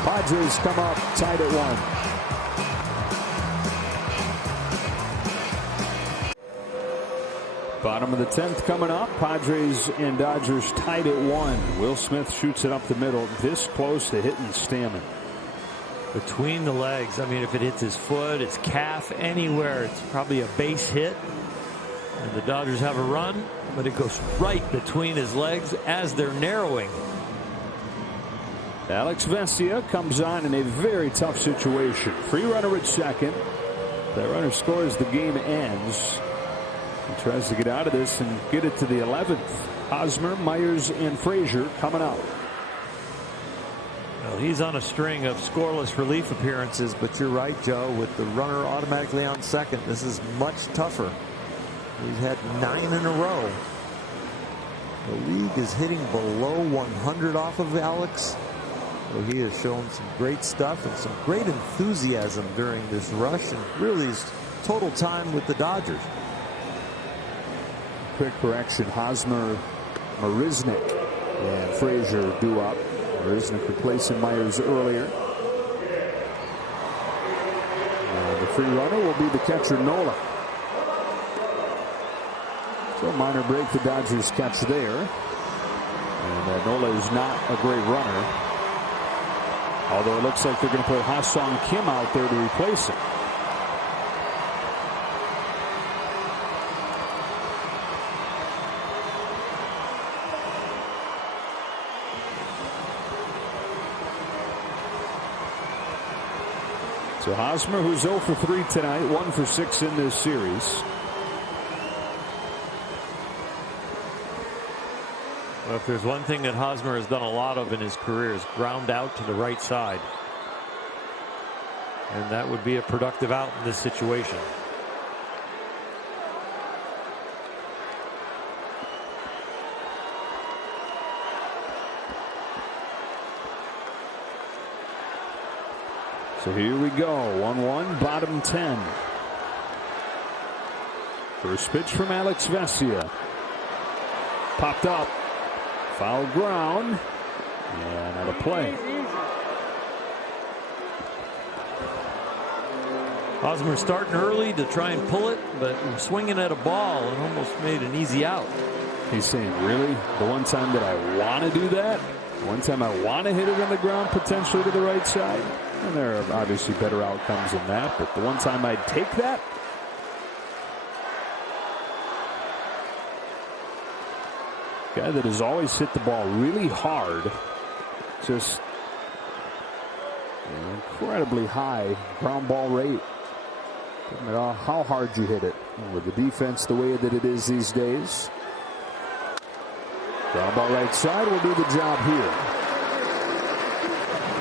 Padres come up tied at 1. Bottom of the 10th coming up. Padres and Dodgers tied at 1. Will Smith shoots it up the middle, this close to hitting Stammen. Between the legs. I mean, if it hits his foot, his calf, anywhere, it's probably a base hit. And the Dodgers have a run, but it goes right between his legs as they're narrowing. Alex Vesia comes on in a very tough situation. Free runner at second. That runner scores, the game ends. He tries to get out of this and get it to the 11th. Hosmer, Myers, and Frazier coming out. Well, he's on a string of scoreless relief appearances, But you're right, Joe, with the runner automatically on second, this is much tougher. He's had 9 in a row. The league is hitting below 100 off of Alex. So he has shown some great stuff and some great enthusiasm during this rush and really his total time with the Dodgers. Quick correction. Hosmer, Marisnik, and Frazier due up. Marisnik replacing Myers earlier. And the free runner will be the catcher, Nola. So minor break, the Dodgers catch there. And Nola is not a great runner. Although it looks like they're going to put Ha-Sung Kim out there to replace him. So Hosmer, who's 0 for 3 tonight, 1 for 6 in this series. Well, if there's one thing that Hosmer has done a lot of in his career is ground out to the right side. And that would be a productive out in this situation. So here we go. 1-1, bottom 10. First pitch from Alex Vesia. Popped up. Foul ground. And out of play. Hosmer starting early to try and pull it, but swinging at a ball and almost made an easy out. He's saying, really? The one time that I want to do that? The one time I want to hit it on the ground, potentially to the right side? And there are obviously better outcomes than that, but the one time I'd take that? Guy that has always hit the ball really hard. Just an incredibly high ground ball rate. Doesn't matter how hard you hit it. With the defense the way that it is these days. Ground ball right side will do the job here.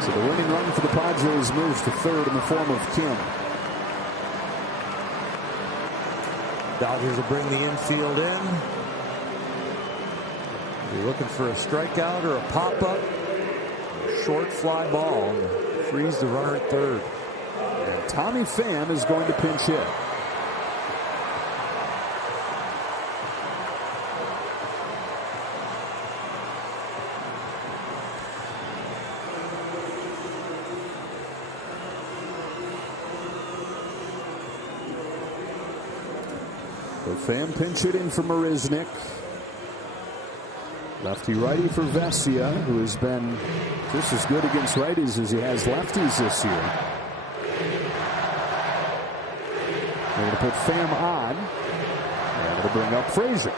So the winning run for the Padres moves to third in the form of Kim. Dodgers will bring the infield in. You're looking for a strikeout or a pop-up. Short fly ball. Frees the runner at third. And Tommy Pham is going to pinch hit. So Pham pinch hitting for Marisnik. Lefty-righty for Vesia, who has been just as good against righties as he has lefties this year. They're going to put Pham on, and it'll bring up Frazier.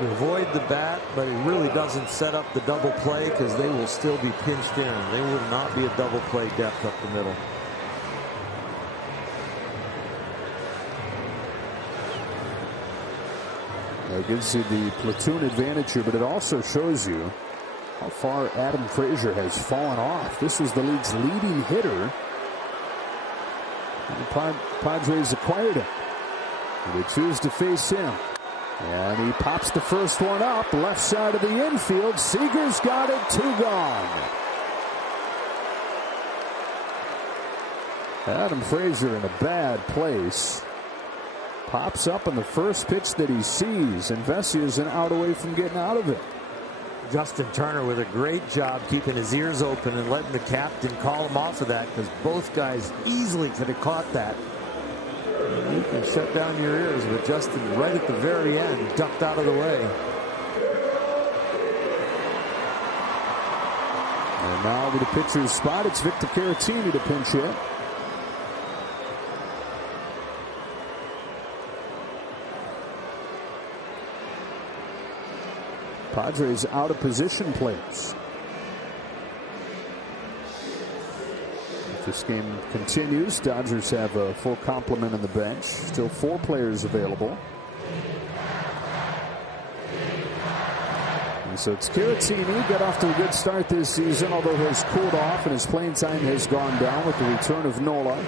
You avoid the bat, but it really doesn't set up the double play because they will still be pinched in. They will not be a double play depth up the middle. It gives you the platoon advantage here, but it also shows you how far Adam Frazier has fallen off. This was the league's leading hitter. And the Padres acquired him. And they choose to face him. And he pops the first one up, left side of the infield. Seager's got it, 2 gone. Adam Frazier in a bad place. Pops up on the first pitch that he sees, and Vessia's an out away from getting out of it. Justin Turner with a great job keeping his ears open and letting the captain call him off of that, because both guys easily could have caught that. You can shut down your ears, but Justin right at the very end ducked out of the way. And now with the pitcher's spot, it's Victor Caratini to pinch hit. Padres out of position players. If this game continues, Dodgers have a full complement on the bench. Still 4 players available. And so it's Caratini. Got off to a good start this season, although has cooled off and his playing time has gone down with the return of Nola.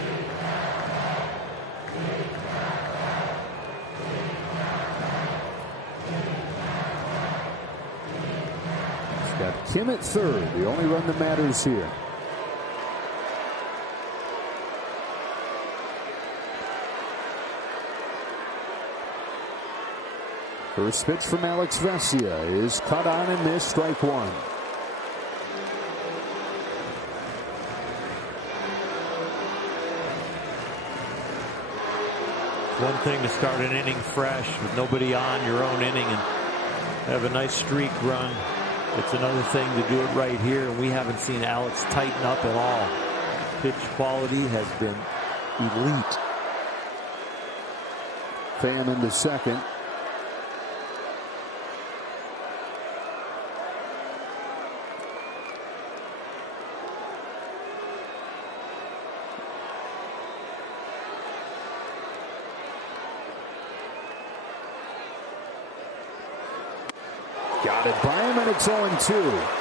Got Kim at third, the only run that matters here. First pitch from Alex Vesia is cut on and missed, strike 1. One thing to start an inning fresh with nobody on your own inning and have a nice streak run. It's another thing to do it right here, and we haven't seen Alex tighten up at all. Pitch quality has been elite. Fan into second. Got it by him, and it's 0-2.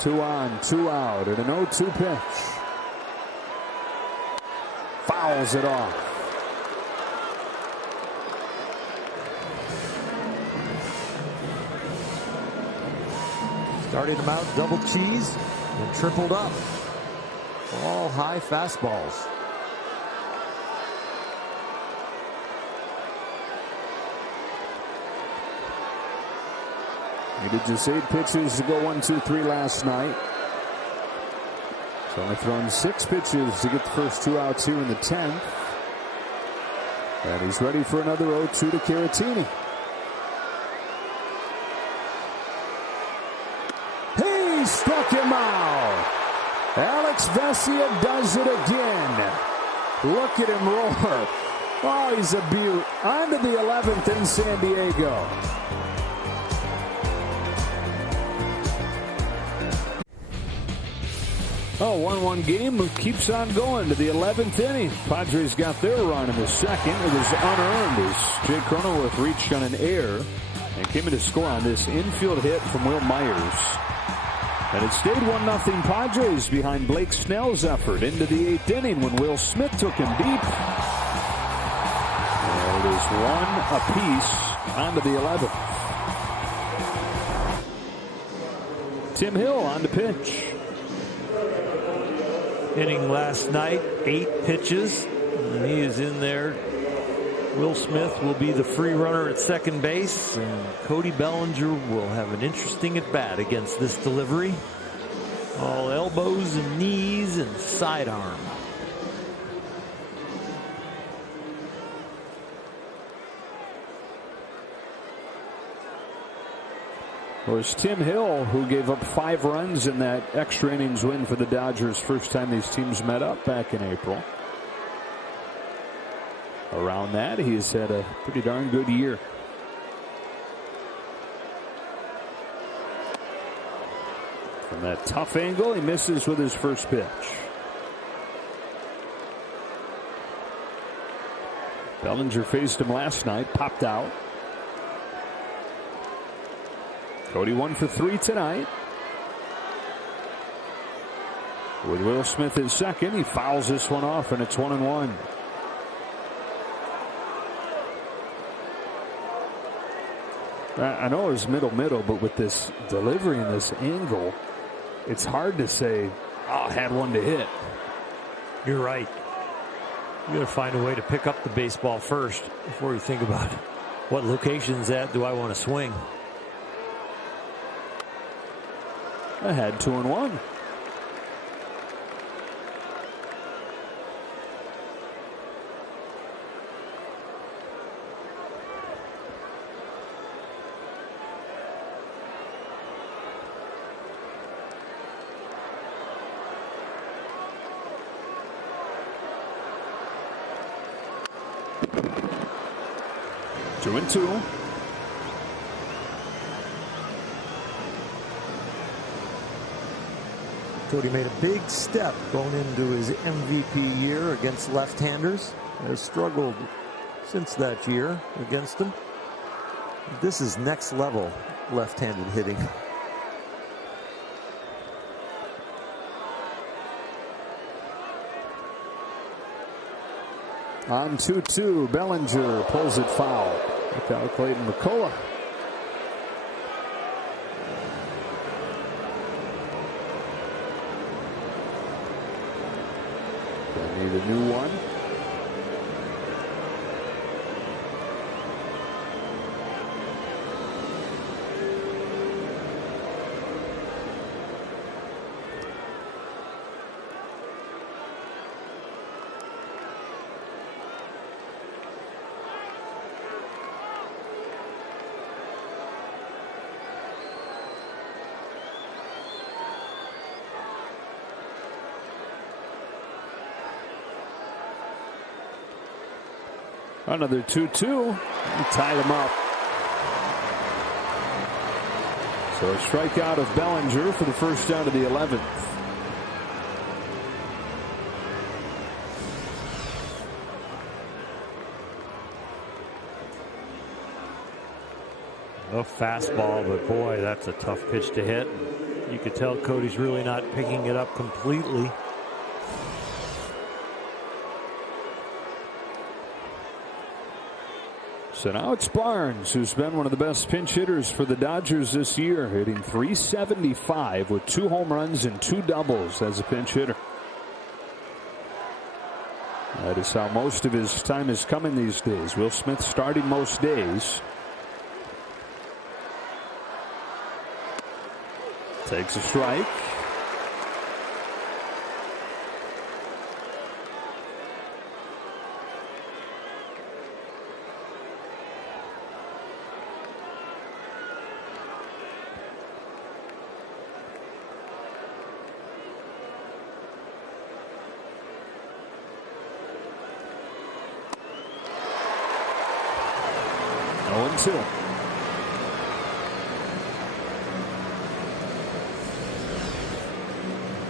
Two on, 2 out, and an 0-2 pitch. Fouls it off. Started him out double cheese and tripled up. All high fastballs. He did just 8 pitches to go 1-2-3 last night. He's only thrown 6 pitches to get the first 2 outs here in the 10th. And he's ready for another 0-2 to Caratini. He struck him out. Alex Vesia does it again. Look at him roar. Oh, he's a beaut. On to the 11th in San Diego. Oh, 1-1 game keeps on going to the 11th inning. Padres got their run in the second. It was unearned as Jake Cronenworth reached on an error and came in to score on this infield hit from Will Myers. And it stayed 1-0 Padres behind Blake Snell's effort into the 8th inning when Will Smith took him deep. And it is 1 apiece on to the 11th. Tim Hill on the pitch. Inning last night, 8 pitches, and he is in there. Will Smith will be the free runner at second base, and Cody Bellinger will have an interesting at bat against this delivery. All elbows and knees and sidearm. was Tim Hill, who gave up 5 runs in that extra innings win for the Dodgers first time these teams met up back in April. Around that, he's had a pretty darn good year. From that tough angle, he misses with his first pitch. Bellinger faced him last night, popped out. Cody 1 for 3 tonight. With Will Smith at second, he fouls this one off, and it's 1-1. I know it was middle, but with this delivery and this angle, it's hard to say, oh, I had one to hit. You're right. You got to find a way to pick up the baseball first before you think about what location's that do I want to swing. I had 2-1. Two and two. Cody made a big step going into his MVP year against left-handers. Has struggled since that year against them. This is next level left-handed hitting. On 2-2, Bellinger pulls it foul. Look out, Clayton McCullough. They need a new one. Another 2-2. Tie them up. So a strikeout of Bellinger for the first out of the 11th. A fastball, but boy, that's a tough pitch to hit. You could tell Cody's really not picking it up completely. So now it's Barnes, who's been one of the best pinch hitters for the Dodgers this year, hitting .375 with 2 home runs and 2 doubles as a pinch hitter. That is how most of his time is coming these days. Will Smith starting most days. Takes a strike.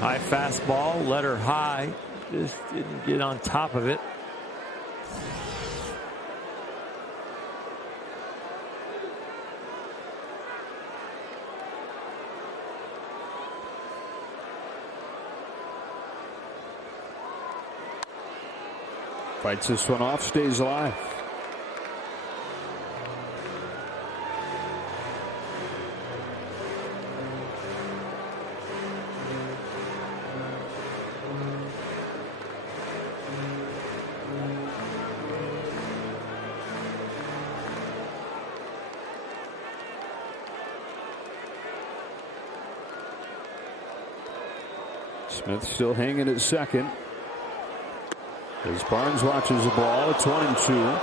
High fastball, let her high, just didn't get on top of it. Fights this one off, stays alive. Smith still hanging at second. As Barnes watches the ball, it's 1-2.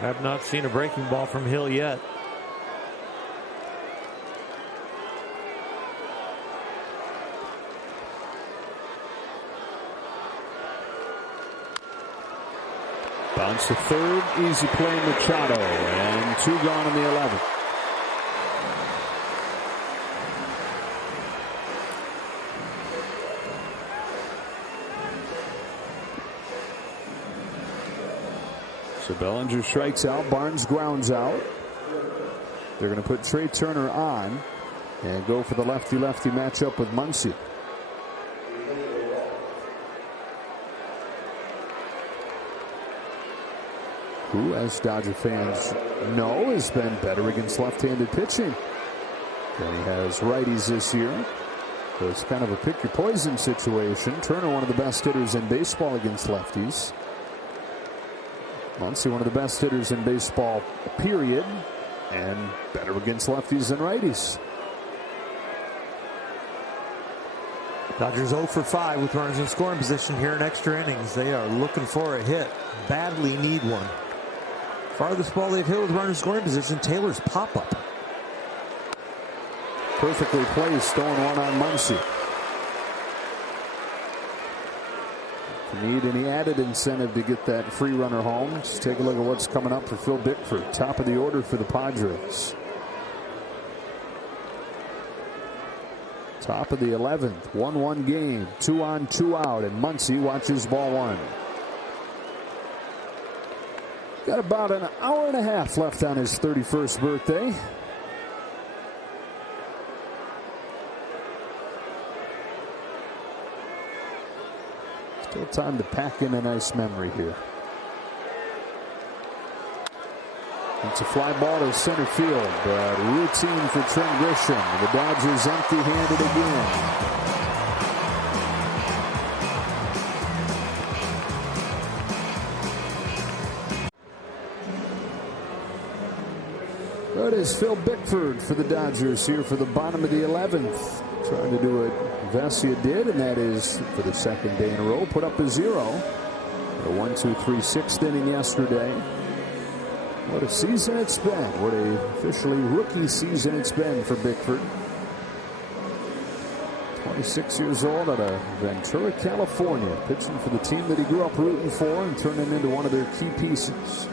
Have not seen a breaking ball from Hill yet. Bounce to third, easy play Machado, and 2 gone in the 11th. So Bellinger strikes out, Barnes grounds out. They're going to put Trey Turner on and go for the lefty-lefty matchup with Muncy. Who, as Dodger fans know, has been better against left-handed pitching than he has righties this year. So it's kind of a pick-your-poison situation. Turner, one of the best hitters in baseball against lefties. Muncy, one of the best hitters in baseball, period, and better against lefties than righties. Dodgers 0 for 5 with runners in scoring position here in extra innings. They are looking for a hit. Badly need one. Farthest ball they've hit with runners in scoring position, Taylor's pop-up. Perfectly placed, throwing one on Muncy. If you need any added incentive to get that free runner home, let's take a look at what's coming up for Phil Bickford. Top of the order for the Padres. Top of the 11th, 1-1 game, 2 on, 2 out, and Muncy watches ball 1. Got about an hour and a half left on his 31st birthday. Still time to pack in a nice memory here. It's a fly ball to center field, but routine for Trent Grisham. The Dodgers empty-handed again. That is Phil Bickford for the Dodgers here for the bottom of the 11th. Trying to do what Vesia did, and that is for the second day in a row, put up a 0. A 1-2-3-6th inning yesterday. What a season it's been. What a officially rookie season it's been for Bickford. 26 years old out of Ventura, California, pitching for the team that he grew up rooting for and turning into one of their key pieces.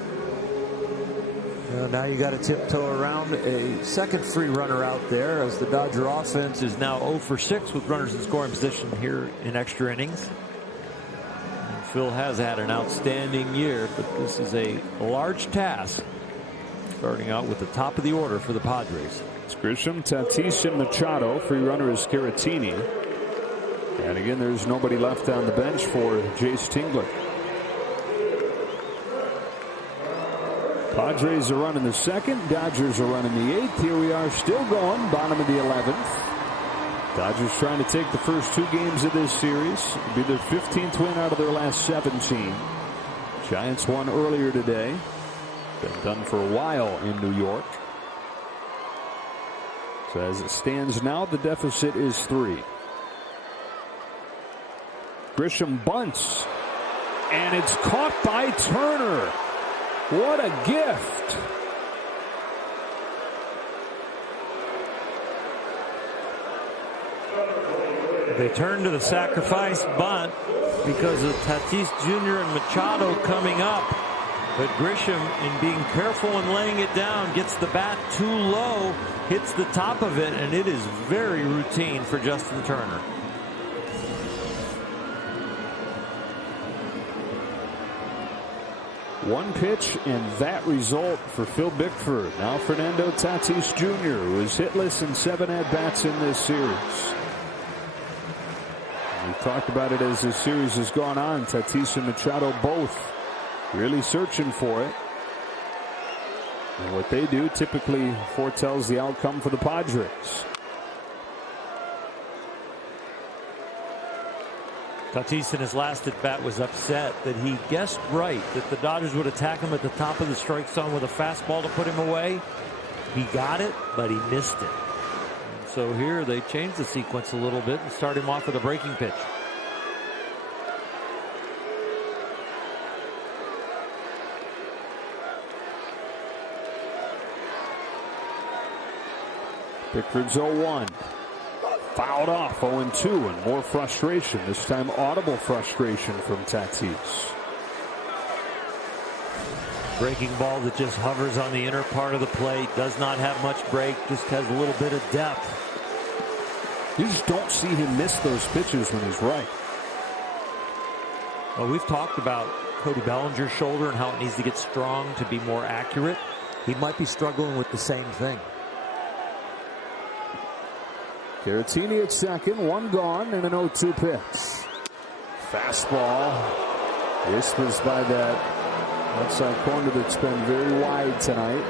Now you got to tiptoe around a second free runner out there as the Dodger offense is now 0 for 6 with runners in scoring position here in extra innings. And Phil has had an outstanding year, but this is a large task starting out with the top of the order for the Padres. It's Grisham, Tatis, and Machado. Free runner is Caratini. And again, there's nobody left on the bench for Jace Tingler. Padres are running the second. Dodgers are running the 8th. Here we are still going. Bottom of the 11th. Dodgers trying to take the first 2 games of this series. It'll be their 15th win out of their last 17. Giants won earlier today. Been done for a while in New York. So as it stands now, the deficit is 3. Grisham bunts. And it's caught by Turner. What a gift. They turn to the sacrifice bunt because of Tatis Jr. and Machado coming up. But Grisham, in being careful and laying it down, gets the bat too low, hits the top of it, and it is very routine for Justin Turner. One pitch and that result for Phil Bickford. Now Fernando Tatis Jr., who is hitless in 7 at-bats in this series. We've talked about it as this series has gone on. Tatis and Machado both really searching for it. And what they do typically foretells the outcome for the Padres. Tatis in his last at bat was upset that he guessed right that the Dodgers would attack him at the top of the strike zone with a fastball to put him away. He got it, but he missed it. And so here they changed the sequence a little bit and start him off with a breaking pitch. Pickford's 0-1. Fouled off 0-2, and more frustration. This time audible frustration from Tatis. Breaking ball that just hovers on the inner part of the plate. Does not have much break. Just has a little bit of depth. You just don't see him miss those pitches when he's right. Well, we've talked about Cody Bellinger's shoulder and how it needs to get strong to be more accurate. He might be struggling with the same thing. Caratini at second, one gone, and an 0-2 pitch. Fastball. Whispers by that outside corner that's been very wide tonight.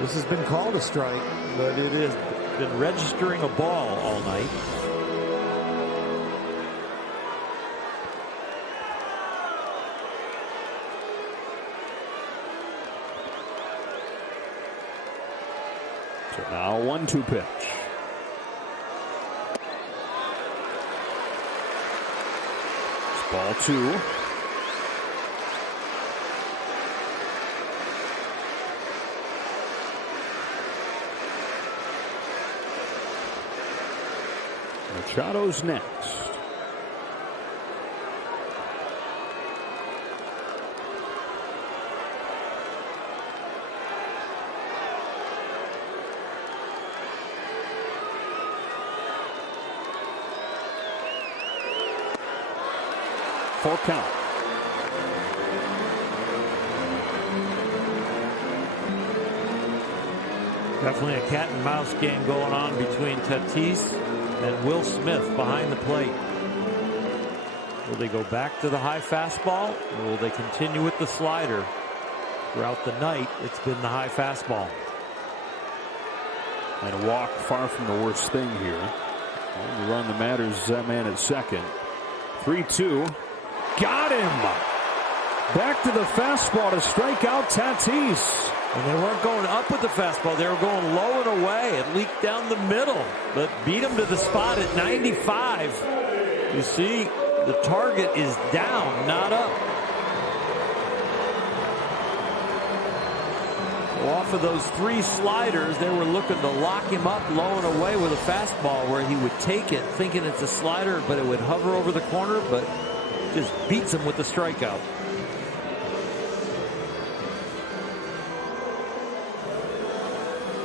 This has been called a strike, but it has been registering a ball all night. So now 1-2 pitch. It's ball 2. Machado's next. Full count. Definitely a cat and mouse game going on between Tatis and Will Smith behind the plate. Will they go back to the high fastball, or will they continue with the slider? Throughout the night, it's been the high fastball. And a walk, far from the worst thing here. Only run that matters is that man at second. 3-2. Got him! Back to the fastball to strike out Tatis. And they weren't going up with the fastball. They were going low and away. It leaked down the middle, but beat him to the spot at 95. You see, the target is down, not up. Well, off of those 3 sliders, they were looking to lock him up low and away with a fastball where he would take it thinking it's a slider, but it would hover over the corner, but just beats him with the strikeout.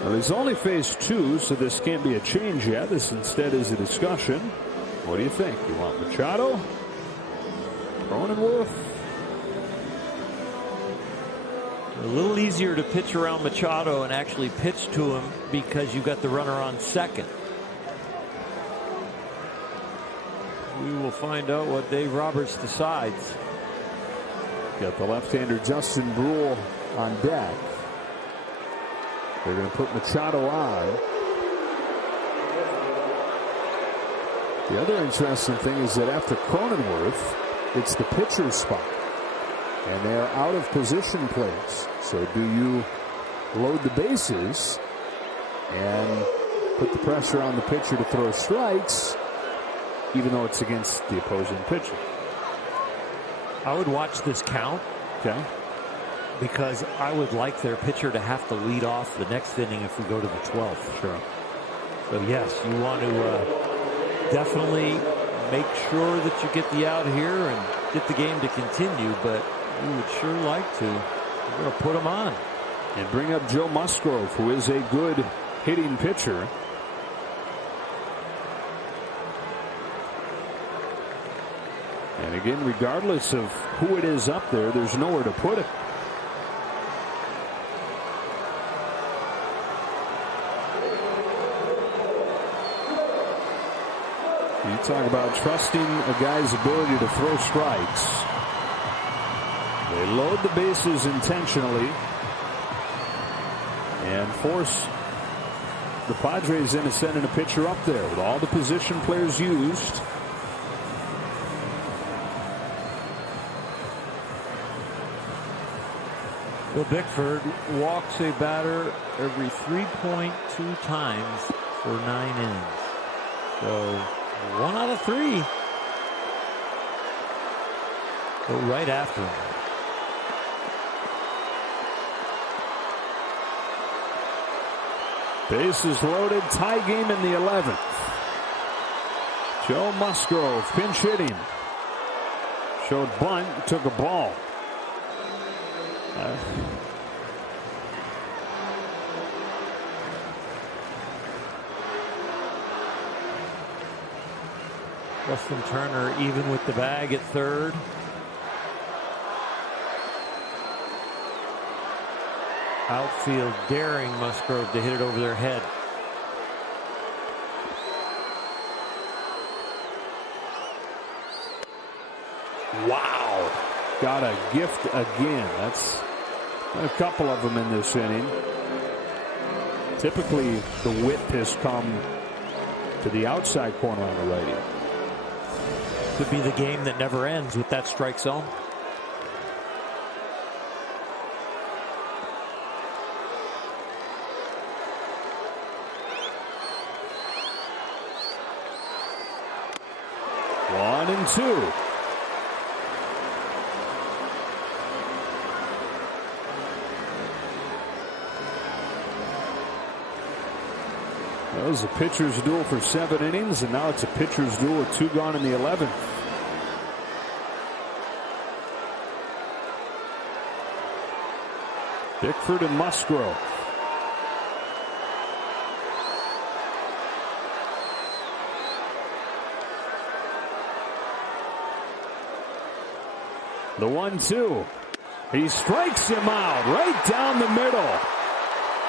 Well, he's only faced 2, so this can't be a change yet. This instead is a discussion. What do you think? You want Machado? Cronenworth? A little easier to pitch around Machado and actually pitch to him because you've got the runner on second. We will find out what Dave Roberts decides. Got the left-hander Justin Brule on deck. They're going to put Machado on. The other interesting thing is that after Cronenworth, it's the pitcher's spot. And they are out of position plays. So do you load the bases and put the pressure on the pitcher to throw strikes, even though it's against the opposing pitcher? I would watch this count. Okay. Because I would like their pitcher to have to lead off the next inning if we go to the 12th. Sure. So, yes, you want to definitely make sure that you get the out here and get the game to continue, but you would sure like to. You're going to put them on. And bring up Joe Musgrove, who is a good hitting pitcher. And again, regardless of who it is up there, there's nowhere to put it. You talk about trusting a guy's ability to throw strikes. They load the bases intentionally and force the Padres into sending a pitcher up there with all the position players used. Bill Bickford walks a batter every 3.2 times for 9 innings. So 1 out of 3. Go right after him. Bases loaded, tie game in the 11th. Joe Musgrove pinch hitting. Showed bunt, took a ball. Justin Turner even with the bag at third. Outfield daring Musgrove to hit it over their head. Wow. Got a gift again. That's a couple of them in this inning. Typically, the whip has come to the outside corner on the righty. Could be the game that never ends with that strike zone. One and two. That was a pitcher's duel for 7 innings, and now it's a pitcher's duel with 2 gone in the 11th. Bickford and Musgrove. The 1-2. He strikes him out right down the middle.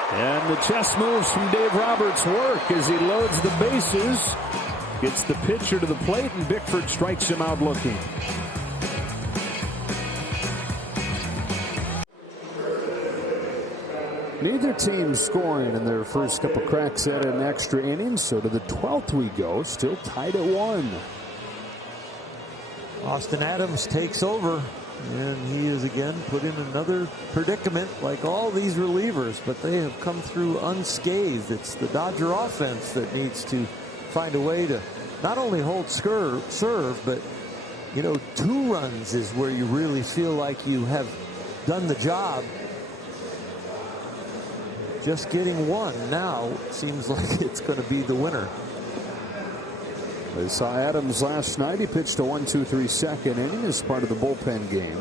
And the chest moves from Dave Roberts' work as he loads the bases. Gets the pitcher to the plate, and Bickford strikes him out looking. Neither team scoring in their first couple cracks at an extra inning, so to the 12th we go, still tied at 1. Austin Adams takes over, and he is again put in another predicament like all these relievers, but they have come through unscathed. It's the Dodger offense that needs to find a way to not only hold serve, but, 2 runs is where you really feel like you have done the job. Just getting 1 now seems like it's going to be the winner. They saw Adams last night. He pitched a 1-2-3 second inning as part of the bullpen game.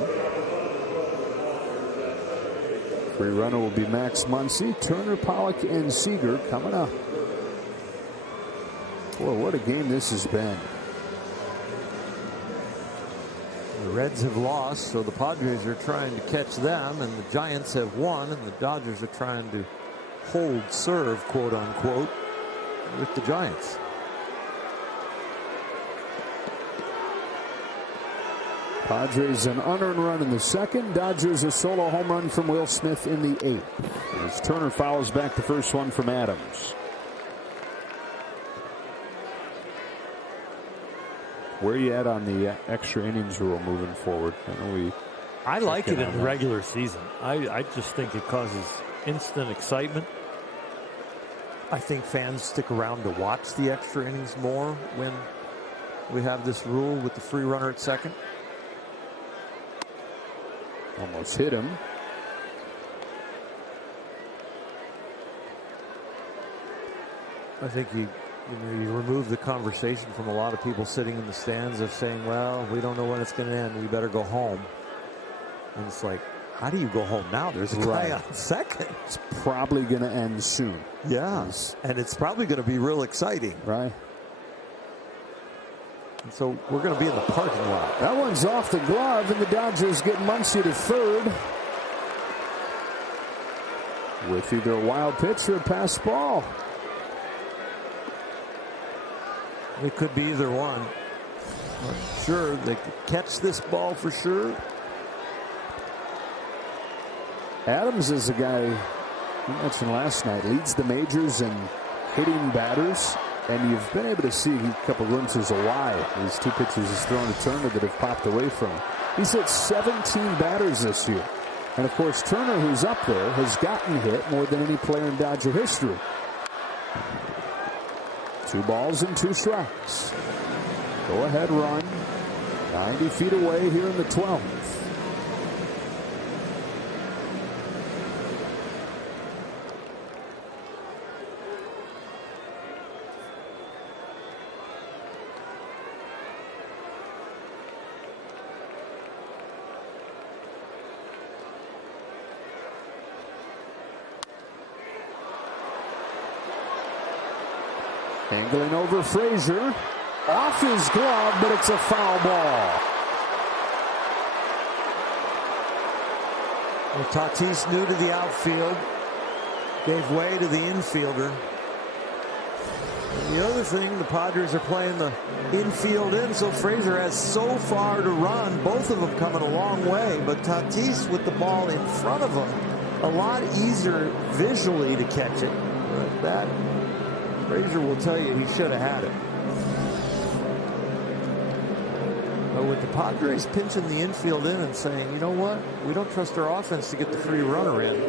Free runner will be Max Muncy, Turner, Pollock, and Seager coming up. Boy, what a game this has been. The Reds have lost, so the Padres are trying to catch them, and the Giants have won, and the Dodgers are trying to hold serve, quote unquote, with the Giants. Padres an unearned run in the second. Dodgers a solo home run from Will Smith in the 8th. As Turner fouls back the first one from Adams. Where are you at on the extra innings rule moving forward? I like it in the regular season. I just think it causes instant excitement. I think fans stick around to watch the extra innings more when we have this rule with the free runner at second. Almost hit him. I think you remove the conversation from a lot of people sitting in the stands of saying, well, we don't know when it's going to end. We better go home. And it's like, how do you go home now? There's a guy on second. It's probably going to end soon. Yeah. And it's probably going to be real exciting. Right. And so we're going to be in the parking lot. That one's off the glove, and the Dodgers get Muncy to third. With either a wild pitch or a pass ball. It could be either one. I'm sure they could catch this ball for sure. Adams is a guy you mentioned last night, leads the majors in hitting batters, and you've been able to see a couple glimpses of why these 2 pitches he's thrown to Turner that have popped away from him. He's hit 17 batters this year. And of course, Turner, who's up there, has gotten hit more than any player in Dodger history. 2 balls and 2 strikes. Go ahead run. 90 feet away here in the 12th. Angling over Frazier. Off his glove, but it's a foul ball. Well, Tatis new to the outfield. Gave way to the infielder. And the other thing, the Padres are playing the infield in, so Frazier has so far to run. Both of them coming a long way, but Tatis with the ball in front of him, a lot easier visually to catch it. But that, Frazier will tell you he should have had it. But with the Padres pinching the infield in and saying, you know what, we don't trust our offense to get the free runner in.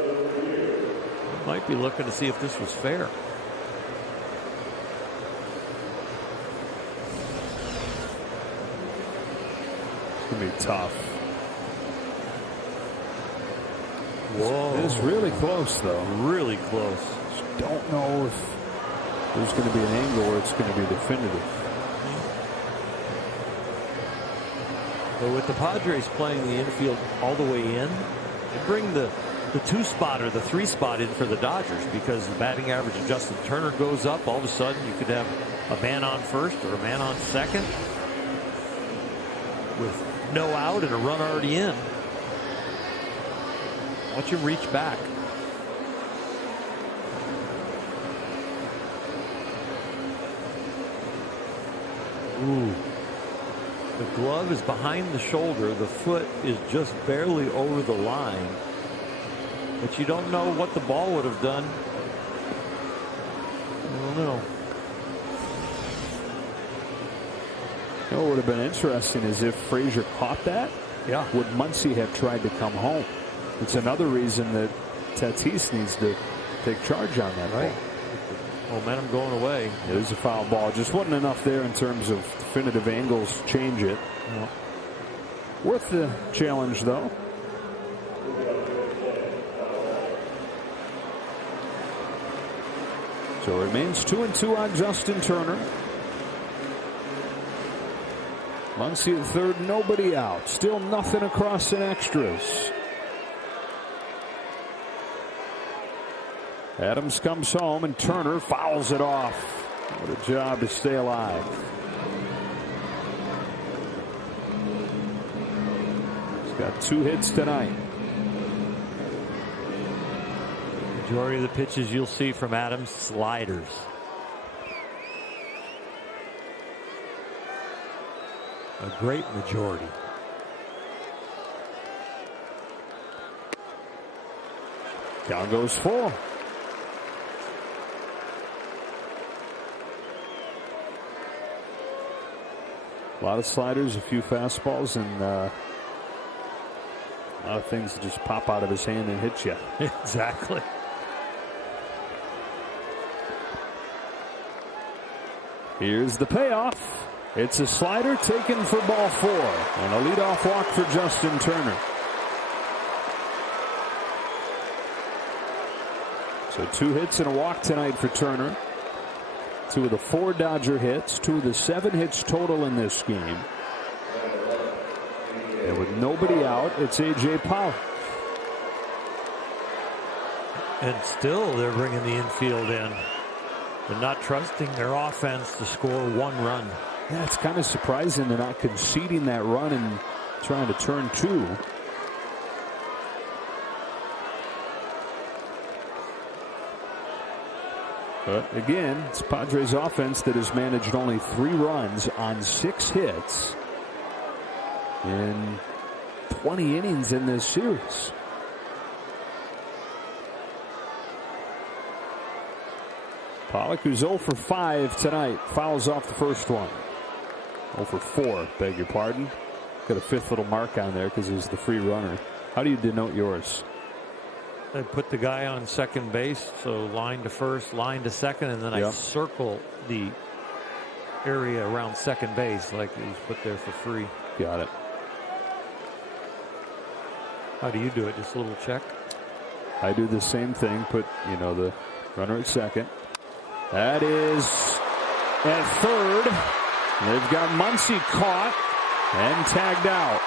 Might be looking to see if this was fair. It's going to be tough. Whoa. It's really close, though. Really close. Just don't know if there's going to be an angle where it's going to be definitive. But with the Padres playing the infield all the way in, they bring the two spot or the three spot in for the Dodgers, because the batting average of Justin Turner goes up. All of a sudden you could have a man on first or a man on second with no out and a run already in. Watch him reach back. Ooh. The glove is behind the shoulder. The foot is just barely over the line. But you don't know what the ball would have done. I don't know. You know what would have been interesting is if Frazier caught that. Yeah. Would Muncy have tried to come home? It's another reason that Tatis needs to take charge on that Right. ball. Momentum going away. It was a foul ball. Just wasn't enough there in terms of definitive angles. Change it. No. Worth the challenge, though. So it remains 2-2 on Justin Turner. Muncy at third, nobody out. Still nothing across in extras. Adams comes home and Turner fouls it off. What a job to stay alive. He's got 2 hits tonight. Majority of the pitches you'll see from Adams, sliders. A great majority. Count goes 4. A lot of sliders, a few fastballs, and a lot of things that just pop out of his hand and hit you. Exactly. Here's the payoff. It's a slider taken for ball 4. And a leadoff walk for Justin Turner. So 2 hits and a walk tonight for Turner. 2 of the 4 Dodger hits. 2 of the 7 hits total in this game. And with nobody out, it's A.J. Pollock. And still they're bringing the infield in. They're not trusting their offense to score 1 run. Yeah, it's kind of surprising they're not conceding that run and trying to turn 2. But again, it's Padres offense that has managed only 3 runs on 6 hits in 20 innings in this series. Pollock, who's 0 for 5 tonight, fouls off the first one. 0 for 4, beg your pardon. Got a 5th little mark on there because he's the free runner. How do you denote yours? I put the guy on second base, so line to first, line to second, and then I circle the area around second base like it was put there for free. Got it. How do you do it? Just a little check? I do the same thing. Put, the runner at second. That is at third. They've got Muncy caught and tagged out.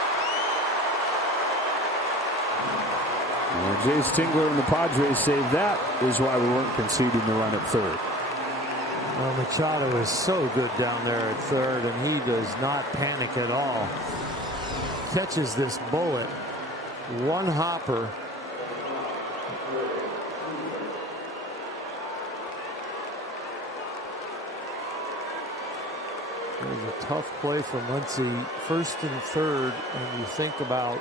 And Jace Tingler and the Padres say that is why we weren't conceding the run at third. Well, Machado is so good down there at third, and he does not panic at all. Catches this bullet, one hopper. It was a tough play from Muncy, first and third, and you think about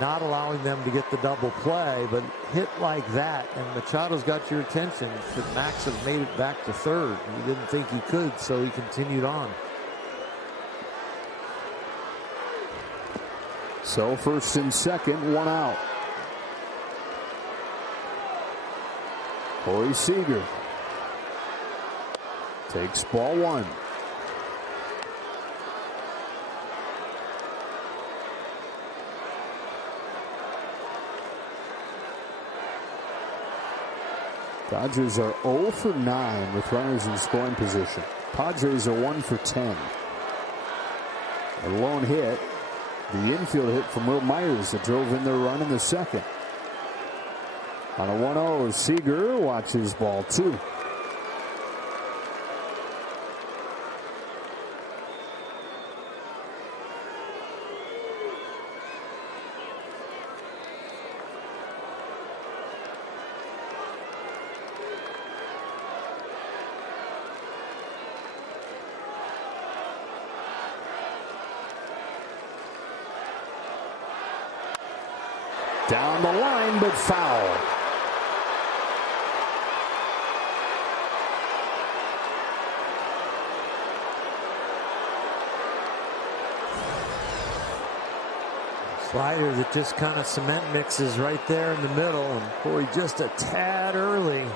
not allowing them to get the double play, but hit like that, and Machado's got your attention. Could Max have made it back to third? He didn't think he could, so he continued on. So first and second, one out. Corey Seager takes ball one. Dodgers are 0 for 9 with runners in scoring position. Padres are 1 for 10. A lone hit, the infield hit from Will Myers that drove in their run in the second. On a 1-0, Seager watches ball 2. Down the line, but foul. Slider that just kind of cement mixes right there in the middle, and Corey just a tad early.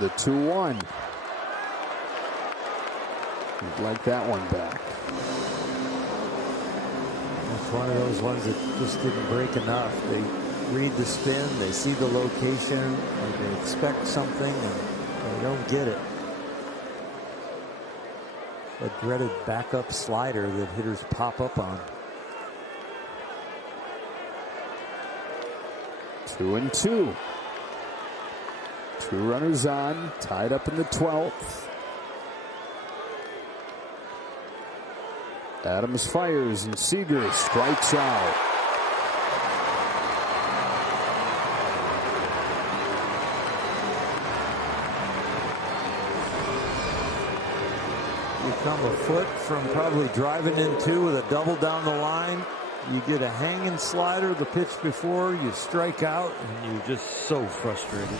The 2-1. You'd like that one back. It's one of those ones that just didn't break enough. They read the spin, they see the location, and they expect something, and they don't get it. A dreaded backup slider that hitters pop up on. 2-2. 2 runners on, tied up in the 12th. Adams fires and Seager strikes out. You come a foot from probably driving in 2 with a double down the line. You get a hanging slider the pitch before, you strike out, and you're just so frustrated.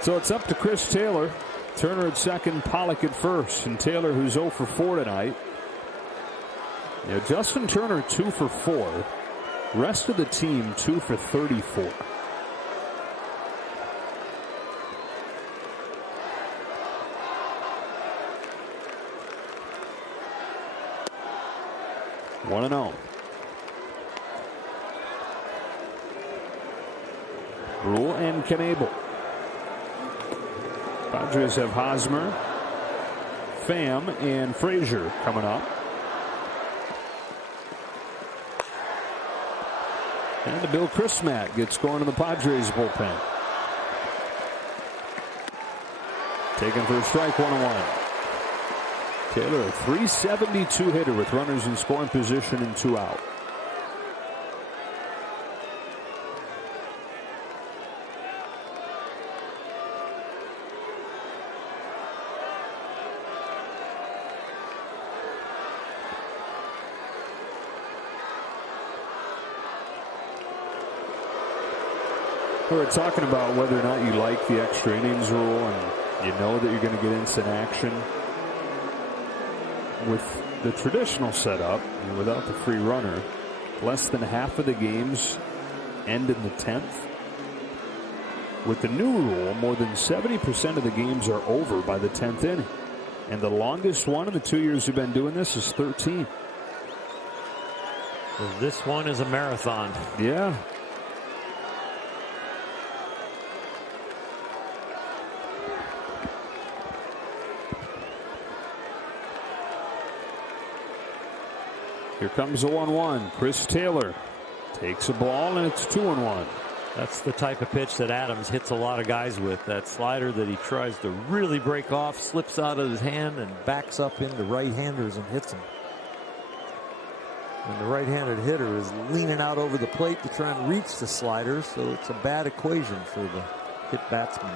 So it's up to Chris Taylor. Turner at second, Pollock at first, and Taylor, who's 0 for 4 tonight. Yeah, Justin Turner 2 for 4. Rest of the team 2 for 34. One and 0. Rule and Knebel. Padres have Hosmer, Pham, and Frazier coming up. And the Bill Chrismat gets going in the Padres bullpen. Taken for a strike, 1-1. Taylor, a .372 hitter with runners in scoring position and 2 out. We were talking about whether or not you like the extra innings rule, and you know that you're going to get instant action. With the traditional setup, without the free runner, less than half of the games end in the 10th. With the new rule, more than 70% of the games are over by the 10th inning. And the longest one in the 2 years we've been doing this is 13. Well, this one is a marathon. Yeah. Here comes a 1-1. Chris Taylor takes a ball, and it's 2-1. That's the type of pitch that Adams hits a lot of guys with. That slider that he tries to really break off, slips out of his hand, and Backs up into right-handers and hits them. And the right-handed hitter is leaning out over the plate to try and reach the slider, so it's a bad equation for the hit batsman.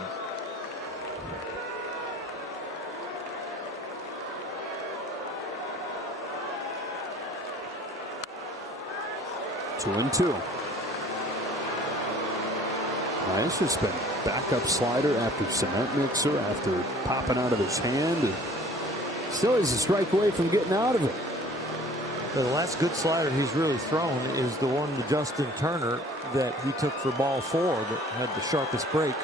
Two and two. Nice. It's been backup slider after cement mixer, after popping out of his hand. And still, he's a strike away from getting out of it. The last good slider he's really thrown is the one to Justin Turner that he took for ball 4 that had the sharpest break.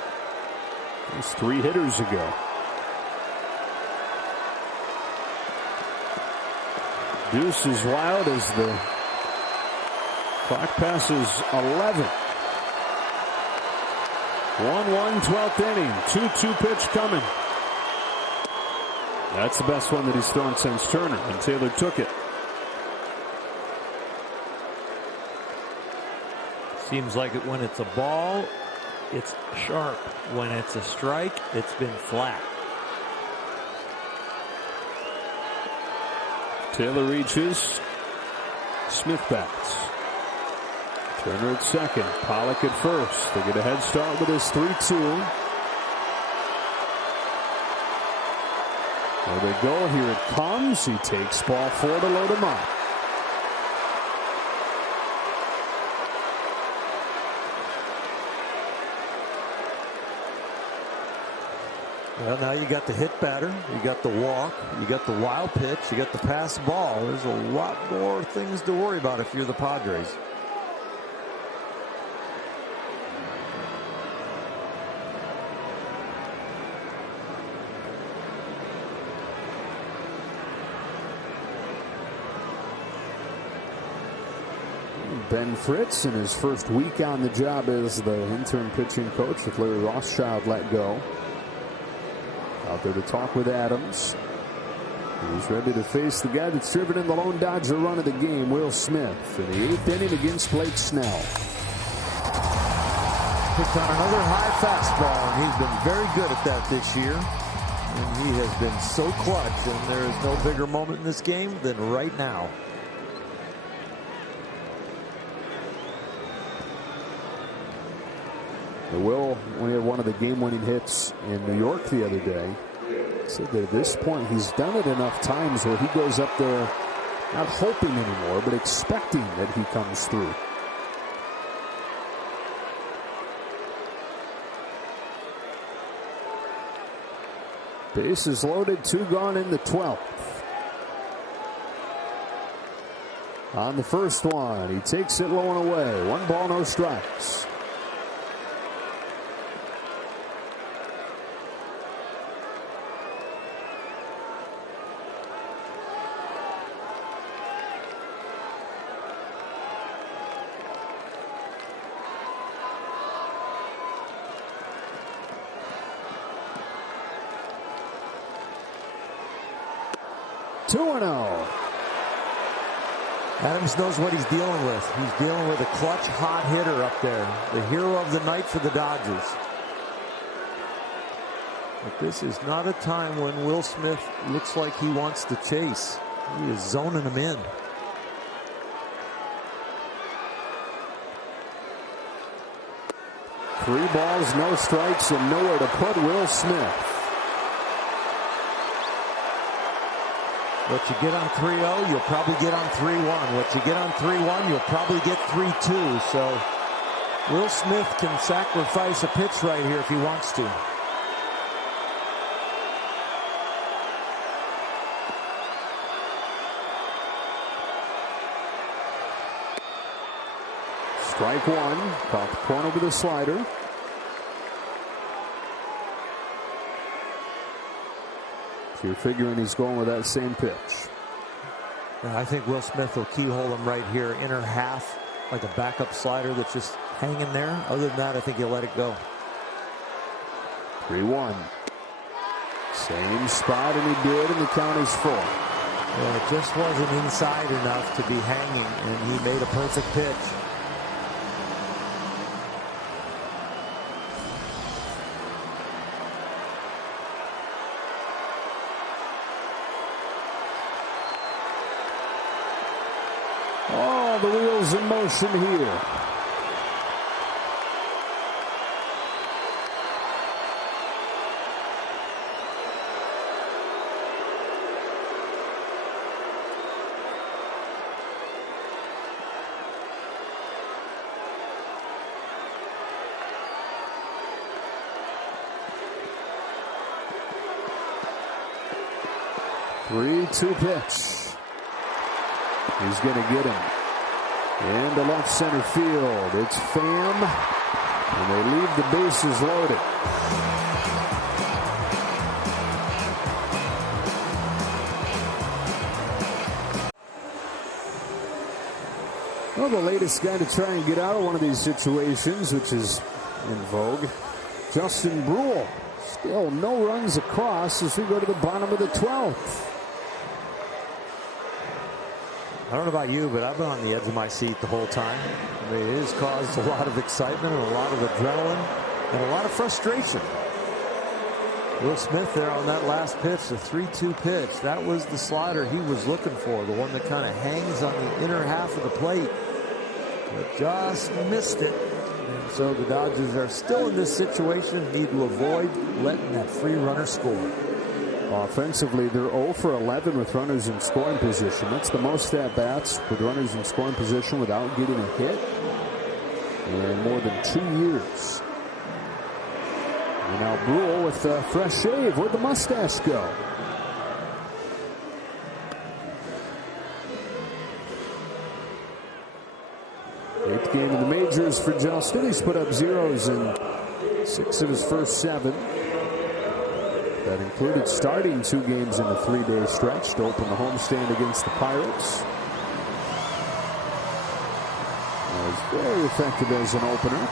It was 3 hitters ago. Deuce is wild as the clock passes 11. 1-1, 12th inning. 2-2 pitch coming. That's the best one that he's thrown since Turner, and Taylor took it. Seems like it when it's a ball, it's sharp. When it's a strike, it's been flat. Taylor reaches. Smith bats. Turner at second. Pollock at first. They get a head start with his 3-2. There they go. Here it comes. He takes ball 4 to load him up. Well, now you got the hit batter, you got the walk, you got the wild pitch, you got the pass ball. There's a lot more things to worry about if you're the Padres. Ben Fritz in his first week on the job as the interim pitching coach with Larry Rothschild let go. Out there to talk with Adams. He's ready to face the guy that's driven in the lone Dodger run of the game, Will Smith, in the 8th inning against Blake Snell. Picked on another high fastball, and he's been very good at that this year. And he has been so clutch, and there is no bigger moment in this game than right now. Will, when he had one of the game-winning hits in New York the other day, said that at this point he's done it enough times where he goes up there not hoping anymore, but expecting that he comes through. Bases loaded, 2 gone in the 12th. On the first one, he takes it low and away. 1 ball, no strikes. Adams knows what he's dealing with. He's dealing with a clutch, hot hitter up there. The hero of the night for the Dodgers. But this is not a time when Will Smith looks like he wants to chase. He is zoning him in. Three balls, no strikes, and nowhere to put Will Smith. What you get on 3-0, you'll probably get on 3-1. What you get on 3-1, you'll probably get 3-2. So Will Smith can sacrifice a pitch right here if he wants to. Strike one. Caught the corner with a slider. So you're figuring he's going with that same pitch. And I think Will Smith will keyhole him right here, inner half, like a backup slider that's just hanging there. Other than that, I think he'll let it go. 3-1. Same spot, and he did, and the count is 4. Yeah, it just wasn't inside enough to be hanging, and he made a perfect pitch. Oh, the wheels in motion here. Three-two pitch. He's going to get him. Into left center field. It's Pham. And they leave the bases loaded. Well, the latest guy to try and get out of one of these situations, which is in vogue, Justin Brule. Still no runs across as we go to the bottom of the 12th. I don't know about you, but I've been on the edge of my seat the whole time. I mean, it has caused a lot of excitement and a lot of adrenaline and a lot of frustration. Will Smith there on that last pitch, the 3-2 pitch. That was the slider he was looking for, the one that kind of hangs on the inner half of the plate. But just missed it. And so the Dodgers are still in this situation, need to avoid letting that free runner score. Offensively, they're 0 for 11 with runners in scoring position. That's the most at-bats with runners in scoring position without getting a hit in more than 2 years. And now Brule with a fresh shave. Where'd the mustache go? Eighth game in the majors for Justin. He's put up zeros in 6 of his first 7. That included starting 2 games in a 3-day stretch to open the homestand against the Pirates. That was very effective as an opener.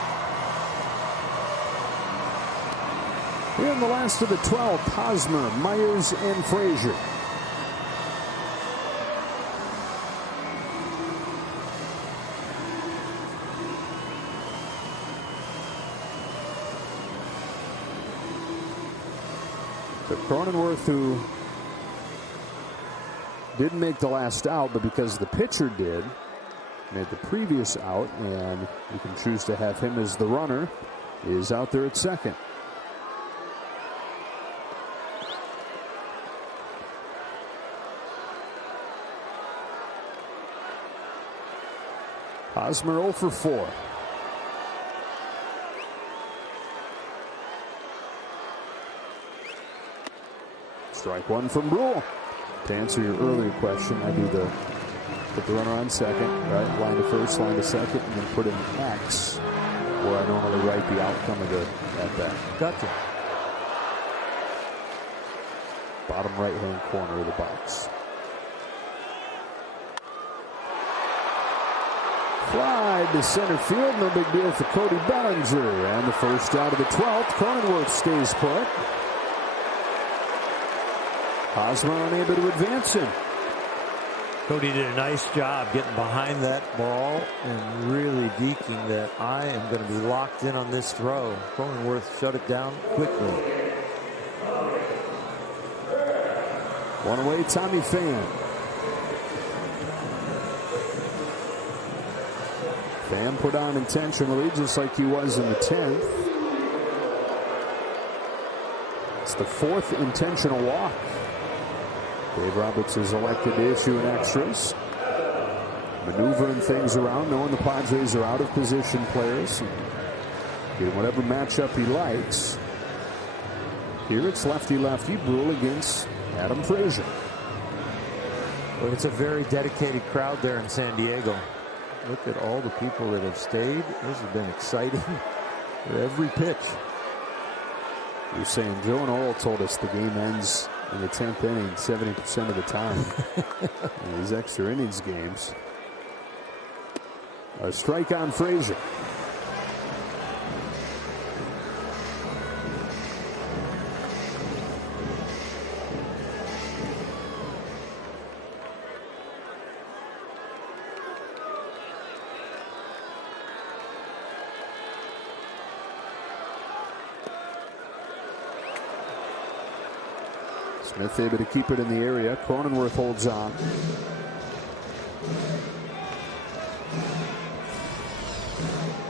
Here in the last of the 12th, Hosmer, Myers, and Frazier. Cronenworth, who didn't make the last out, but because the pitcher did, made the previous out, and you can choose to have him as the runner, is out there at second. Hosmer 0 for 4. Strike one from Brule. To answer your earlier question, I do put the runner on second, right? Line to first, line to second, and then put an X where I normally write the outcome of the at-bat. Gotcha. Bottom right-hand corner of the box. Fly to center field, no big deal for Cody Bellinger. And the first out of the 12th, Cronenworth stays put. Hosmer unable to advance him. Cody did a nice job getting behind that ball and really deking that I am going to be locked in on this throw. Cronenworth shut it down quickly. One away, Tommy Pham. Pham put on intentionally, just like he was in the 10th. It's the 4th intentional walk. Dave Roberts is elected to issue an extras. Maneuvering things around, knowing the Padres are out of position players. Getting whatever matchup he likes. Here it's lefty-lefty, Brule against Adam Frazier. Well, it's a very dedicated crowd there in San Diego. look at all the people that have stayed. This has been exciting for every pitch. You're saying Joe and Oral told us the game ends in the 10th inning 70% of the time. In these extra innings games. A strike on Frazier. Smith able to keep it in the area. Cronenworth holds on.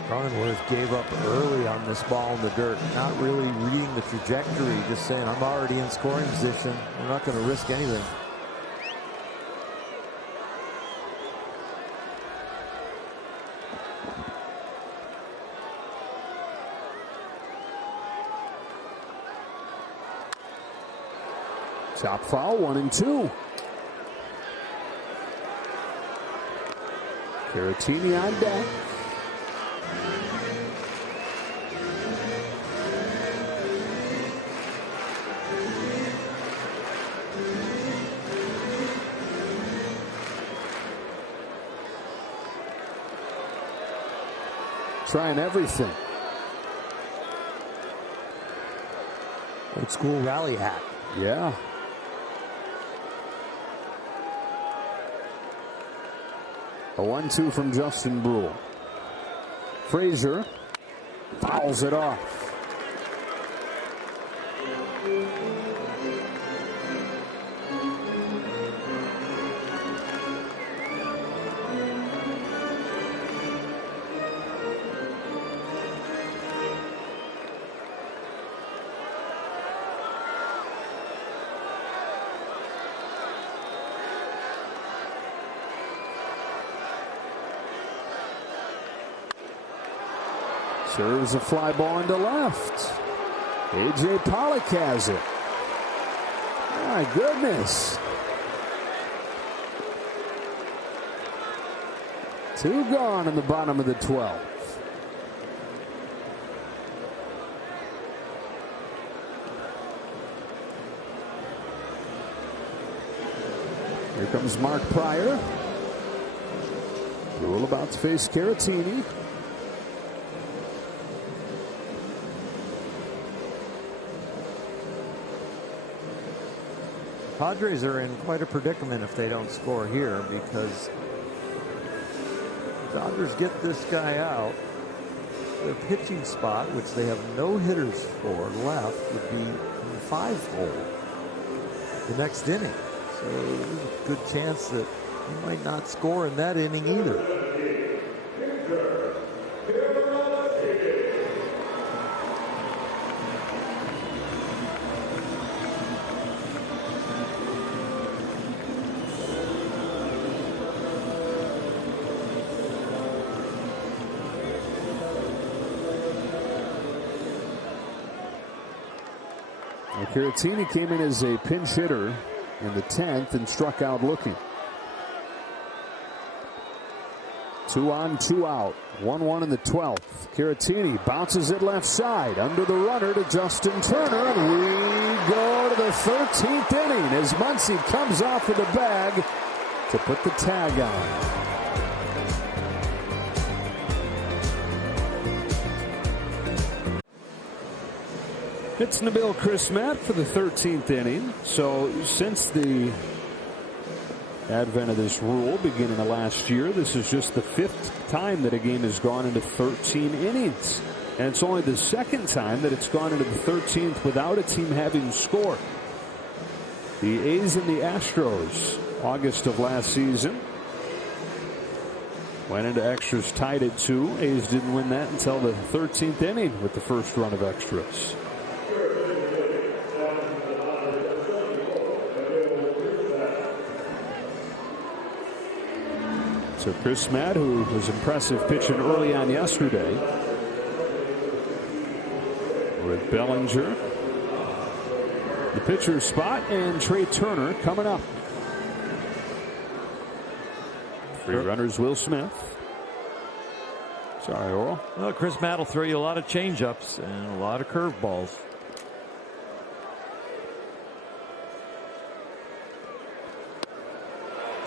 Cronenworth gave up early on this ball in the dirt, not really reading the trajectory, just saying, I'm already in scoring position. I'm not going to risk anything. Top foul, 1-2. Caratini on deck. Trying everything. Old school rally hat. Yeah. A 1-2 from Justin Brule. Frazier fouls it off. Serves a fly ball into left. A.J. Pollock has it. My goodness. 2 gone in the bottom of the 12th. Here comes Mark Pryor. Brule about to face Caratini. Padres are in quite a predicament if they don't score here, because the Dodgers get this guy out. The pitching spot, which they have no hitters for left, would be in the 5-hole the next inning. So there's a good chance that he might not score in that inning either. Caratini came in as a pinch hitter in the 10th and struck out looking. 2 on, 2 out. 1-1 in the 12th. Caratini bounces it left side under the runner to Justin Turner, and we go to the 13th inning as Muncy comes off of the bag to put the tag on. It's Nabil Chrismat for the 13th inning. So since the advent of this rule beginning of last year, this is just the 5th time that a game has gone into 13 innings. And it's only the 2nd time that it's gone into the 13th without a team having scored. The A's and the Astros, August of last season, went into extras tied at 2. A's didn't win that until the 13th inning with the first run of extras. So Chrismat, who was impressive pitching early on yesterday, with Bellinger, the pitcher's spot, and Trey Turner coming up. 3 runners, Will Smith. Sorry, Oral. Well, Chris Matt will throw you a lot of change-ups and a lot of curveballs.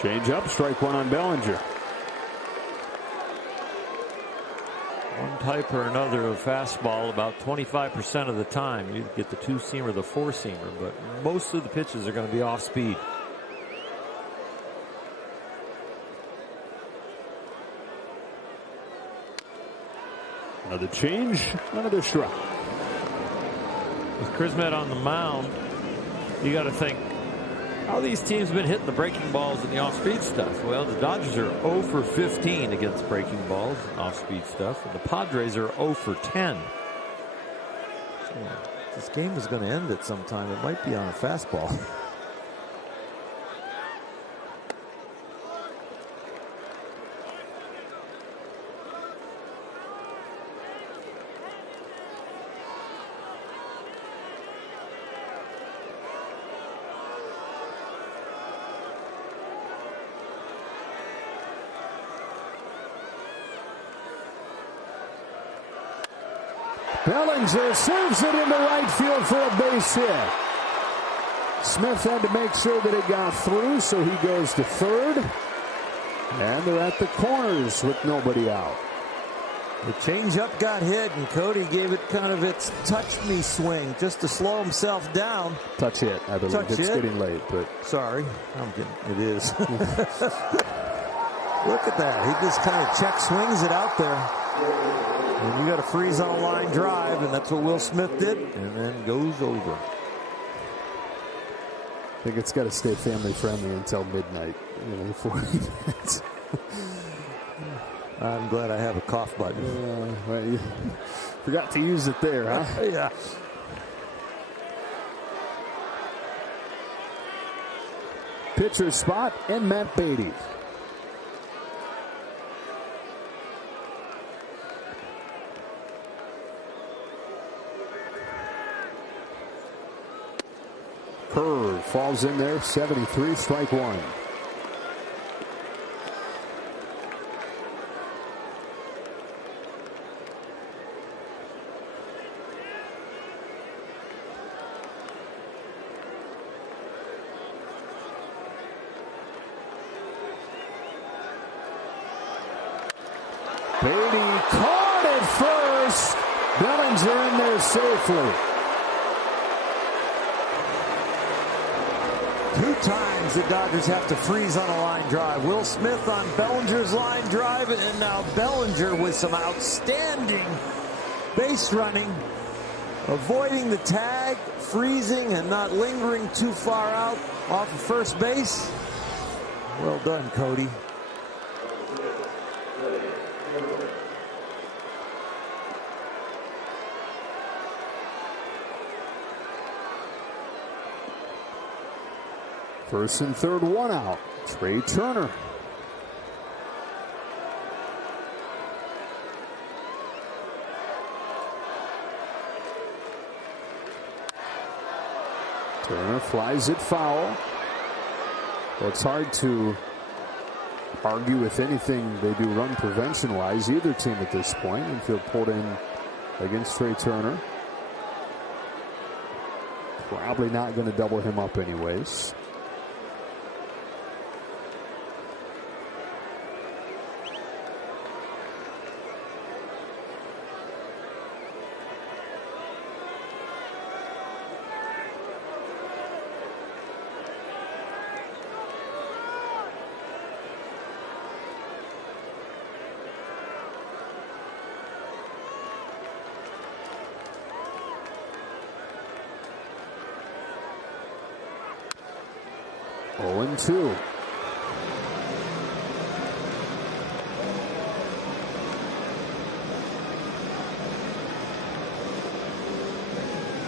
Change up, strike one on Bellinger. One type or another of fastball about 25% of the time. You get the two-seamer or the four-seamer, but most of the pitches are going to be off speed. Another change, another strike. With Kismet on the mound, you got to think, how these teams have been hitting the breaking balls and the off-speed stuff. Well, the Dodgers are 0 for 15 against breaking balls and off-speed stuff, and the Padres are 0 for 10. So, this game is going to end at some time. It might be on a fastball. Bellinger serves it into right field for a base hit. Smith had to make sure that it got through, so he goes to third. And they're at the corners with nobody out. The changeup got hit, and Cody gave it kind of its touch-me swing just to slow himself down. Touch hit, I believe. Touch it's hit. Getting late, but sorry, it is. Look at that. He just kind of check swings it out there. And you got to freeze on a line drive, and that's what Will Smith did, and then goes over. I think it's got to stay family friendly until midnight. 40 minutes. I'm glad I have a cough button. Well, you forgot to use it there, huh? Yeah. Pitcher spot and Matt Beatty. Curve falls in there, 73, strike one. Beatty caught it first. Bellinger in there safely. 2 times the Dodgers have to freeze on a line drive. Will Smith on Bellinger's line drive, and now Bellinger with some outstanding base running, avoiding the tag, freezing, and not lingering too far out off of first base. Well done, Cody. First and third, one out. Trey Turner. Turner flies it foul. Well, it's hard to argue with anything they do run prevention-wise, either team at this point. Infield pulled in against Trey Turner. Probably not going to double him up anyways. And 2. You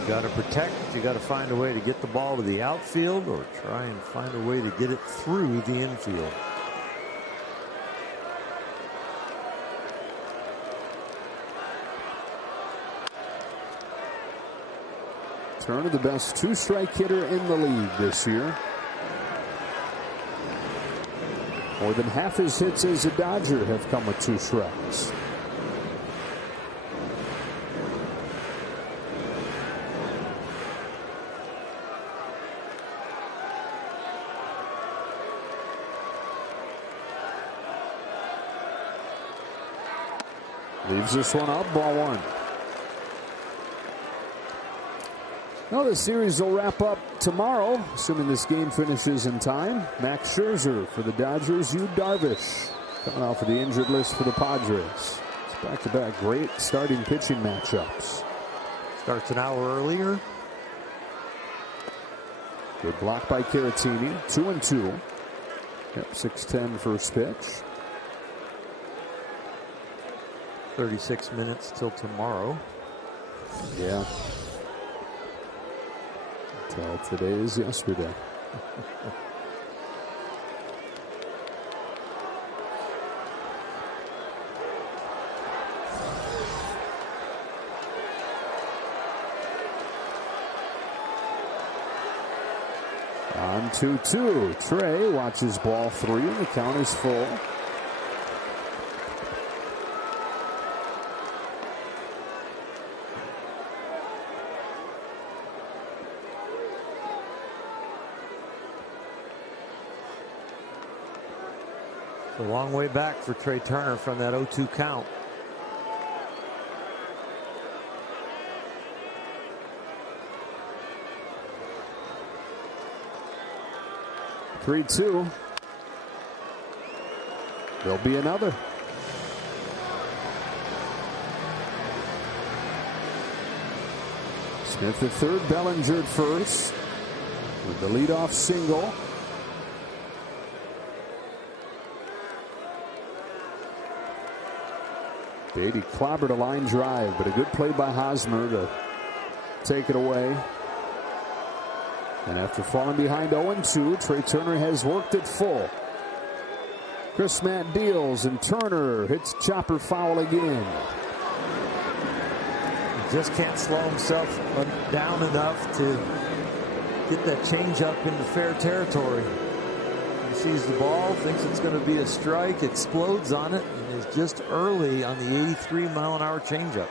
got to protect. You got to find a way to get the ball to the outfield or try and find a way to get it through the infield. Turner, the best 2-strike hitter in the league this year. More than half his hits as a Dodger have come with 2 strikes. Leaves this one up, ball one. Well, the series will wrap up tomorrow, assuming this game finishes in time. Max Scherzer for the Dodgers, Yu Darvish coming off of the injured list for the Padres. It's back-to-back great starting pitching matchups. Starts an hour earlier. Good block by Caratini, 2-2. Yep, 6:10 first pitch. 36 minutes till tomorrow. Yeah. Until today is yesterday. On 2-2. Trey watches ball 3. The count is full. It's a long way back for Trey Turner from that 0-2 count. Three-two. There'll be another. Smith at third, Bellinger at first with the leadoff single. Beatty clobbered a line drive, but a good play by Hosmer to take it away. And after falling behind 0-2, Trey Turner has worked it full. Chris Matt deals, and Turner hits chopper foul again. He just can't slow himself down enough to get that changeup into fair territory. He sees the ball, thinks it's going to be a strike, explodes on it, and is just early on the 83-mile-an-hour changeup.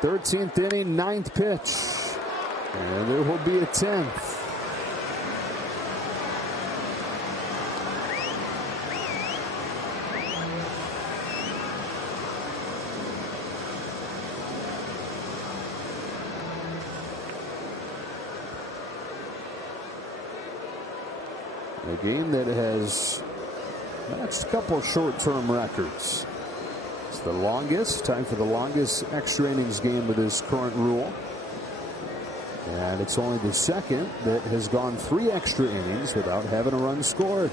Thirteenth inning, ninth pitch. And there will be a 10th. A game that has matched a couple of short-term records. It's the longest, time for the longest extra innings game with this current rule. And it's only the second that has gone 3 extra innings without having a run scored.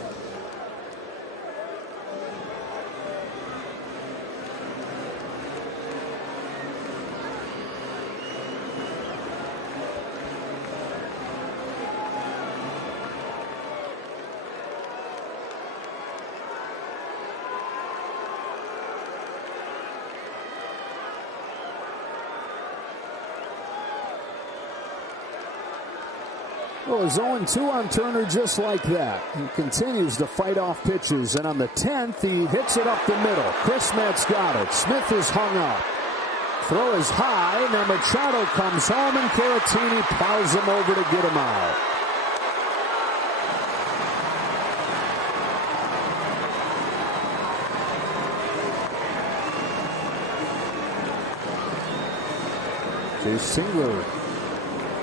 Well, it's 0-2 on Turner just like that. He continues to fight off pitches, and on the 10th, he hits it up the middle. Chris Matt's got it. Smith is hung up. Throw is high. Now Machado comes home, and Caratini plows him over to get him out. Chase Singler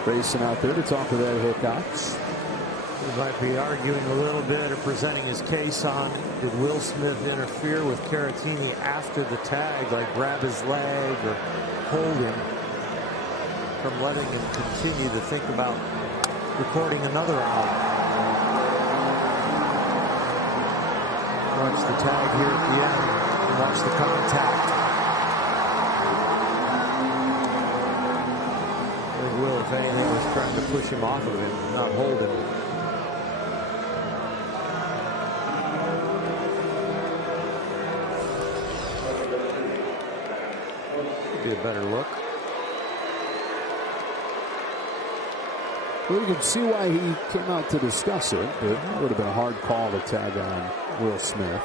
racing out there to talk with Ed Hickox. He might be arguing a little bit or presenting his case on, did Will Smith interfere with Caratini after the tag, like grab his leg or hold him from letting him continue to think about recording another out. Watch the tag here at the end and watch the contact. Will, if anything, was trying to push him off of him, not hold him. better look. Well, you can see why he came out to discuss it, but it would have been a hard call to tag on Will Smith.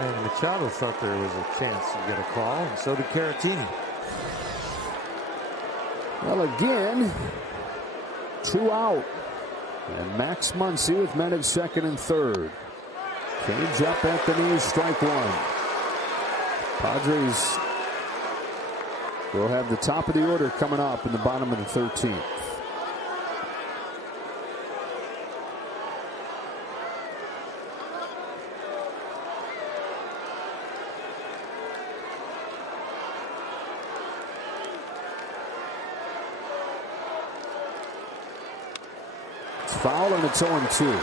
And Machado thought there was a chance to get a call, and so did Caratini. Well, again, 2 out. And Max Muncy with men at second and third. Change up at the knees, strike one. Padres will have the top of the order coming up in the bottom of the 13th. It's foul and it's 0-2.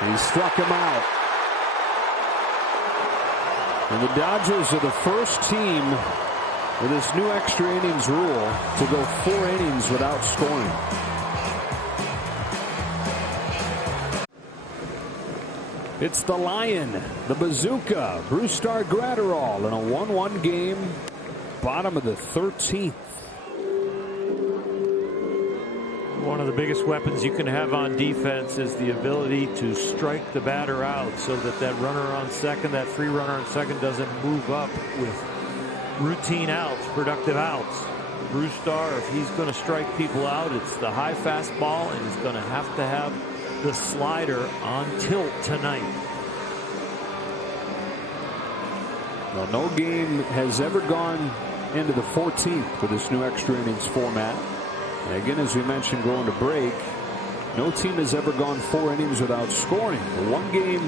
He struck him out. And the Dodgers are the first team with this new extra innings rule to go 4 innings without scoring. It's the Lion, the Bazooka, Brustar Graterol in a 1-1 game, bottom of the 13th. One of the biggest weapons you can have on defense is the ability to strike the batter out so that that runner on second, that free runner on second, doesn't move up with routine outs, productive outs. Brustar, if he's going to strike people out, it's the high fastball, and he's going to have the slider on tilt tonight. Well, no game has ever gone into the 14th with this new extra innings format. And again, as we mentioned going to break, no team has ever gone 4 innings without scoring. The one game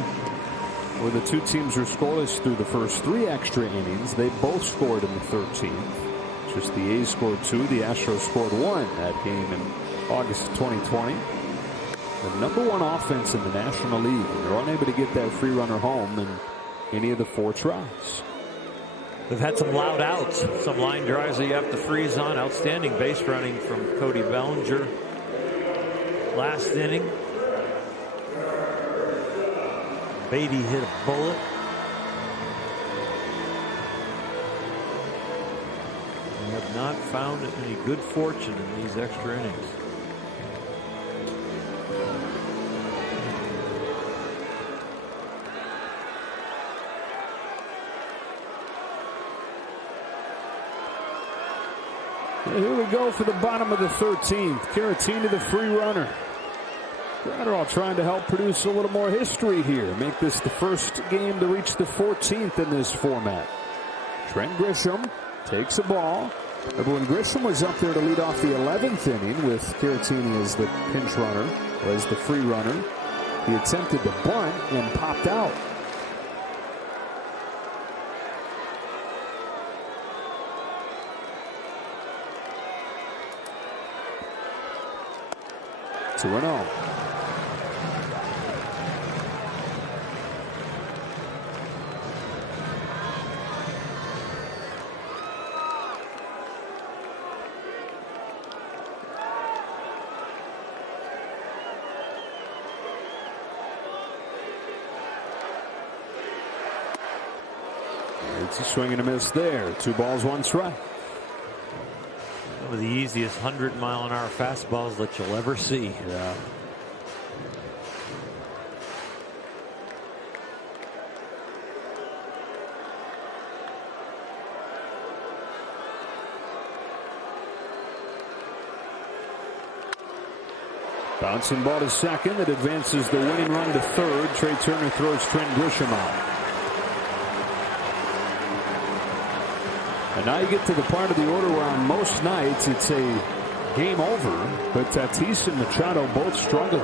where the two teams were scoreless through the first 3 extra innings, they both scored in the 13th. Just the A's scored 2, the Astros scored 1 that game in August of 2020. The number 1 offense in the National League. They're unable to get that free runner home in any of the 4 tries. They've had some loud outs, some line drives that you have to freeze on. Outstanding base running from Cody Bellinger last inning. Beatty hit a bullet. We have not found any good fortune in these extra innings. Here we go for the bottom of the 13th. Caratini, the free runner. Graterol trying to help produce a little more history here. Make this the first game to reach the 14th in this format. Trent Grisham takes a ball. But when Grisham was up there to lead off the 11th inning with Caratini as the pinch runner, as the free runner, he attempted to bunt and popped out. To 2-0. It's a swing and a miss there. 2 balls, 1 strike. One of the easiest 100-mile-an-hour fastballs that you'll ever see. Yeah. Bouncing ball to second. That advances the winning run to third. Trey Turner throws Trent Grisham out. And now you get to the part of the order where on most nights it's a game over, but Tatis and Machado both struggling.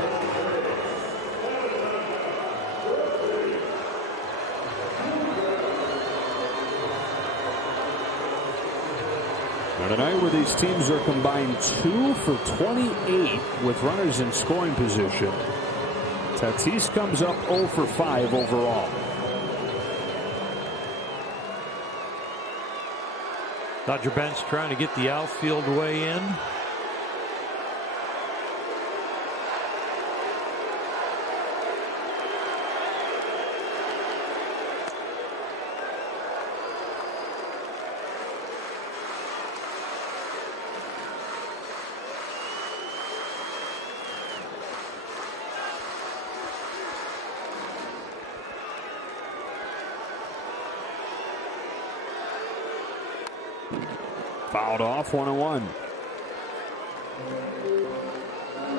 On a night where these teams are combined 2 for 28 with runners in scoring position, Tatis comes up 0 for 5 overall. Dodger bench trying to get the outfield way in. Fouled off, 1-1.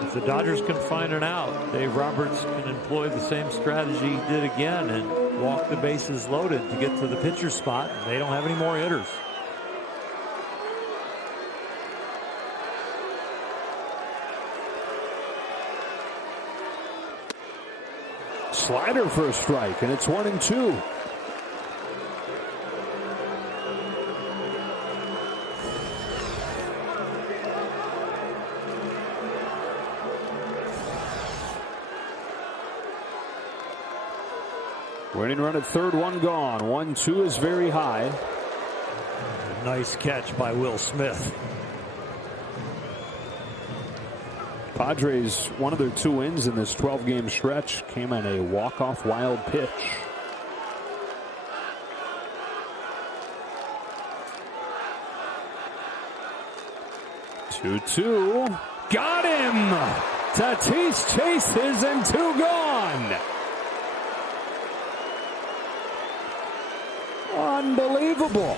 If the Dodgers can find an out, Dave Roberts can employ the same strategy he did again and walk the bases loaded to get to the pitcher spot. They don't have any more hitters. Slider for a strike, and it's 1-2. Winning run at third, one gone. 1-2 is very high. Nice catch by Will Smith. Padres, one of their 2 wins in this 12-game stretch came on a walk-off wild pitch. Two. Got him! Tatis chases and 2 gone. Unbelievable.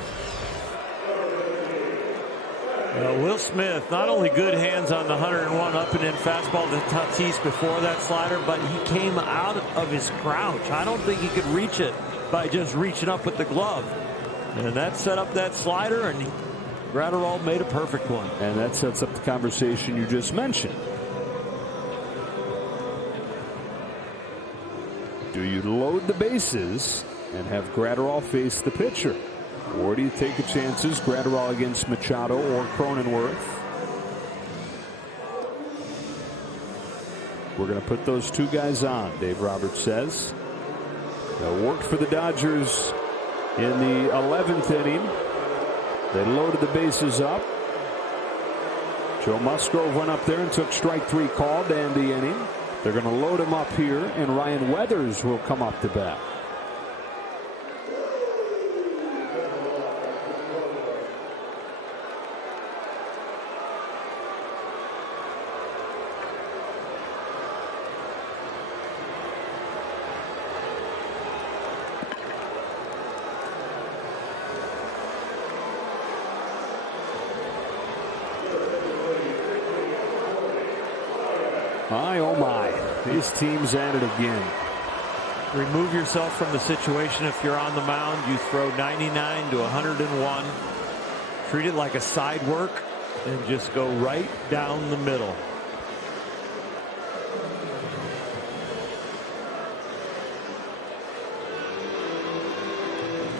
Will Smith, not only good hands on the 101 up and in fastball to Tatis before that slider, but he came out of his crouch. I don't think he could reach it by just reaching up with the glove. And that set up that slider, and Gratterall made a perfect one. And that sets up the conversation you just mentioned. Do you load the bases and have Gratterall face the pitcher? Or do you take the chances, Gratterall against Machado or Cronenworth? We're going to put those 2 guys on, Dave Roberts says. That worked for the Dodgers in the 11th inning. They loaded the bases up. Joe Musgrove went up there and took strike 3 call to end the inning. They're going to load him up here, and Ryan Weathers will come up to bat. My, oh my, these teams at it again. Remove yourself from the situation. If you're on the mound, you throw 99 to 101. Treat it like a side work and just go right down the middle.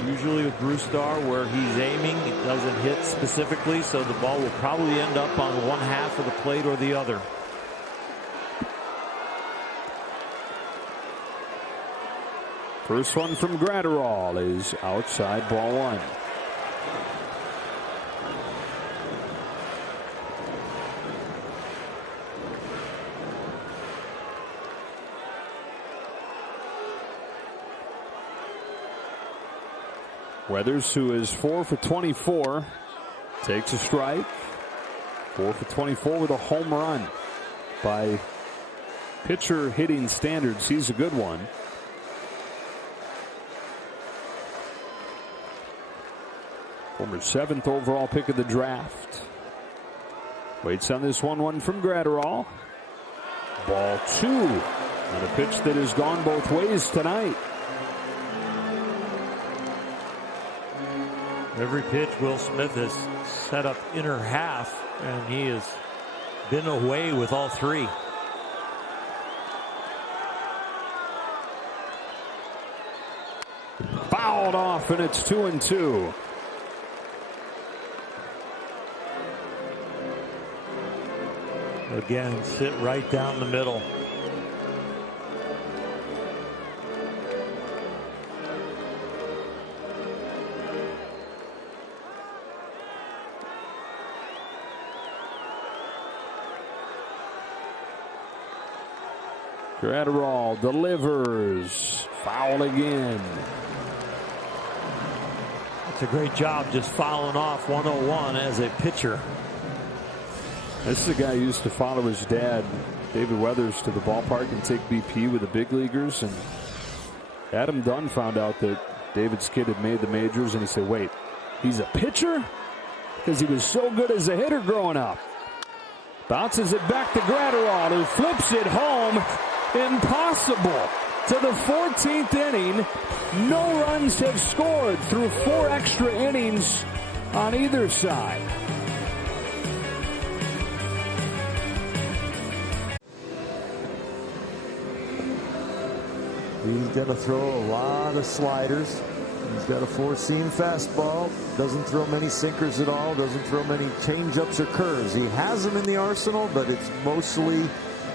Usually with Brewstar, where he's aiming, it doesn't hit specifically, so the ball will probably end up on one half of the plate or the other. First one from Gratterall is outside, ball 1. Weathers, who is 4 for 24, takes a strike. 4 for 24 with a home run. By pitcher hitting standards, he's a good one. Former 7th overall pick of the draft. Waits on this 1-1 from Gratterall. Ball 2 on a pitch that has gone both ways tonight. Every pitch Will Smith has set up inner half, and he has been away with all 3. Fouled off, and it's 2-2. Again, sit right down the middle. Gratterall delivers. Foul again. It's a great job just fouling off 101 as a pitcher. This is a guy who used to follow his dad, David Weathers, to the ballpark and take BP with the big leaguers. And Adam Dunn found out that David's kid had made the majors, and he said, wait, he's a pitcher? Because he was so good as a hitter growing up. Bounces it back to Gratterall, who flips it home. Impossible. To the 14th inning, no runs have scored through 4 extra innings on either side. He's going to throw a lot of sliders. He's got a 4-seam fastball. Doesn't throw many sinkers at all. Doesn't throw many changeups or curves. He has them in the arsenal, but it's mostly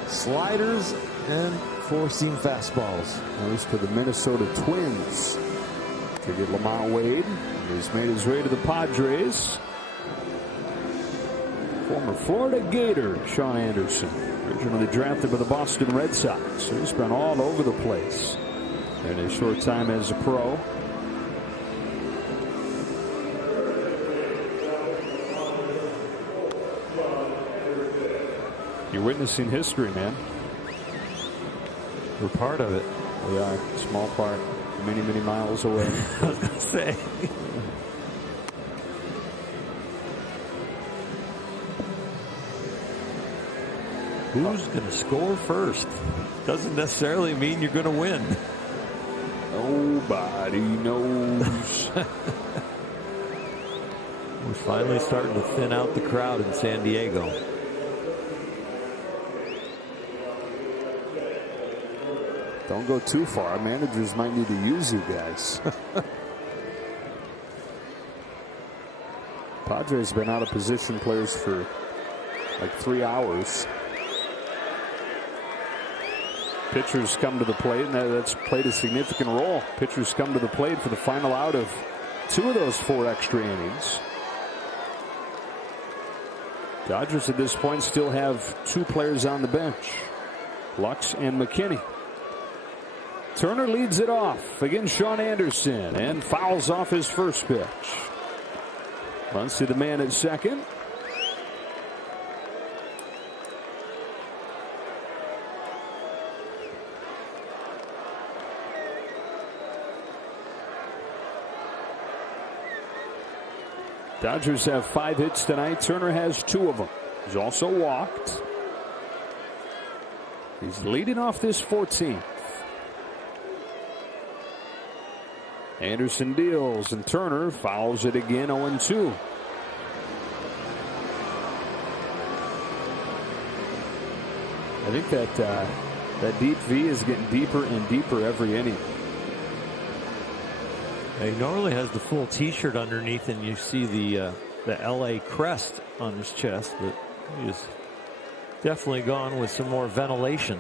sliders and 4-seam fastballs. Goes to the Minnesota Twins to get Lamont Wade. He's made his way to the Padres. Former Florida Gator Sean Anderson, originally drafted by the Boston Red Sox. So he's been all over the place in his short time as a pro. You're witnessing history, man. We're part of it. We are. Small part. Many, many miles away. I was going to say. Who's going to score first? Doesn't necessarily mean you're going to win. Nobody knows. We're finally starting to thin out the crowd in San Diego. Don't go too far. Managers might need to use you guys. Padres have been out of position players for like 3 hours. Pitchers come to the plate, and that's played a significant role. Pitchers come to the plate for the final out of 2 of those 4 extra innings. Dodgers at this point still have 2 players on the bench, Lux and McKinney. Turner leads it off against Sean Anderson and fouls off his first pitch. Runs to the man at second. Dodgers have 5 hits tonight. Turner has 2 of them. He's also walked. He's leading off this 14th. Anderson deals, and Turner fouls it again, 0-2. I think that deep V is getting deeper and deeper every inning. He normally has the full T-shirt underneath, and you see the LA crest on his chest, but he has definitely gone with some more ventilation.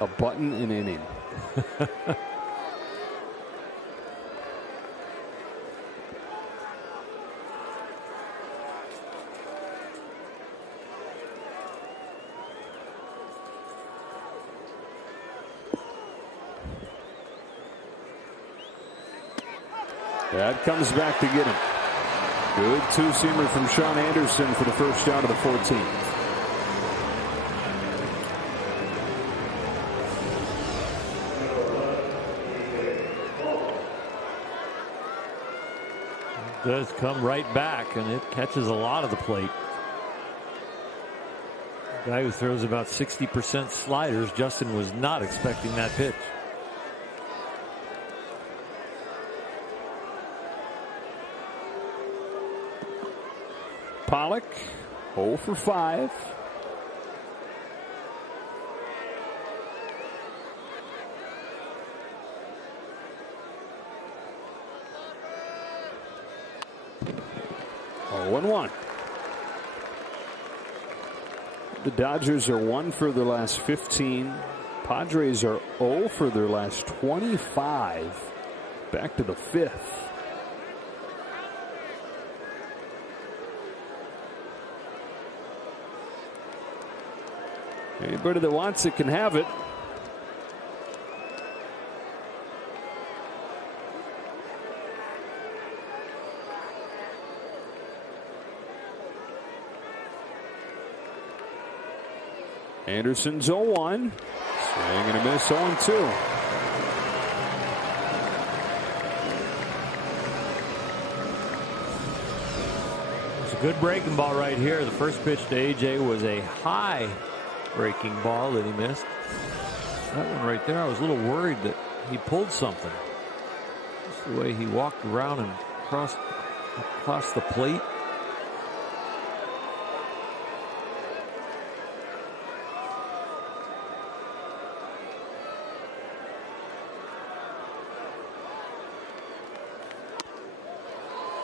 A button an inning. That comes back to get him. Good 2-seamer from Sean Anderson for the first out of the 14th. It does come right back, and it catches a lot of the plate. The guy who throws about 60% sliders, Justin was not expecting that pitch. Pollock, 0 for 5. Oh, 1-1. The Dodgers are 1 for their last 15. Padres are 0 for their last 25. Back to the 5th. Anybody that wants it can have it. Anderson's 0-1. Swing and a miss, 0-2. It's a good breaking ball right here. The first pitch to AJ was a high breaking ball that he missed. That one right there, I was a little worried that he pulled something. Just the way he walked around and across the plate.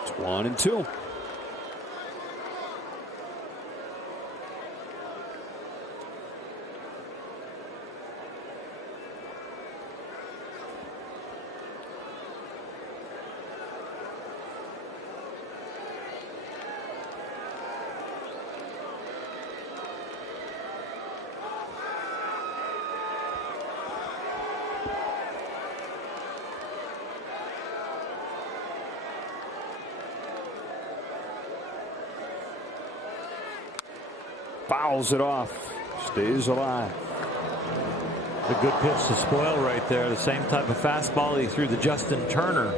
It's 1-2. Fouls it off. Stays alive. A good pitch to spoil right there. The same type of fastball he threw to Justin Turner.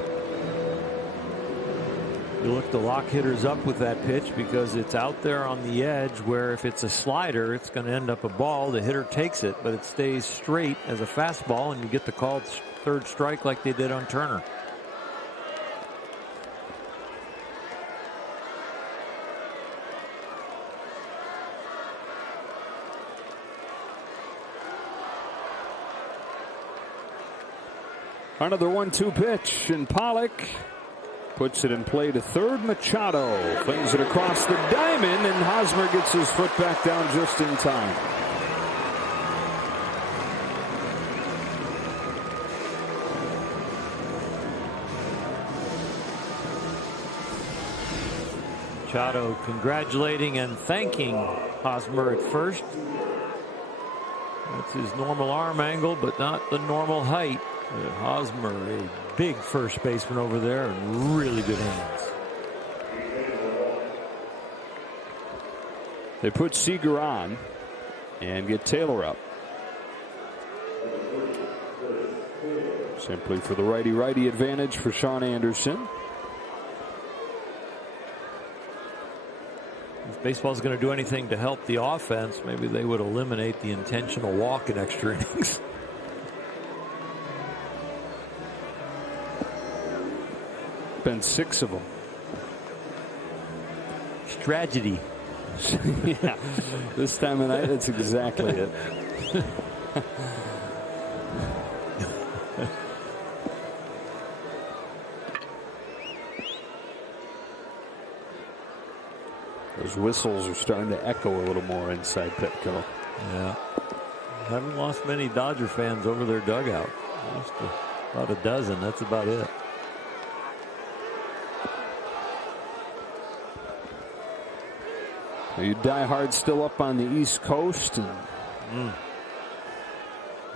You look the lock hitters up with that pitch because it's out there on the edge where if it's a slider, it's going to end up a ball. The hitter takes it, but it stays straight as a fastball, and you get the called third strike like they did on Turner. Another 1-2 pitch, and Pollock puts it in play to third. Machado flings it across the diamond, and Hosmer gets his foot back down just in time. Machado congratulating and thanking Hosmer at first. That's his normal arm angle, but not the normal height. Hosmer, a big first baseman over there, and really good hands. They put Seager on and get Taylor up. Simply for the righty-righty advantage for Sean Anderson. If baseball's going to do anything to help the offense, maybe they would eliminate the intentional walk in extra innings. Been 6 of them. It's tragedy. Yeah, this time of night, that's exactly it. Those whistles are starting to echo a little more inside Petco. Yeah. Haven't lost many Dodger fans over their dugout. Just about a dozen. That's about it. You diehard still up on the East Coast, and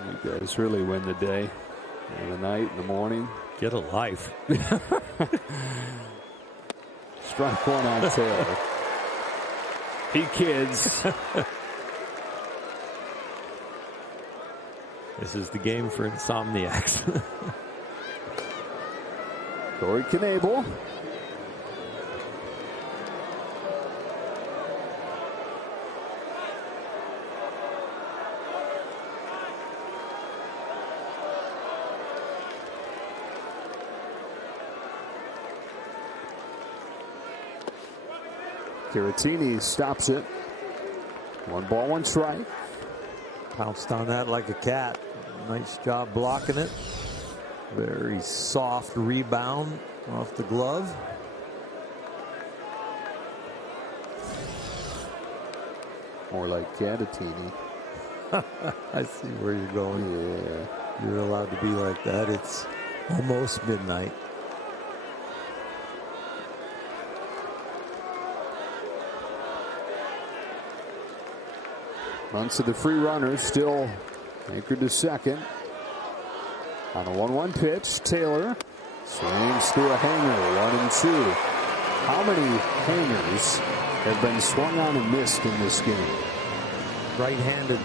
you guys really win the day, and the night, and the morning. Get a life. Strike one on Taylor. He kids. This is the game for insomniacs. Corey Knebel. Caratini stops it. 1 ball, 1 strike. Pounced on that like a cat. Nice job blocking it. Very soft rebound off the glove. More like Catatini. I see where you're going. Yeah. You're allowed to be like that. It's almost midnight. Bunts of the free runners still anchored to second. On a 1-1 pitch, Taylor swings through a hanger, 1-2. How many hangers have been swung on and missed in this game? Right-handed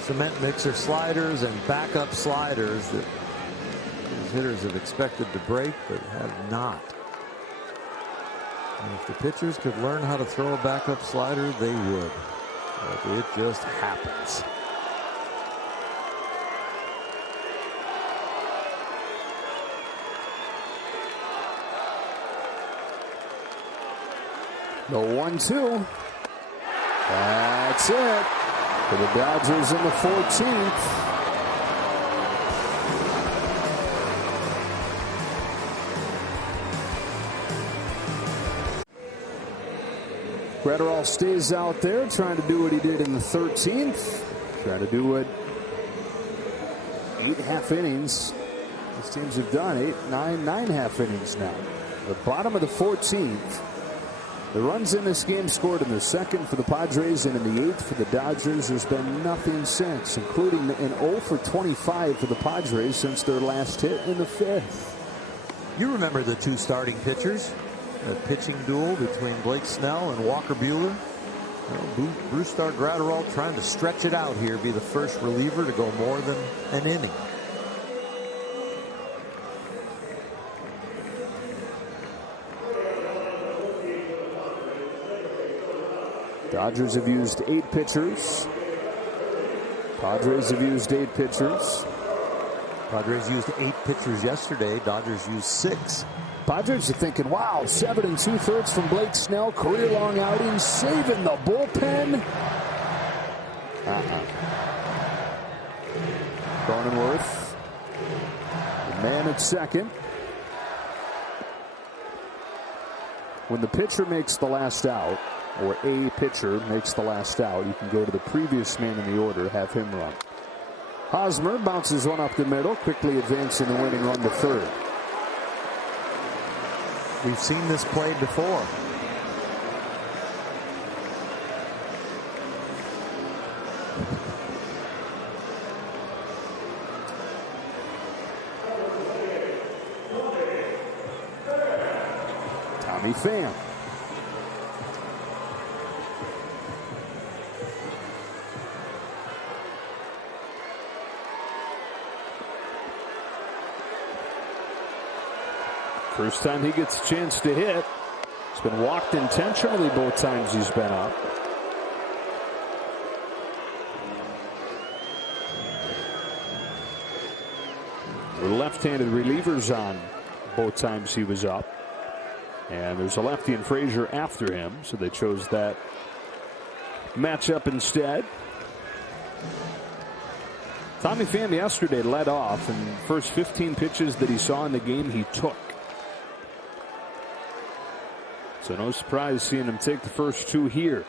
cement mixer sliders and backup sliders that these hitters have expected to break but have not. And if the pitchers could learn how to throw a backup slider, they would. But it just happens. The 1-2. That's it for the Dodgers in the 14th. Gratterall stays out there trying to do what he did in the 13th. Trying to do what 8.5 innings these teams have done. 9.5 innings now. The bottom of the 14th. The runs in this game scored in the second for the Padres and in the 8th for the Dodgers. There's been nothing since, including an 0 for 25 for the Padres since their last hit in the 5th. You remember the two starting pitchers? A pitching duel between Blake Snell and Walker Buehler. Well, Brusdar Graterol trying to stretch it out here, be the first reliever to go more than an inning. Dodgers have used 8 pitchers. Padres have used 8 pitchers. Padres used 8 pitchers yesterday. Dodgers used 6. Padres are thinking, wow, 7 2/3 from Blake Snell, career-long outing, saving the bullpen. Cronenworth, the man at second. When the pitcher makes the last out, or a pitcher makes the last out, you can go to the previous man in the order, have him run. Hosmer bounces one up the middle, quickly advancing the winning run to third. We've seen this play before. Tommy Pham. First time he gets a chance to hit. He's been walked intentionally both times he's been up. The left-handed relievers on both times he was up. And there's a lefty in Frazier after him, so they chose that matchup instead. Tommy Pham yesterday led off, and the first 15 pitches that he saw in the game he took. So no surprise seeing him take the first 2 here.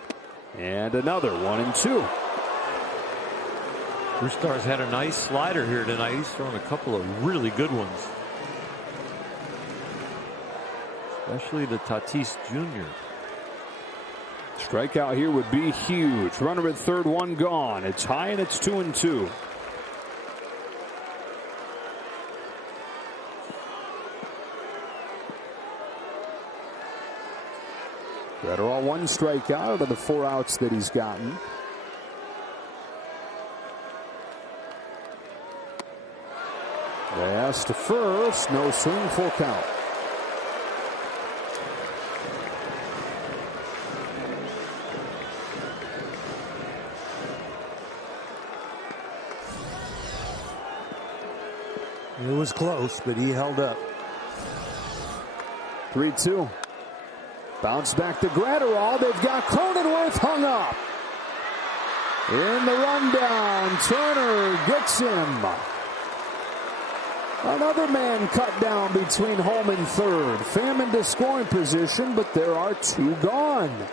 And another 1-2. Brusdar's had a nice slider here tonight. He's thrown a couple of really good ones. Especially to Tatis Jr. Strikeout here would be huge. Runner at third, 1 gone. It's high and it's 2-2. Gratterall 1 strikeout out of the 4 outs that he's gotten. Pass to first, no swing, full count. It was close, but he held up. 3-2. Bounce back to Gratterall. They've got Cronenworth hung up. In the rundown, Turner gets him. Another man cut down between home and third. Pham into scoring position, but there are 2 gone.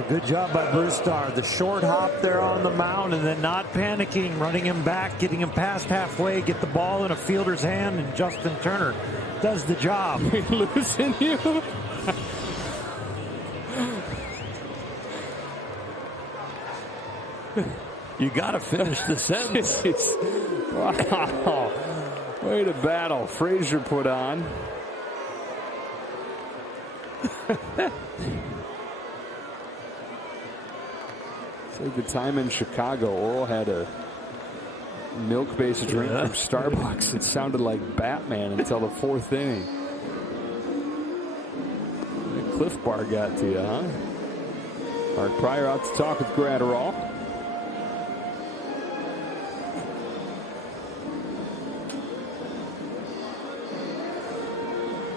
Yeah, good job by Brewstar. The short hop there on the mound and then not panicking, running him back, getting him past halfway, get the ball in a fielder's hand, and Justin Turner does the job. We losing you? You got to finish the sentence. Wow. Way to battle. Frazier put on. It's like the time in Chicago, Oral had a milk-based drink from Starbucks. It sounded like Batman until the 4th inning. The Cliff Bar got to you, huh? Mark Pryor out to talk with Gratterall.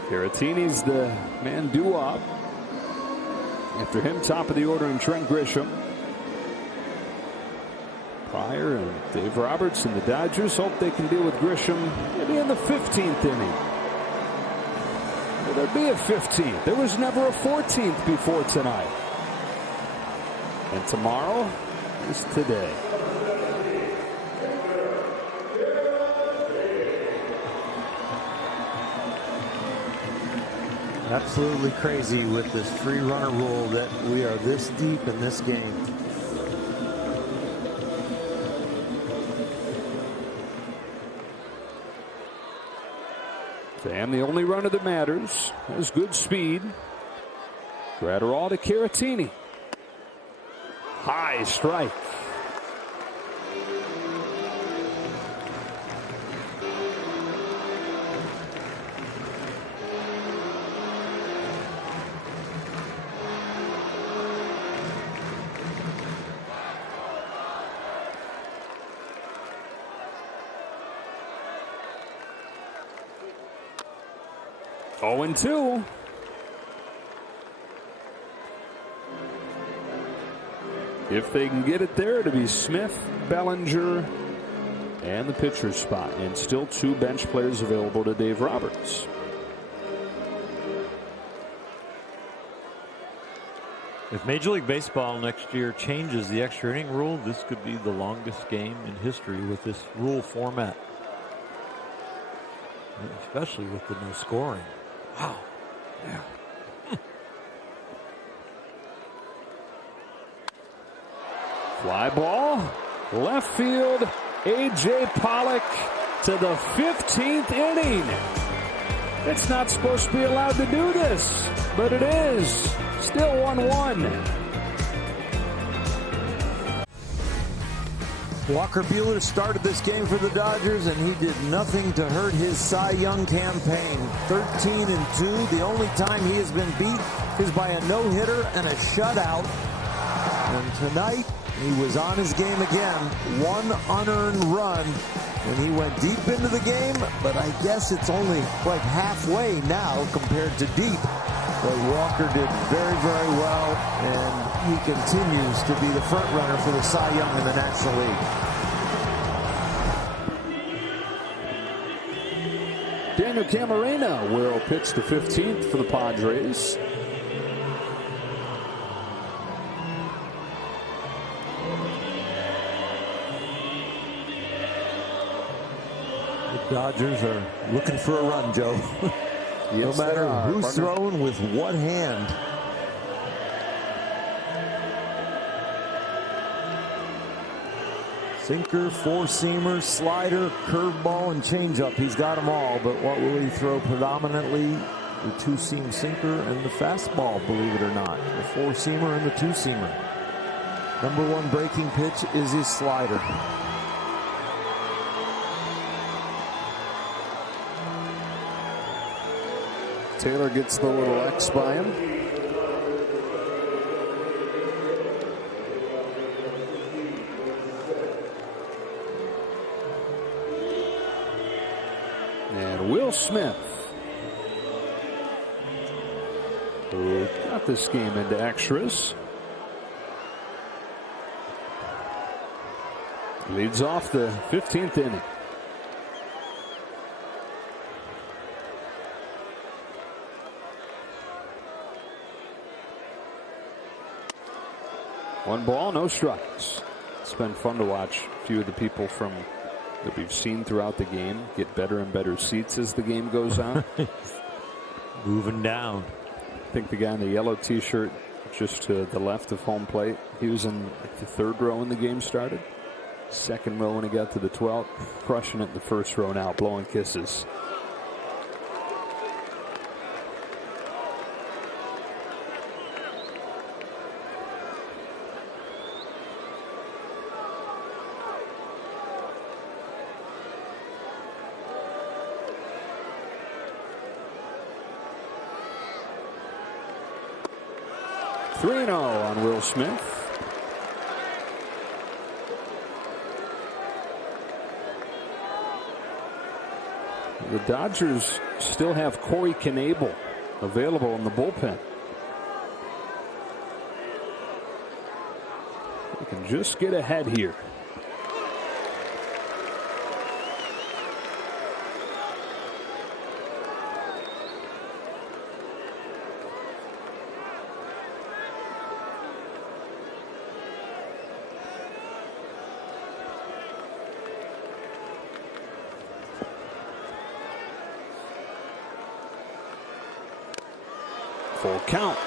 Caratini's the man due-up. After him, top of the order in Trent Grisham. Pryor and Dave Roberts and the Dodgers hope they can deal with Grisham maybe in the 15th inning. Will there be a 15th? There was never a 14th before tonight. And tomorrow is today. Absolutely crazy with this free runner rule that we are this deep in this game. Sam, the only runner that matters, has good speed. Gratterall to Caratini. High strike. Oh, and 2. If they can get it there, it'll be Smith, Bellinger, and the pitcher's spot. And still 2 bench players available to Dave Roberts. If Major League Baseball next year changes the extra inning rule, this could be the longest game in history with this rule format. Especially with the no scoring. Wow. Yeah. Fly ball, left field, A.J. Pollock to the 15th inning. It's not supposed to be allowed to do this, but it is. Still 1-1. Walker Buehler started this game for the Dodgers, and he did nothing to hurt his Cy Young campaign. 13-2. The only time he has been beat is by a no-hitter and a shutout. And tonight, he was on his game again. 1 unearned run when he went deep into the game, but I guess it's only like halfway now compared to deep. But Walker did very, very well, and he continues to be the front runner for the Cy Young in the National League. Daniel Camarena will pitch the 15th for the Padres. The Dodgers are looking for a run, Joe. Yes, no matter who's partner. throwing with what hand. Sinker, four-seamer, slider, curveball, and changeup. He's got them all, but what will he throw predominantly? The two-seam sinker and the fastball, believe it or not. The four-seamer and the two-seamer. Number 1 breaking pitch is his slider. Taylor gets the little X by him. And Will Smith, who got this game into extras, leads off the 15th inning. 1 ball, no strikes. It's been fun to watch a few of the people that we've seen throughout the game get better and better seats as the game goes on. Moving down. I think the guy in the yellow T-shirt just to the left of home plate, he was in the 3rd row when the game started. 2nd row when he got to the 12th. Crushing it in the 1st row now, blowing kisses. On Will Smith. The Dodgers still have Corey Knebel available in the bullpen. They can just get ahead here. Full count.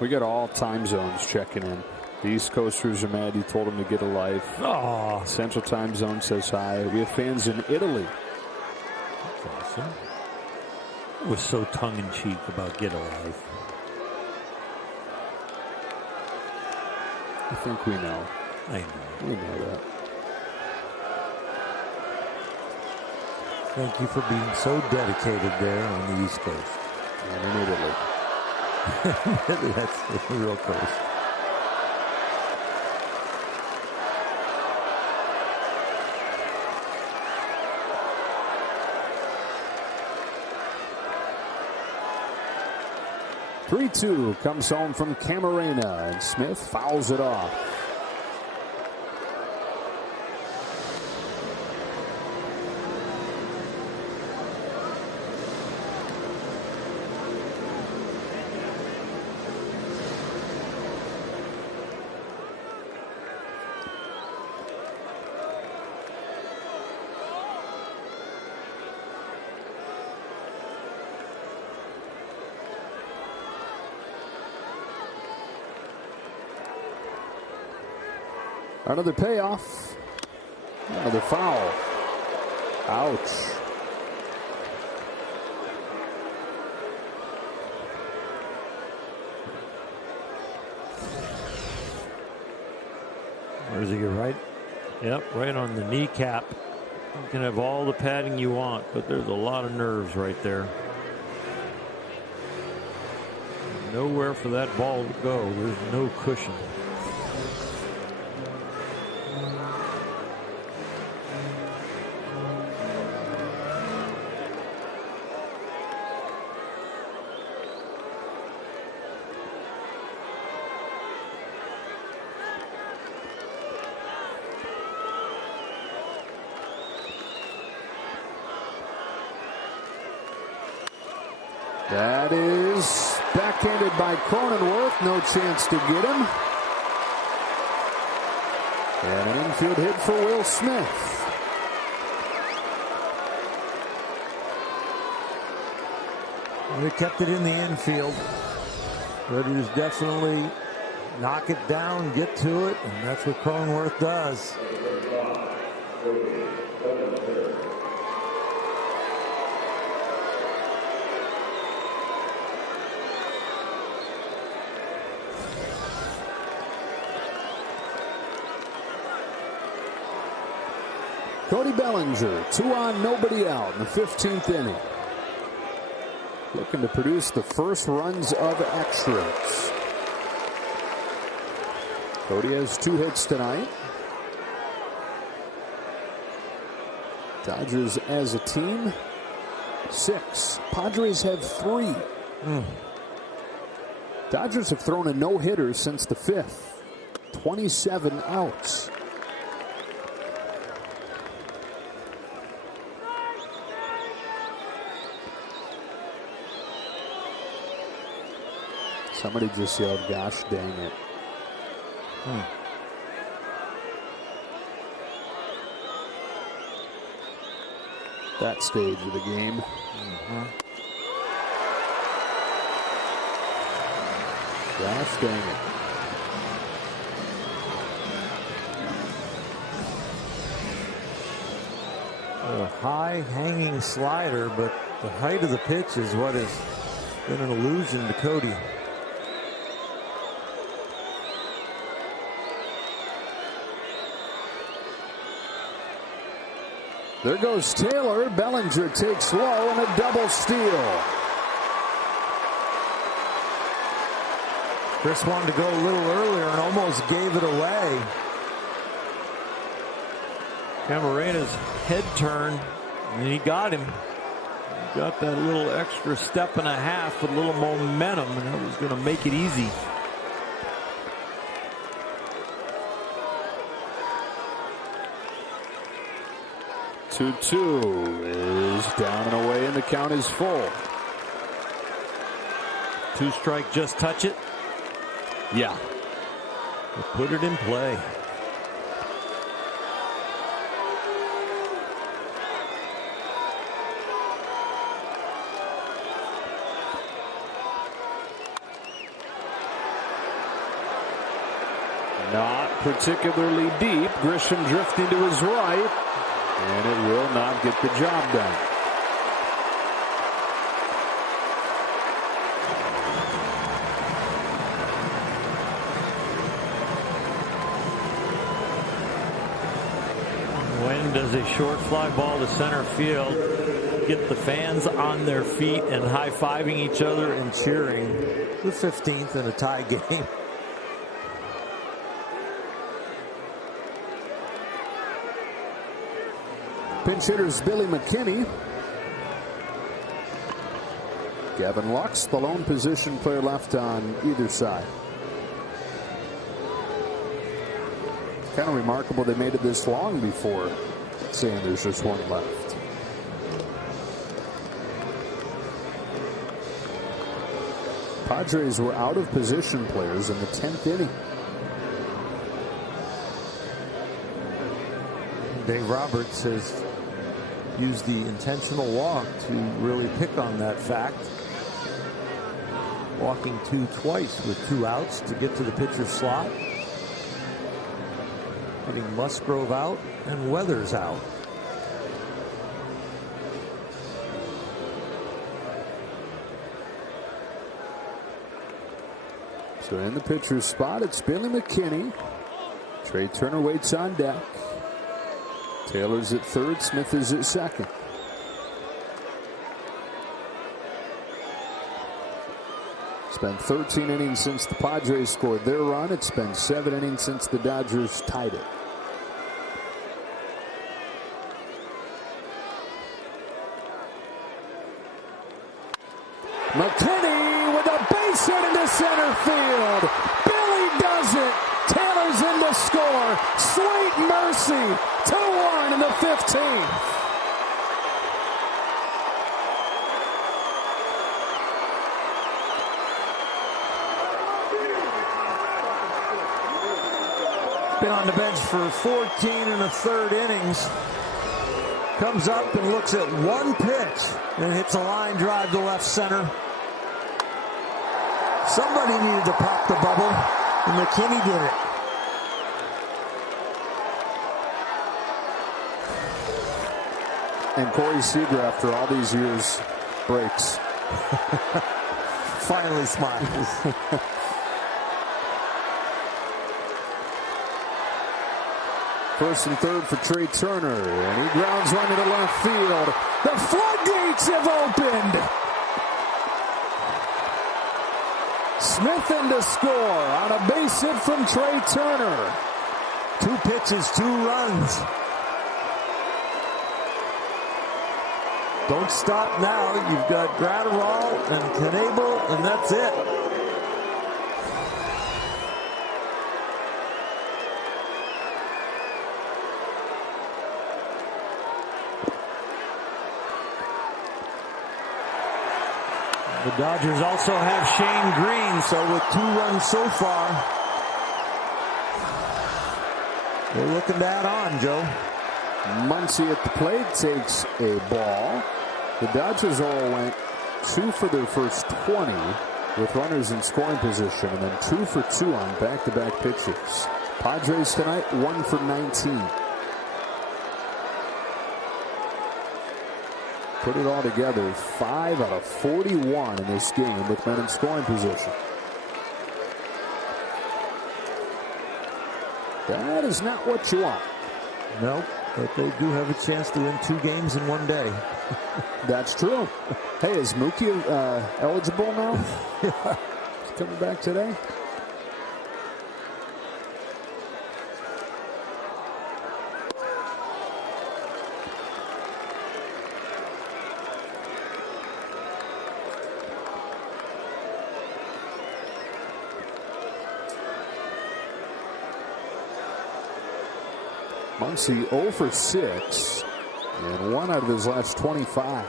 We got all time zones checking in. The East Coasters are mad. You told them to get a life. Oh. Central Time Zone says hi. We have fans in Italy. That's awesome. Was so tongue-in-cheek about Get Alive. I think we know. I know. We know that. Thank you for being so dedicated there on the East Coast. And in Italy. That's the real coast. "3-2 comes home from Camarena, and Smith fouls it off. Another payoff. Another foul. Ouch. Where does he get right? Yep, right on the kneecap. You can have all the padding you want, but there's a lot of nerves right there. Nowhere for that ball to go. There's no cushion. That is backhanded by Cronenworth. No chance to get him. And an infield hit for Will Smith. They kept it in the infield. But it is definitely knock it down, get to it, and that's what Cronenworth does. Cody Bellinger, 2 on, nobody out in the 15th inning. Looking to produce the first runs of extras. Cody has 2 hits tonight. Dodgers as a team, 6. Padres have 3. Dodgers have thrown a no-hitter since the 5th. 27 outs. Somebody just yelled, "Gosh dang it." That stage of the game. Gosh dang it. A high hanging slider, but the height of the pitch is what has been an illusion to Cody. There goes Taylor. Bellinger takes low and a double steal. Chris wanted to go a little earlier and almost gave it away. Camarena's head turn, and he got him. He got that little extra step and a half with a little momentum, and that was going to make it easy. Two is down and away, and the count is full. 2 strike, just touch it. Yeah. They put it in play. Not particularly deep. Grisham drifting to his right, and it will not get the job done. When does a short fly ball to center field get the fans on their feet and high-fiving each other and cheering? The 15th in a tie game. Pinch hitter's Billy McKinney. Gavin Lux, the lone position player left on either side. Kind of remarkable they made it this long before saying there's just one left. Padres were out of position players in the 10th inning. Dave Roberts has used the intentional walk to really pick on that fact. Walking 2 twice with 2 outs to get to the pitcher's slot. Getting Musgrove out and Weathers out. So in the pitcher's spot, it's Billy McKinney. Trey Turner waits on deck. Taylor's at third, Smith is at second. It's been 13 innings since the Padres scored their run. It's been 7 innings since the Dodgers tied it. McKinney with a base hit into center field. Billy does it. Taylor's in to score. Sweet mercy. 2-1 in the 15th. Been on the bench for 14 and a third innings. Comes up and looks at one pitch and hits a line drive to left center. Somebody needed to pop the bubble, and McKinney did it. And Corey Seager, after all these years, breaks. Finally smiles. First and third for Trey Turner, and he grounds one into left field. The floodgates have opened. Smith in to score on a base hit from Trey Turner. 2 pitches, 2 runs. Don't stop now. You've got Gratterall and Knebel, and that's it. The Dodgers also have Shane Green, so with 2 runs so far, they're looking to add on, Joe. Muncy at the plate takes a ball. The Dodgers all went 2 for their first 20 with runners in scoring position, and then 2 for 2 on back-to-back pitches. Padres tonight 1 for 19. Put it all together, 5 out of 41 in this game with men in scoring position. That is not what you want. Nope, but they do have a chance to win 2 games in one day. That's true. Hey, is Mookie eligible now? Coming back today? Muncy 0 for 6 and 1 out of his last 25.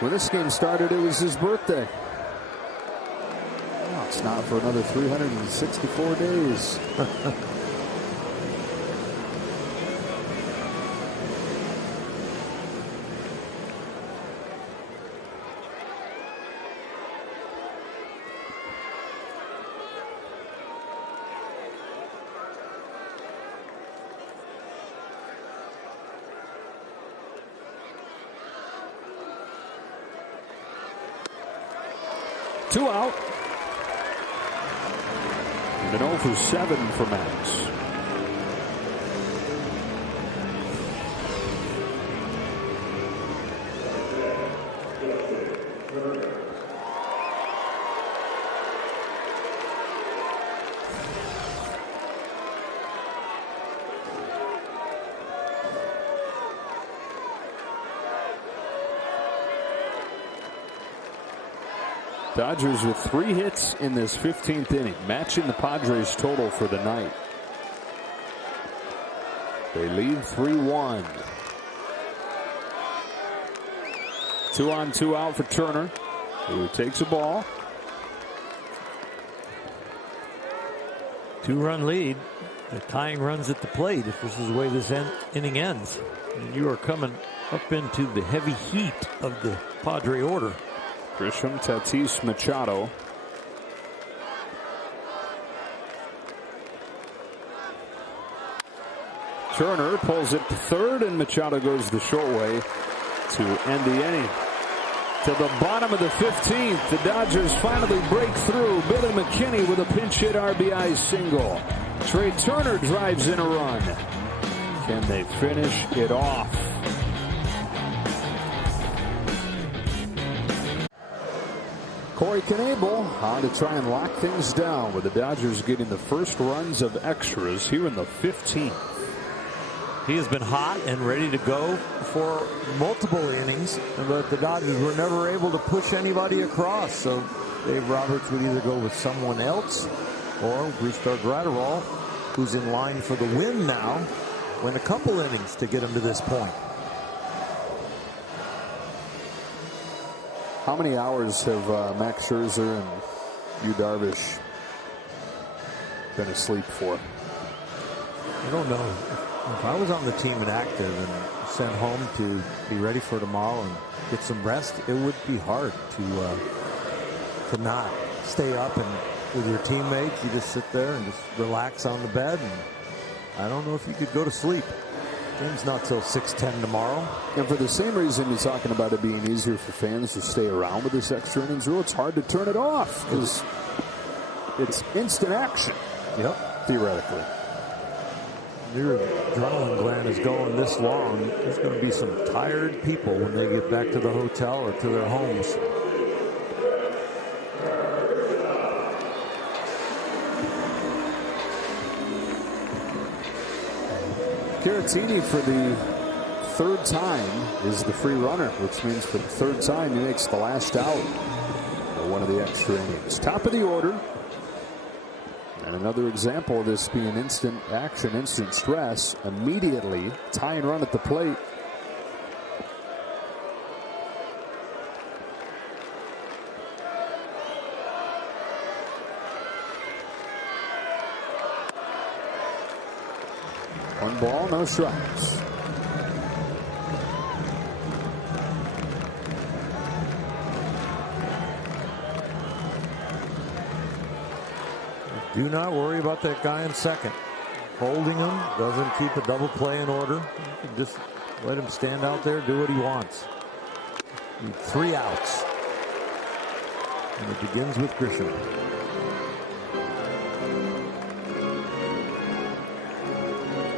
When this game started, it was his birthday. Well, it's not for another 364 days. Two out. And an 0 for 7 for Max. Dodgers with 3 hits in this 15th inning, matching the Padres total for the night. They lead 3-1. 2 on, 2 out for Turner, who takes a ball. 2-run lead. The tying runs at the plate if this is the way this inning ends. And you are coming up into the heavy heat of the Padre order. Grisham, Tatis, Machado. Turner pulls it to third, and Machado goes the short way to end the inning. To the bottom of the 15th, the Dodgers finally break through. Billy McKinney with a pinch hit RBI single. Trey Turner drives in a run. Can they finish it off? Corey Knebel on to try and lock things down with the Dodgers getting the first runs of extras here in the 15th. He has been hot and ready to go for multiple innings, but the Dodgers were never able to push anybody across. So Dave Roberts would either go with someone else or restart Gratterall, who's in line for the win now, win a couple innings to get him to this point. How many hours have Max Scherzer and Yu Darvish been asleep for? I don't know. If I was on the team and active and sent home to be ready for tomorrow and get some rest, it would be hard to not stay up and with your teammates. You just sit there and just relax on the bed, and I don't know if you could go to sleep. Game's not till 6:10 tomorrow. And for the same reason you're talking about it being easier for fans to stay around with this extra innings rule, it's hard to turn it off because it's instant action. Yep. Theoretically. Your adrenaline gland is going this long. There's going to be some tired people when they get back to the hotel or to their homes. Caratini for the third time is the free runner, which means for the third time he makes the last out for one of the extra innings. Top of the order. And another example of this being instant action, instant stress. Immediately, tying run at the plate. One ball, no strikes. Do not worry about that guy in second. Holding him doesn't keep a double play in order. You can just let him stand out there, do what he wants. 3 outs. And it begins with Grisham.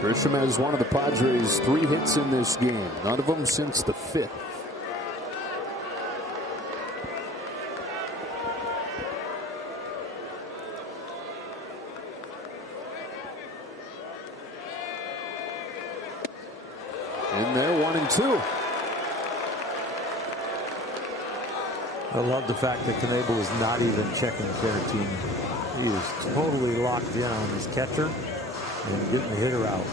Grisham has one of the Padres' 3 hits in this game. None of them since the 5th. In there, 1-2. I love the fact that Knebel is not even checking Caratini. He is totally locked in on his catcher and getting the hitter out.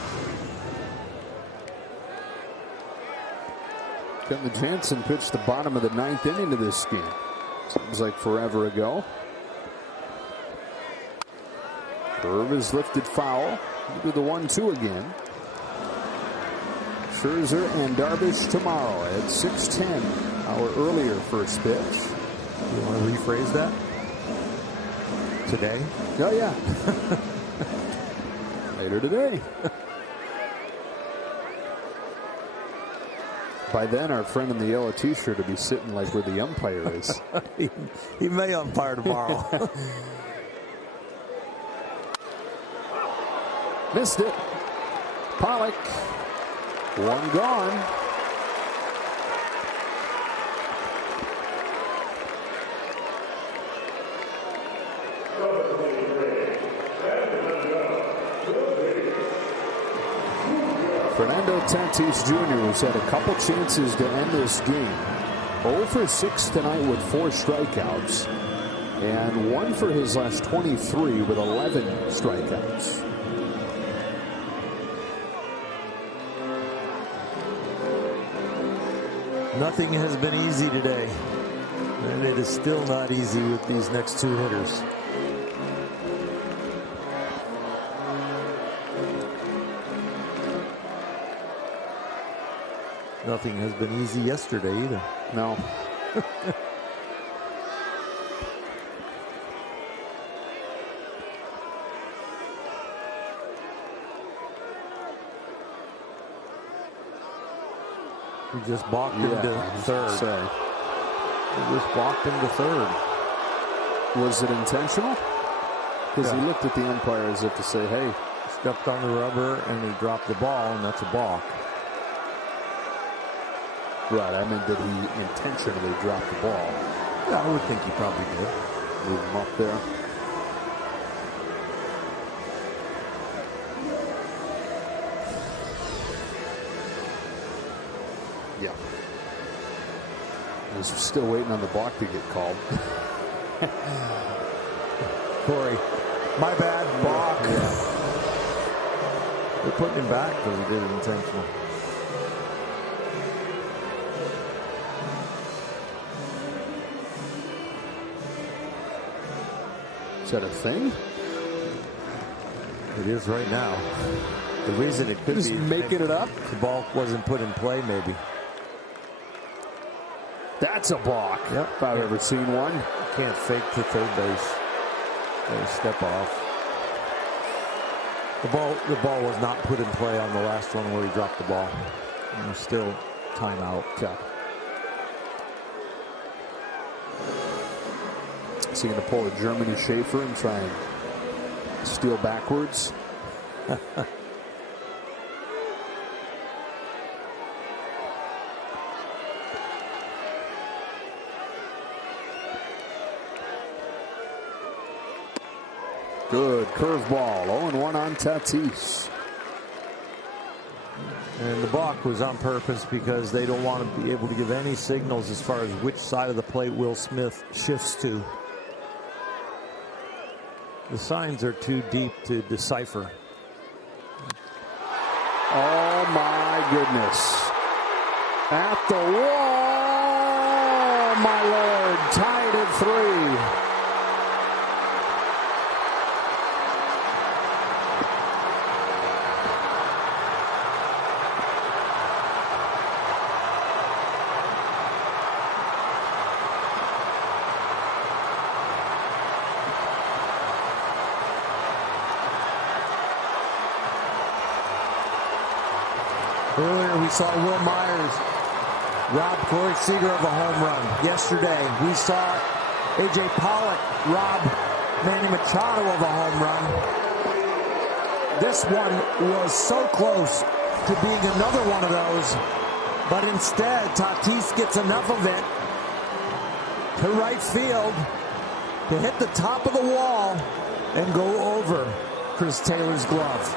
Kevin Jansen pitched the bottom of the 9th inning of this game. Seems like forever ago. Curve is lifted foul. We'll do the 1-2 again. Scherzer and Darvish tomorrow at 6:10. Our earlier first pitch. You want to rephrase that? Today? Oh, yeah. Later today. By then, our friend in the yellow T-shirt will be sitting like where the umpire is. he may umpire tomorrow. Missed it. Pollock. One gone. Fernando Tatis Jr. has had a couple chances to end this game. 0 for 6 tonight with 4 strikeouts. And 1 for his last 23 with 11 strikeouts. Nothing has been easy today. And it is still not easy with these next 2 hitters. Nothing has been easy yesterday either. No. He just balked him to third. He just balked him to third. Was it intentional? Because he looked at the umpire as if to say, hey. Stepped on the rubber and he dropped the ball, and that's a balk. Right, I mean, did he intentionally drop the ball? Yeah, I would think he probably did. Move him up there. Yeah. He's still waiting on the block to get called. Corey, my bad, block. Yeah. They're putting him back because he did it intentional. Is that a thing? It is right now. The reason it could just be making it up. The ball wasn't put in play, maybe. That's a block. Yep. If I've ever seen one. You can't fake to third base. Gotta step off. The ball was not put in play on the last one where he dropped the ball. And there's still timeout. Yeah. Is he going to pull a Germany Schaefer and try and steal backwards? Good curveball. 0-1 on Tatis. And the balk was on purpose because they don't want to be able to give any signals as far as which side of the plate Will Smith shifts to. The signs are too deep to decipher. Oh my goodness. At the wall, my lord. Tied at 3. Earlier we saw Will Myers rob Corey Seager of a home run. Yesterday we saw A.J. Pollock rob Manny Machado of a home run. This one was so close to being another one of those, but instead Tatis gets enough of it to right field to hit the top of the wall and go over Chris Taylor's glove.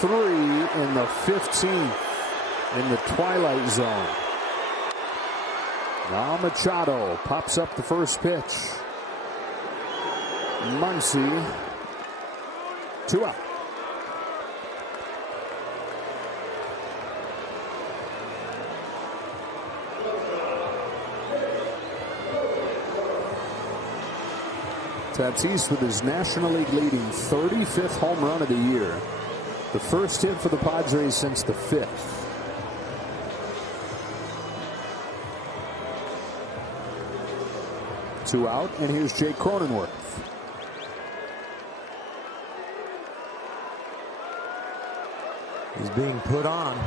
Three in the 15th in the twilight zone. Now Machado pops up the first pitch. Muncy, 2 out. Tatis with his National League leading 35th home run of the year. The first hit for the Padres since the 5th. Two out, and here's Jake Cronenworth. He's being put on.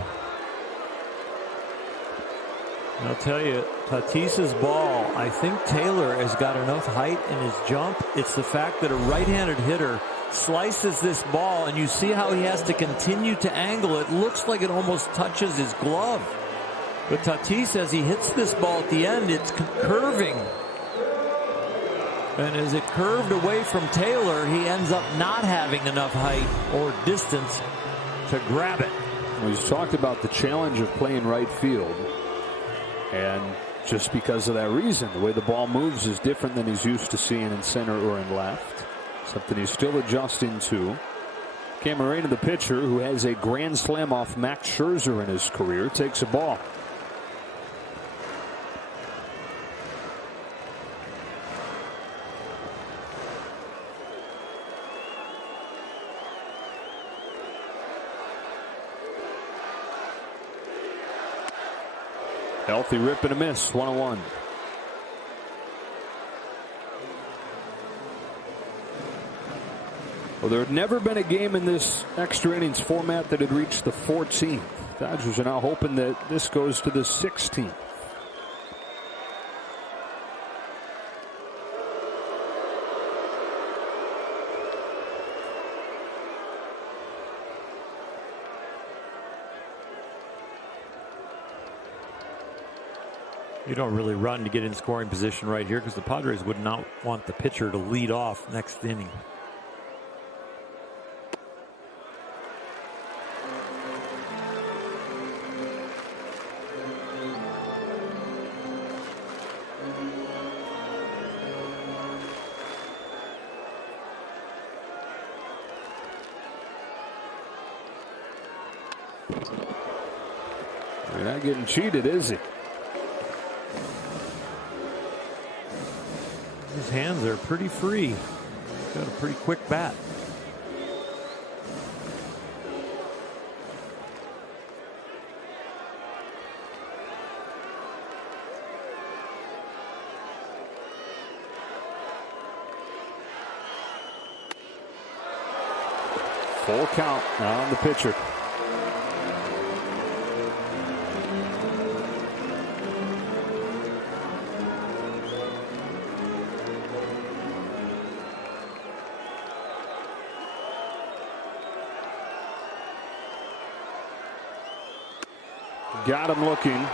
I'll tell you, Tatis's ball, I think Taylor has got enough height in his jump. It's the fact that a right-handed hitter slices this ball, and you see how he has to continue to angle it. Looks like it almost touches his glove. But Tatis, as he hits this ball at the end, it's curving. And as it curved away from Taylor, he ends up not having enough height or distance to grab it. Well, he's talked about the challenge of playing right field. And just because of that reason, the way the ball moves is different than he's used to seeing in center or in left. Something he's still adjusting to. Camarena, the pitcher, who has a grand slam off Max Scherzer in his career, takes a ball. Healthy rip and a miss, 1-1. Well, there had never been a game in this extra innings format that had reached the 14th. Dodgers are now hoping that this goes to the 16th. You don't really run to get in scoring position right here because the Padres would not want the pitcher to lead off next inning. You're not getting cheated, is he? His hands are pretty free. He's got a pretty quick bat. Full count now on the pitcher. Got him looking.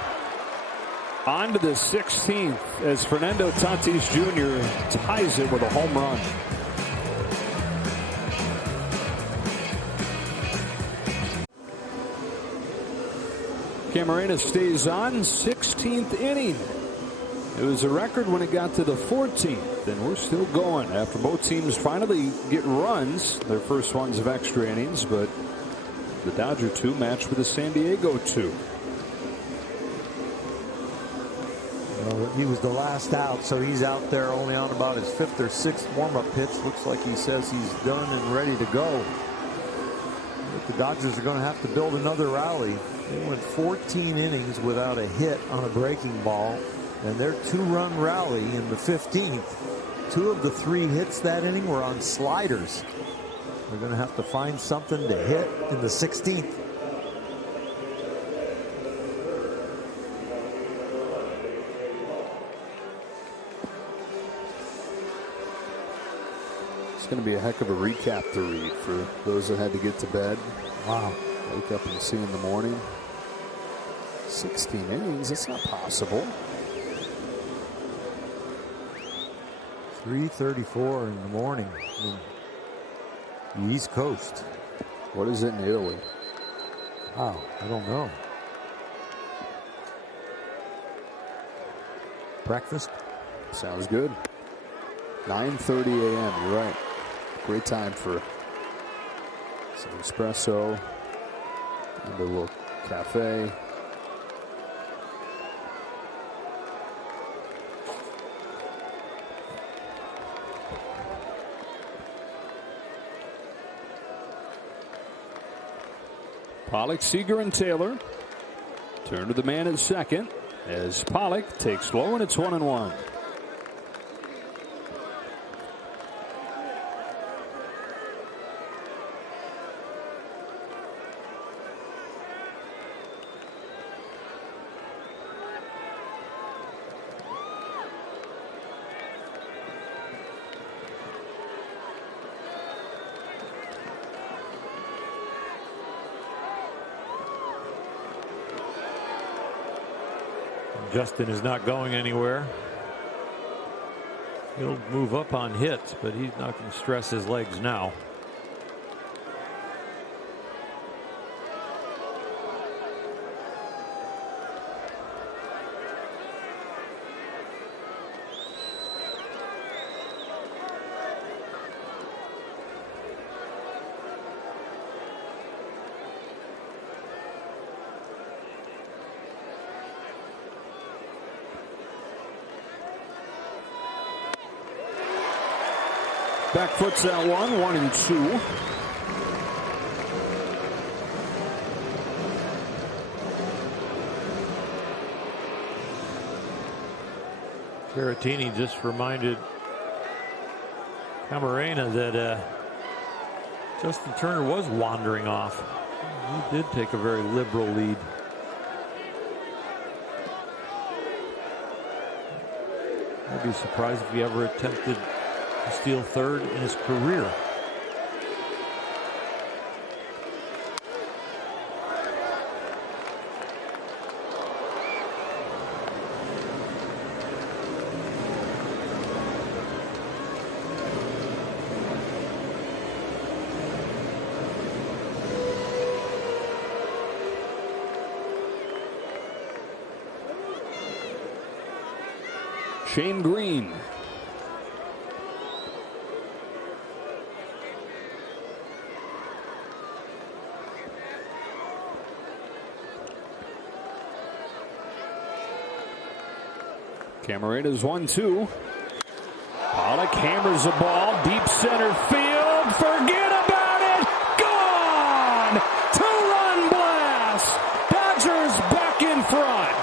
On to the 16th as Fernando Tatis Jr. ties it with a home run. Camarena stays on, 16th inning. It was a record when it got to the 14th, and we're still going after both teams finally get runs, their first ones of extra innings, but the Dodger 2 matched with the San Diego 2. Well, he was the last out, so he's out there only on about his 5th or 6th warm-up pitch. Looks like he says he's done and ready to go. But the Dodgers are going to have to build another rally. They went 14 innings without a hit on a breaking ball, and their 2-run rally in the 15th. 2 of the 3 hits that inning were on sliders. They're going to have to find something to hit in the 16th. It's going to be a heck of a recap to read for those that had to get to bed. Wow. Wake up and see in the morning. 16 innings, it's not possible. 3:34 in the morning in the East Coast. What is it in Italy? Wow, I don't know. Breakfast? Sounds good. 9:30 a.m., you're right. Great time for some espresso and a little cafe. Pollock, Seager, and Taylor turn to the man at second as Pollock takes low, and it's 1-1. Justin is not going anywhere. He'll move up on hits, but he's not going to stress his legs now. Back foot's that 1-2. Caratini just reminded Camarena that Justin Turner was wandering off. He did take a very liberal lead. I'd be surprised if he ever attempted to steal third in his career. Shane Green. Camarena's 1-2. Pollock hammers the ball deep center field. Forget about it. Gone. 2-run blast. Dodgers back in front.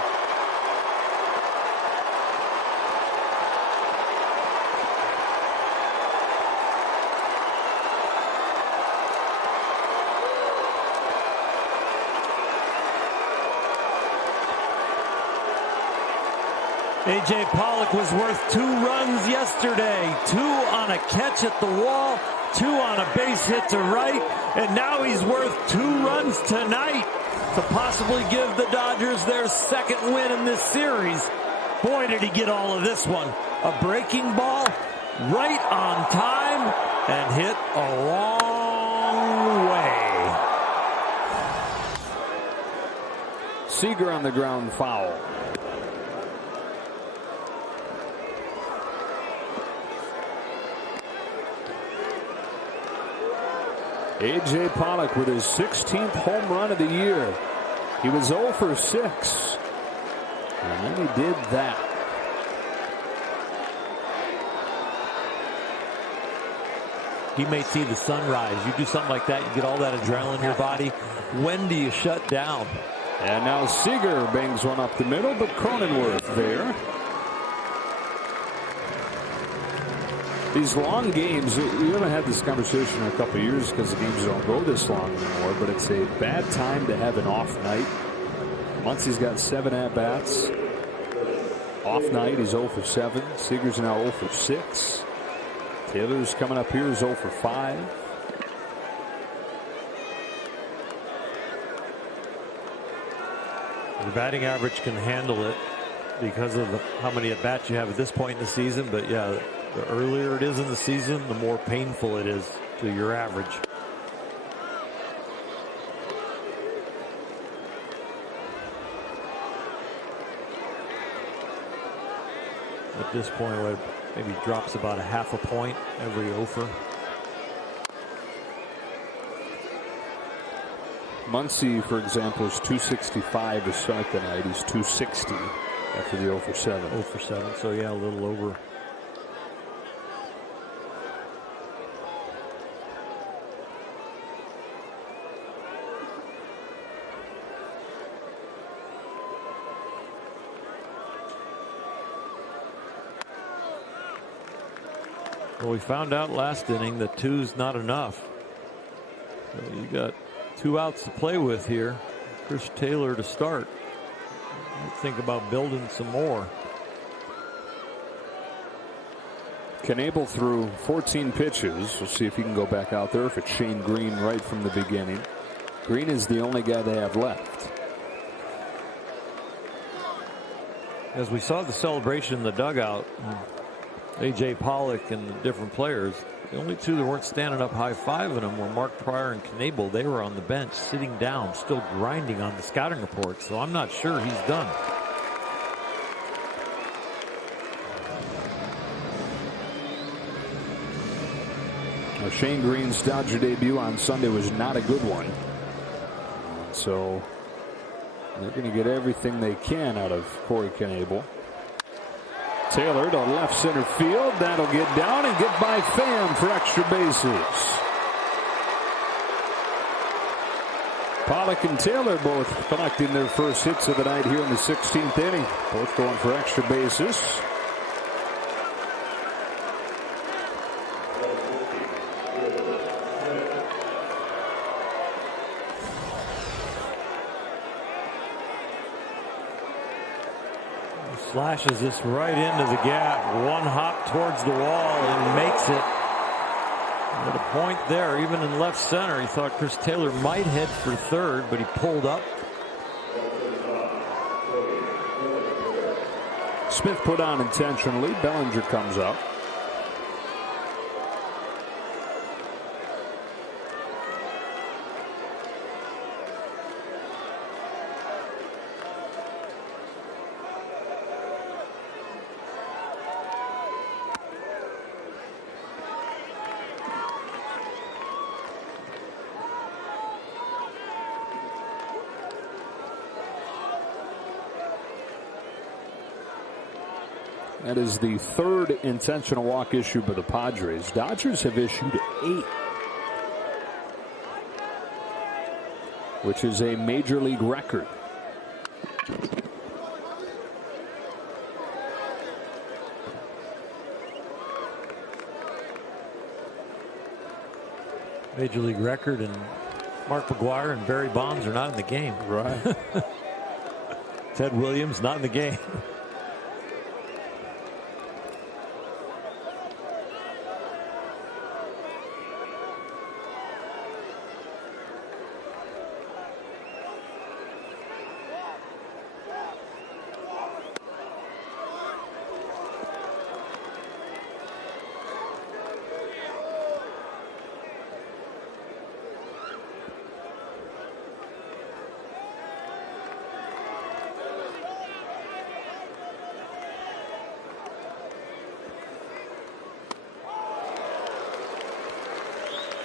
A.J. Pollock was worth 2 runs yesterday. 2 on a catch at the wall, 2 on a base hit to right, and now he's worth 2 runs tonight. to possibly give the Dodgers their second win in this series. Boy, did he get all of this one. A breaking ball right on time and hit a long way. Seager on the ground foul. A.J. Pollock with his 16th home run of the year. He was 0 for 6. And then he did that. He may see the sunrise. You do something like that, you get all that adrenaline in your body. When do you shut down? And now Seager bangs one up the middle, but Cronenworth there. These long games, we haven't had this conversation in a couple of years because the games don't go this long anymore, but it's a bad time to have an off night. Muncie's got 7 at-bats. Off night, he's 0 for 7. Seager's now 0 for 6. Taylor's coming up here is 0 for 5. The batting average can handle it because of how many at-bats you have at this point in the season, but yeah, the earlier it is in the season, the more painful it is to your average. At this point, it maybe drops about a half a point every over. Muncy, for example, is 265 to start the night. He's 260 after the 0 for 7. 0 for 7, so yeah, a little over. Well, we found out last inning that 2's not enough. So you got 2 outs to play with here. Chris Taylor to start. Think about building some more. Knebel threw 14 pitches. We'll see if he can go back out there. If it's Shane Green right from the beginning. Green is the only guy they have left. As we saw the celebration in the dugout, A.J. Pollock and the different players, the only 2 that weren't standing up high-fiving them were Mark Pryor and Knebel. They were on the bench sitting down, still grinding on the scouting report, so I'm not sure he's done. Now, Shane Green's Dodger debut on Sunday was not a good one. So they're going to get everything they can out of Corey Knebel. Taylor to left center field. That'll get down and get by Pham for extra bases. Pollock and Taylor both collecting their first hits of the night here in the 16th inning. Both going for extra bases. Slashes this right into the gap. One hop towards the wall and makes it. At a point there, even in left center, he thought Chris Taylor might head for third, but he pulled up. Smith put on intentionally. Bellinger comes up. That is the 3rd intentional walk issued by the Padres. Dodgers have issued 8, which is a major league record. Major league record, and Mark McGwire and Barry Bonds are not in the game. Right. Ted Williams not in the game.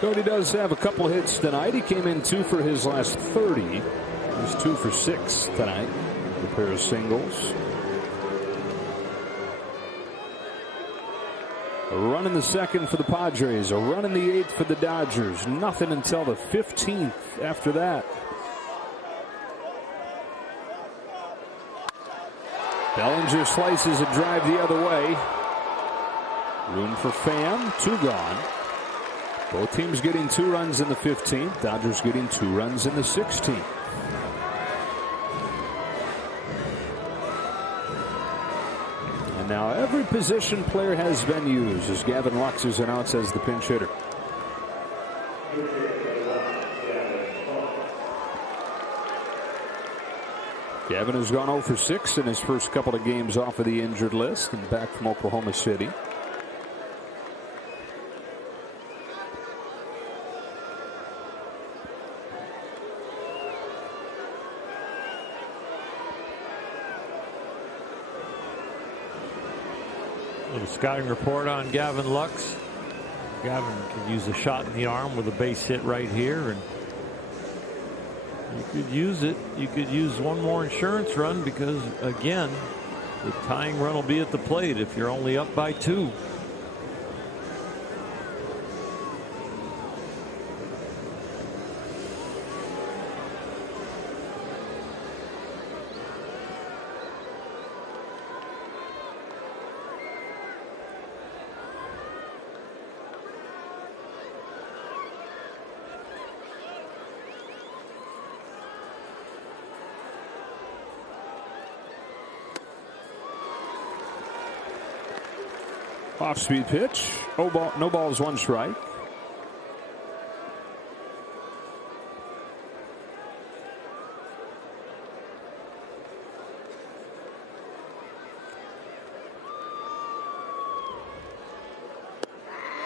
Cody does have a couple hits tonight. He came in 2 for his last 30. He's 2 for 6 tonight. A pair of singles. A run in the second for the Padres. A run in the 8th for the Dodgers. Nothing until the 15th after that. Bellinger slices a drive the other way. Room for Pham. 2 gone. Both teams getting 2 runs in the 15th. Dodgers getting 2 runs in the 16th. And now every position player has been used as Gavin Lux is announced as the pinch hitter. Gavin has gone 0 for 6 in his first couple of games off of the injured list and back from Oklahoma City. Little scouting report on Gavin Lux. Gavin could use a shot in the arm with a base hit right here, and you could use it. You could use one more insurance run because, again, the tying run will be at the plate if you're only up by 2. Off-speed pitch. No balls, 1 strike.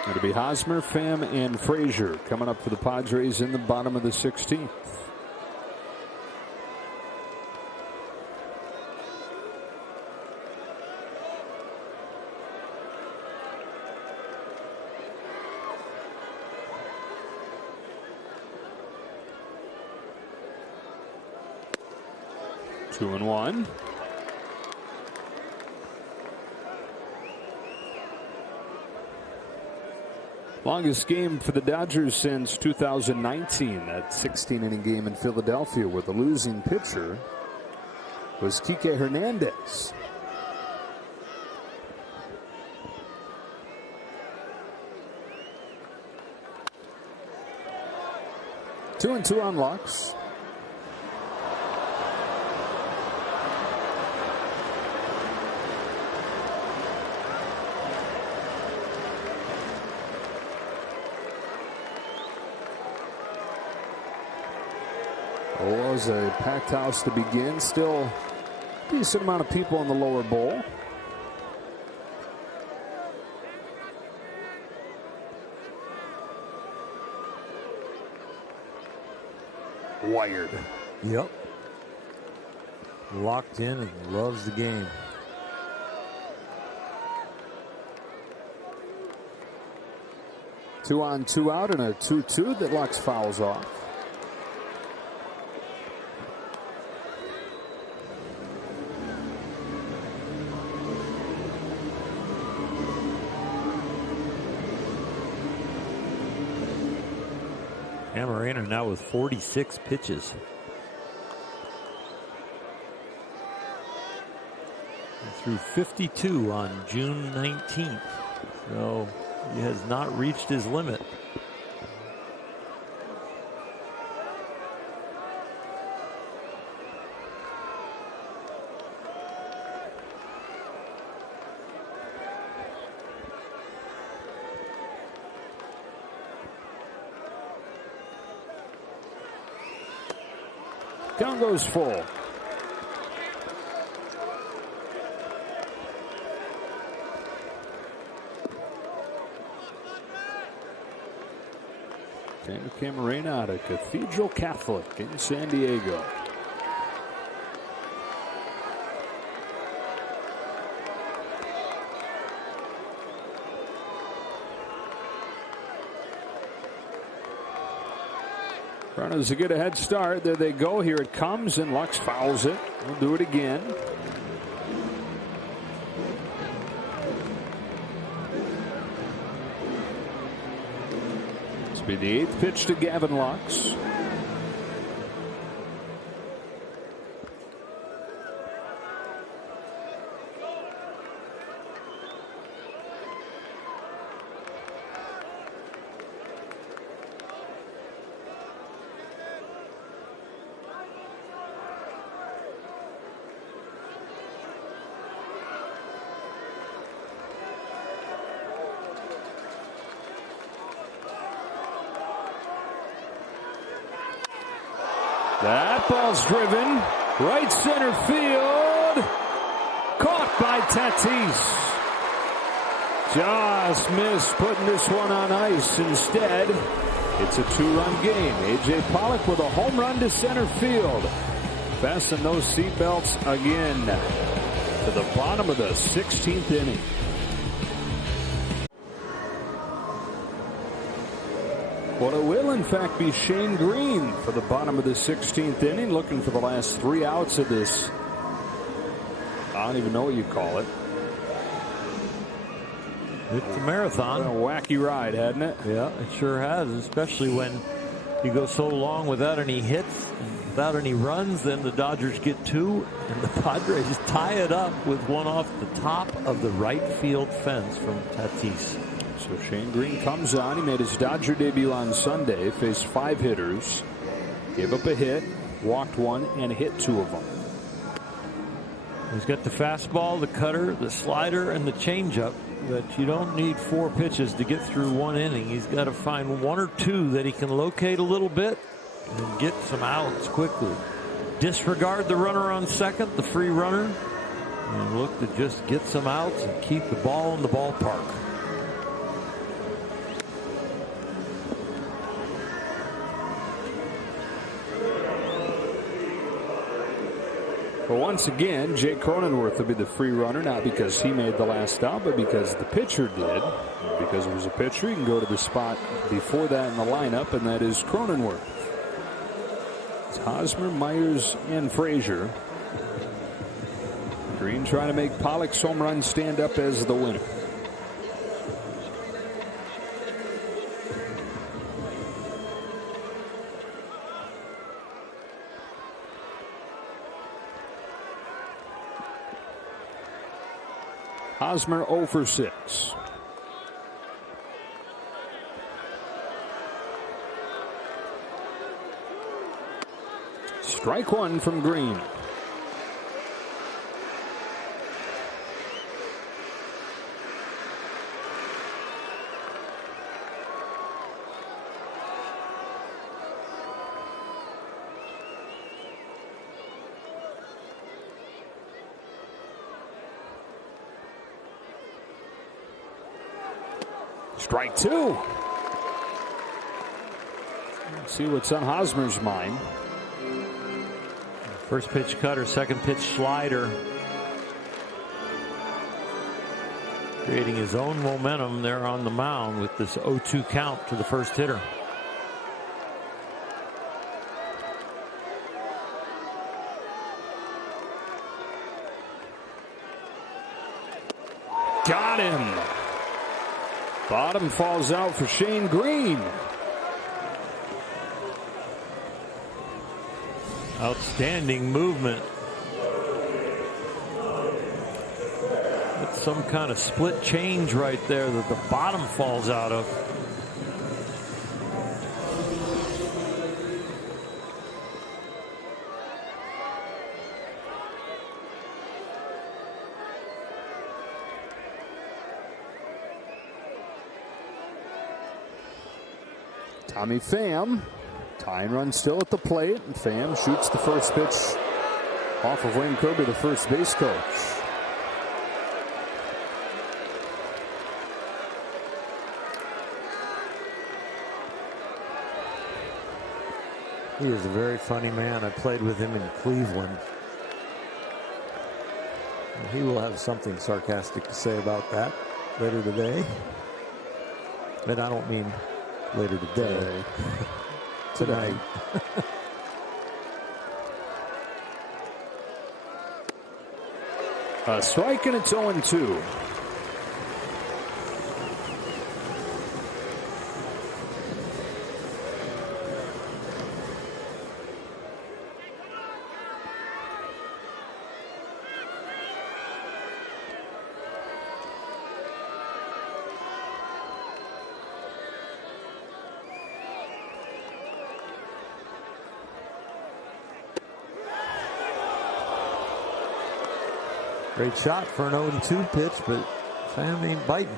It'll be Hosmer, Pham, and Frazier coming up for the Padres in the bottom of the 16th. Two and one. Longest game for the Dodgers since 2019, that 16-inning game in Philadelphia where the losing pitcher was Kike Hernandez. Two and two on Lux. Oh, was a packed house to begin. Still a decent amount of people in the lower bowl. Wired. Yep. Locked in and loves the game. Two on, two out, and a 2-2 that Lux fouls off. Camarena now with 46 pitches. He threw 52 on June 19th. So he has not reached his limit. Count goes full. Tanner Camarena out of Cathedral Catholic in San Diego. Runners get a head start. There they go. Here it comes, and Lux fouls it. We'll do it again. This will be the 8th pitch to Gavin Lux. That ball's driven right center field. Caught by Tatis. Just missed putting this one on ice. Instead, it's a 2-run game. A.J. Pollock with a home run to center field. Fasten those seatbelts again to the bottom of the 16th inning. Well, it will, in fact, be Shane Green for the bottom of the 16th inning, looking for the last 3 outs of this. I don't even know what you call it. It's a marathon. Been a wacky ride, hasn't it? Yeah, it sure has, especially when you go so long without any hits, without any runs. Then the Dodgers get 2, and the Padres tie it up with one off the top of the right field fence from Tatis. So Shane Green comes on. He made his Dodger debut on Sunday. Faced 5 hitters. Gave up a hit, walked 1, and hit 2 of them. He's got the fastball, the cutter, the slider, and the changeup. But you don't need 4 pitches to get through 1 inning. He's got to find 1 or 2 that he can locate a little bit and get some outs quickly. Disregard the runner on second, the free runner, and look to just get some outs and keep the ball in the ballpark. But once again, Jake Cronenworth will be the free runner, not because he made the last out, but because the pitcher did. Because it was a pitcher, you can go to the spot before that in the lineup, and that is Cronenworth. It's Hosmer, Myers, and Frazier. Green trying to make Pollock's home run stand up as the winner. Hosmer 0 for 6. Strike 1 from Green. Strike 2. Let's see what's on Hosmer's mind. First pitch cutter, second pitch slider. Creating his own momentum there on the mound with this 0-2 count to the first hitter. Got him. Bottom falls out for Shane Green. Outstanding movement. That's some kind of split change right there that the bottom falls out of. Tommy Pham. Tying run still at the plate, and Pham shoots the first pitch off of Wayne Kirby, the first base coach. He is a very funny man. I played with him in Cleveland. He will have something sarcastic to say about that later today. But I don't mean later today. tonight. A strike and it's 0-2. Great shot for an 0-2 pitch, but Pham ain't biting.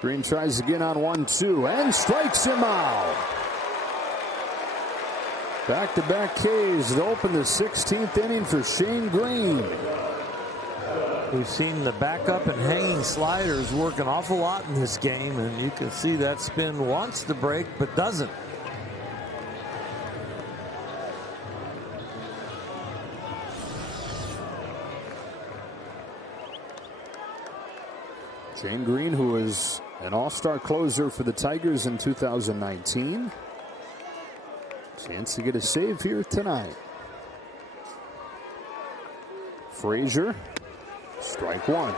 Green tries again on 1-2 and strikes him out. Back-to-back Ks to open the 16th inning for Shane Green. We've seen the backup and hanging sliders work an awful lot in this game, and you can see that spin wants to break but doesn't. Shane Green, who was an all-star closer for the Tigers in 2019. Chance to get a save here tonight. Frazier, strike one.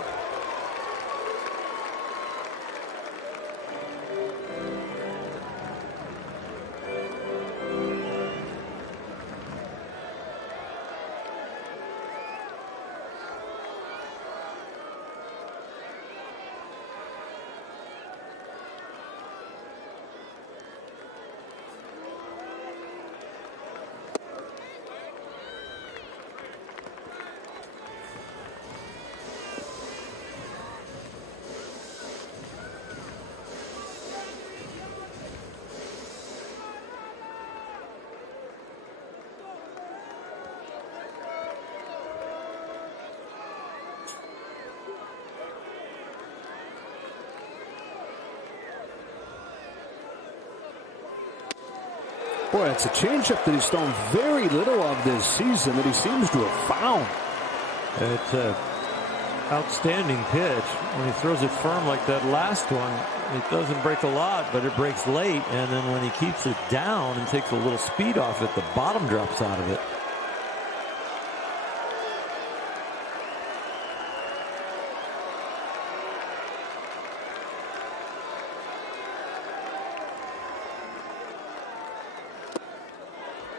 Boy, it's a changeup that he's thrown very little of this season that he seems to have found. It's an outstanding pitch. When he throws it firm like that last one, it doesn't break a lot, but it breaks late. And then when he keeps it down and takes a little speed off it, the bottom drops out of it.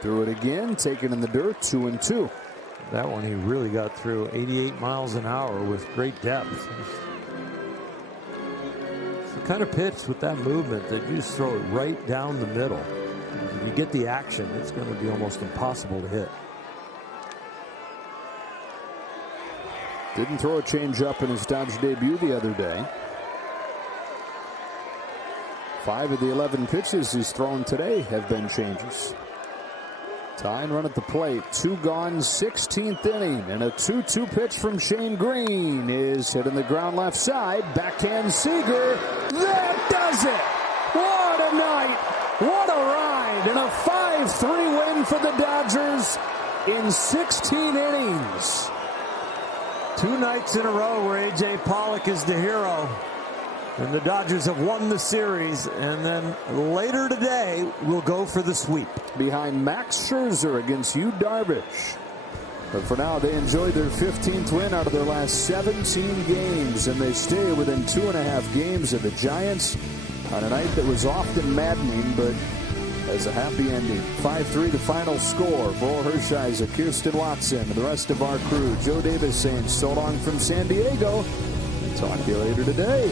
Threw it again, taken in the dirt, 2-2. That one he really got through 88 miles an hour with great depth. It's the kind of pitch with that movement that you just throw it right down the middle. If you get the action, it's going to be almost impossible to hit. Didn't throw a changeup in his Dodge debut the other day. 5 of the 11 pitches he's thrown today have been changes. Tying run at the plate, 2 gone, 16th inning, and a 2-2 pitch from Shane Green is hit in the ground left side. Backhand Seager, that does it! What a night! What a ride! And a 5-3 win for the Dodgers in 16 innings. 2 nights in a row where A.J. Pollock is the hero. And the Dodgers have won the series, and then later today we'll go for the sweep. Behind Max Scherzer against Yu Darvish. But for now, they enjoyed their 15th win out of their last 17 games, and they stay within 2.5 games of the Giants on a night that was often maddening, but has a happy ending. 5-3 the final score. Burl Hershiser, Kirsten Watson, and the rest of our crew. Joe Davis saying so long from San Diego. Talk to you later today.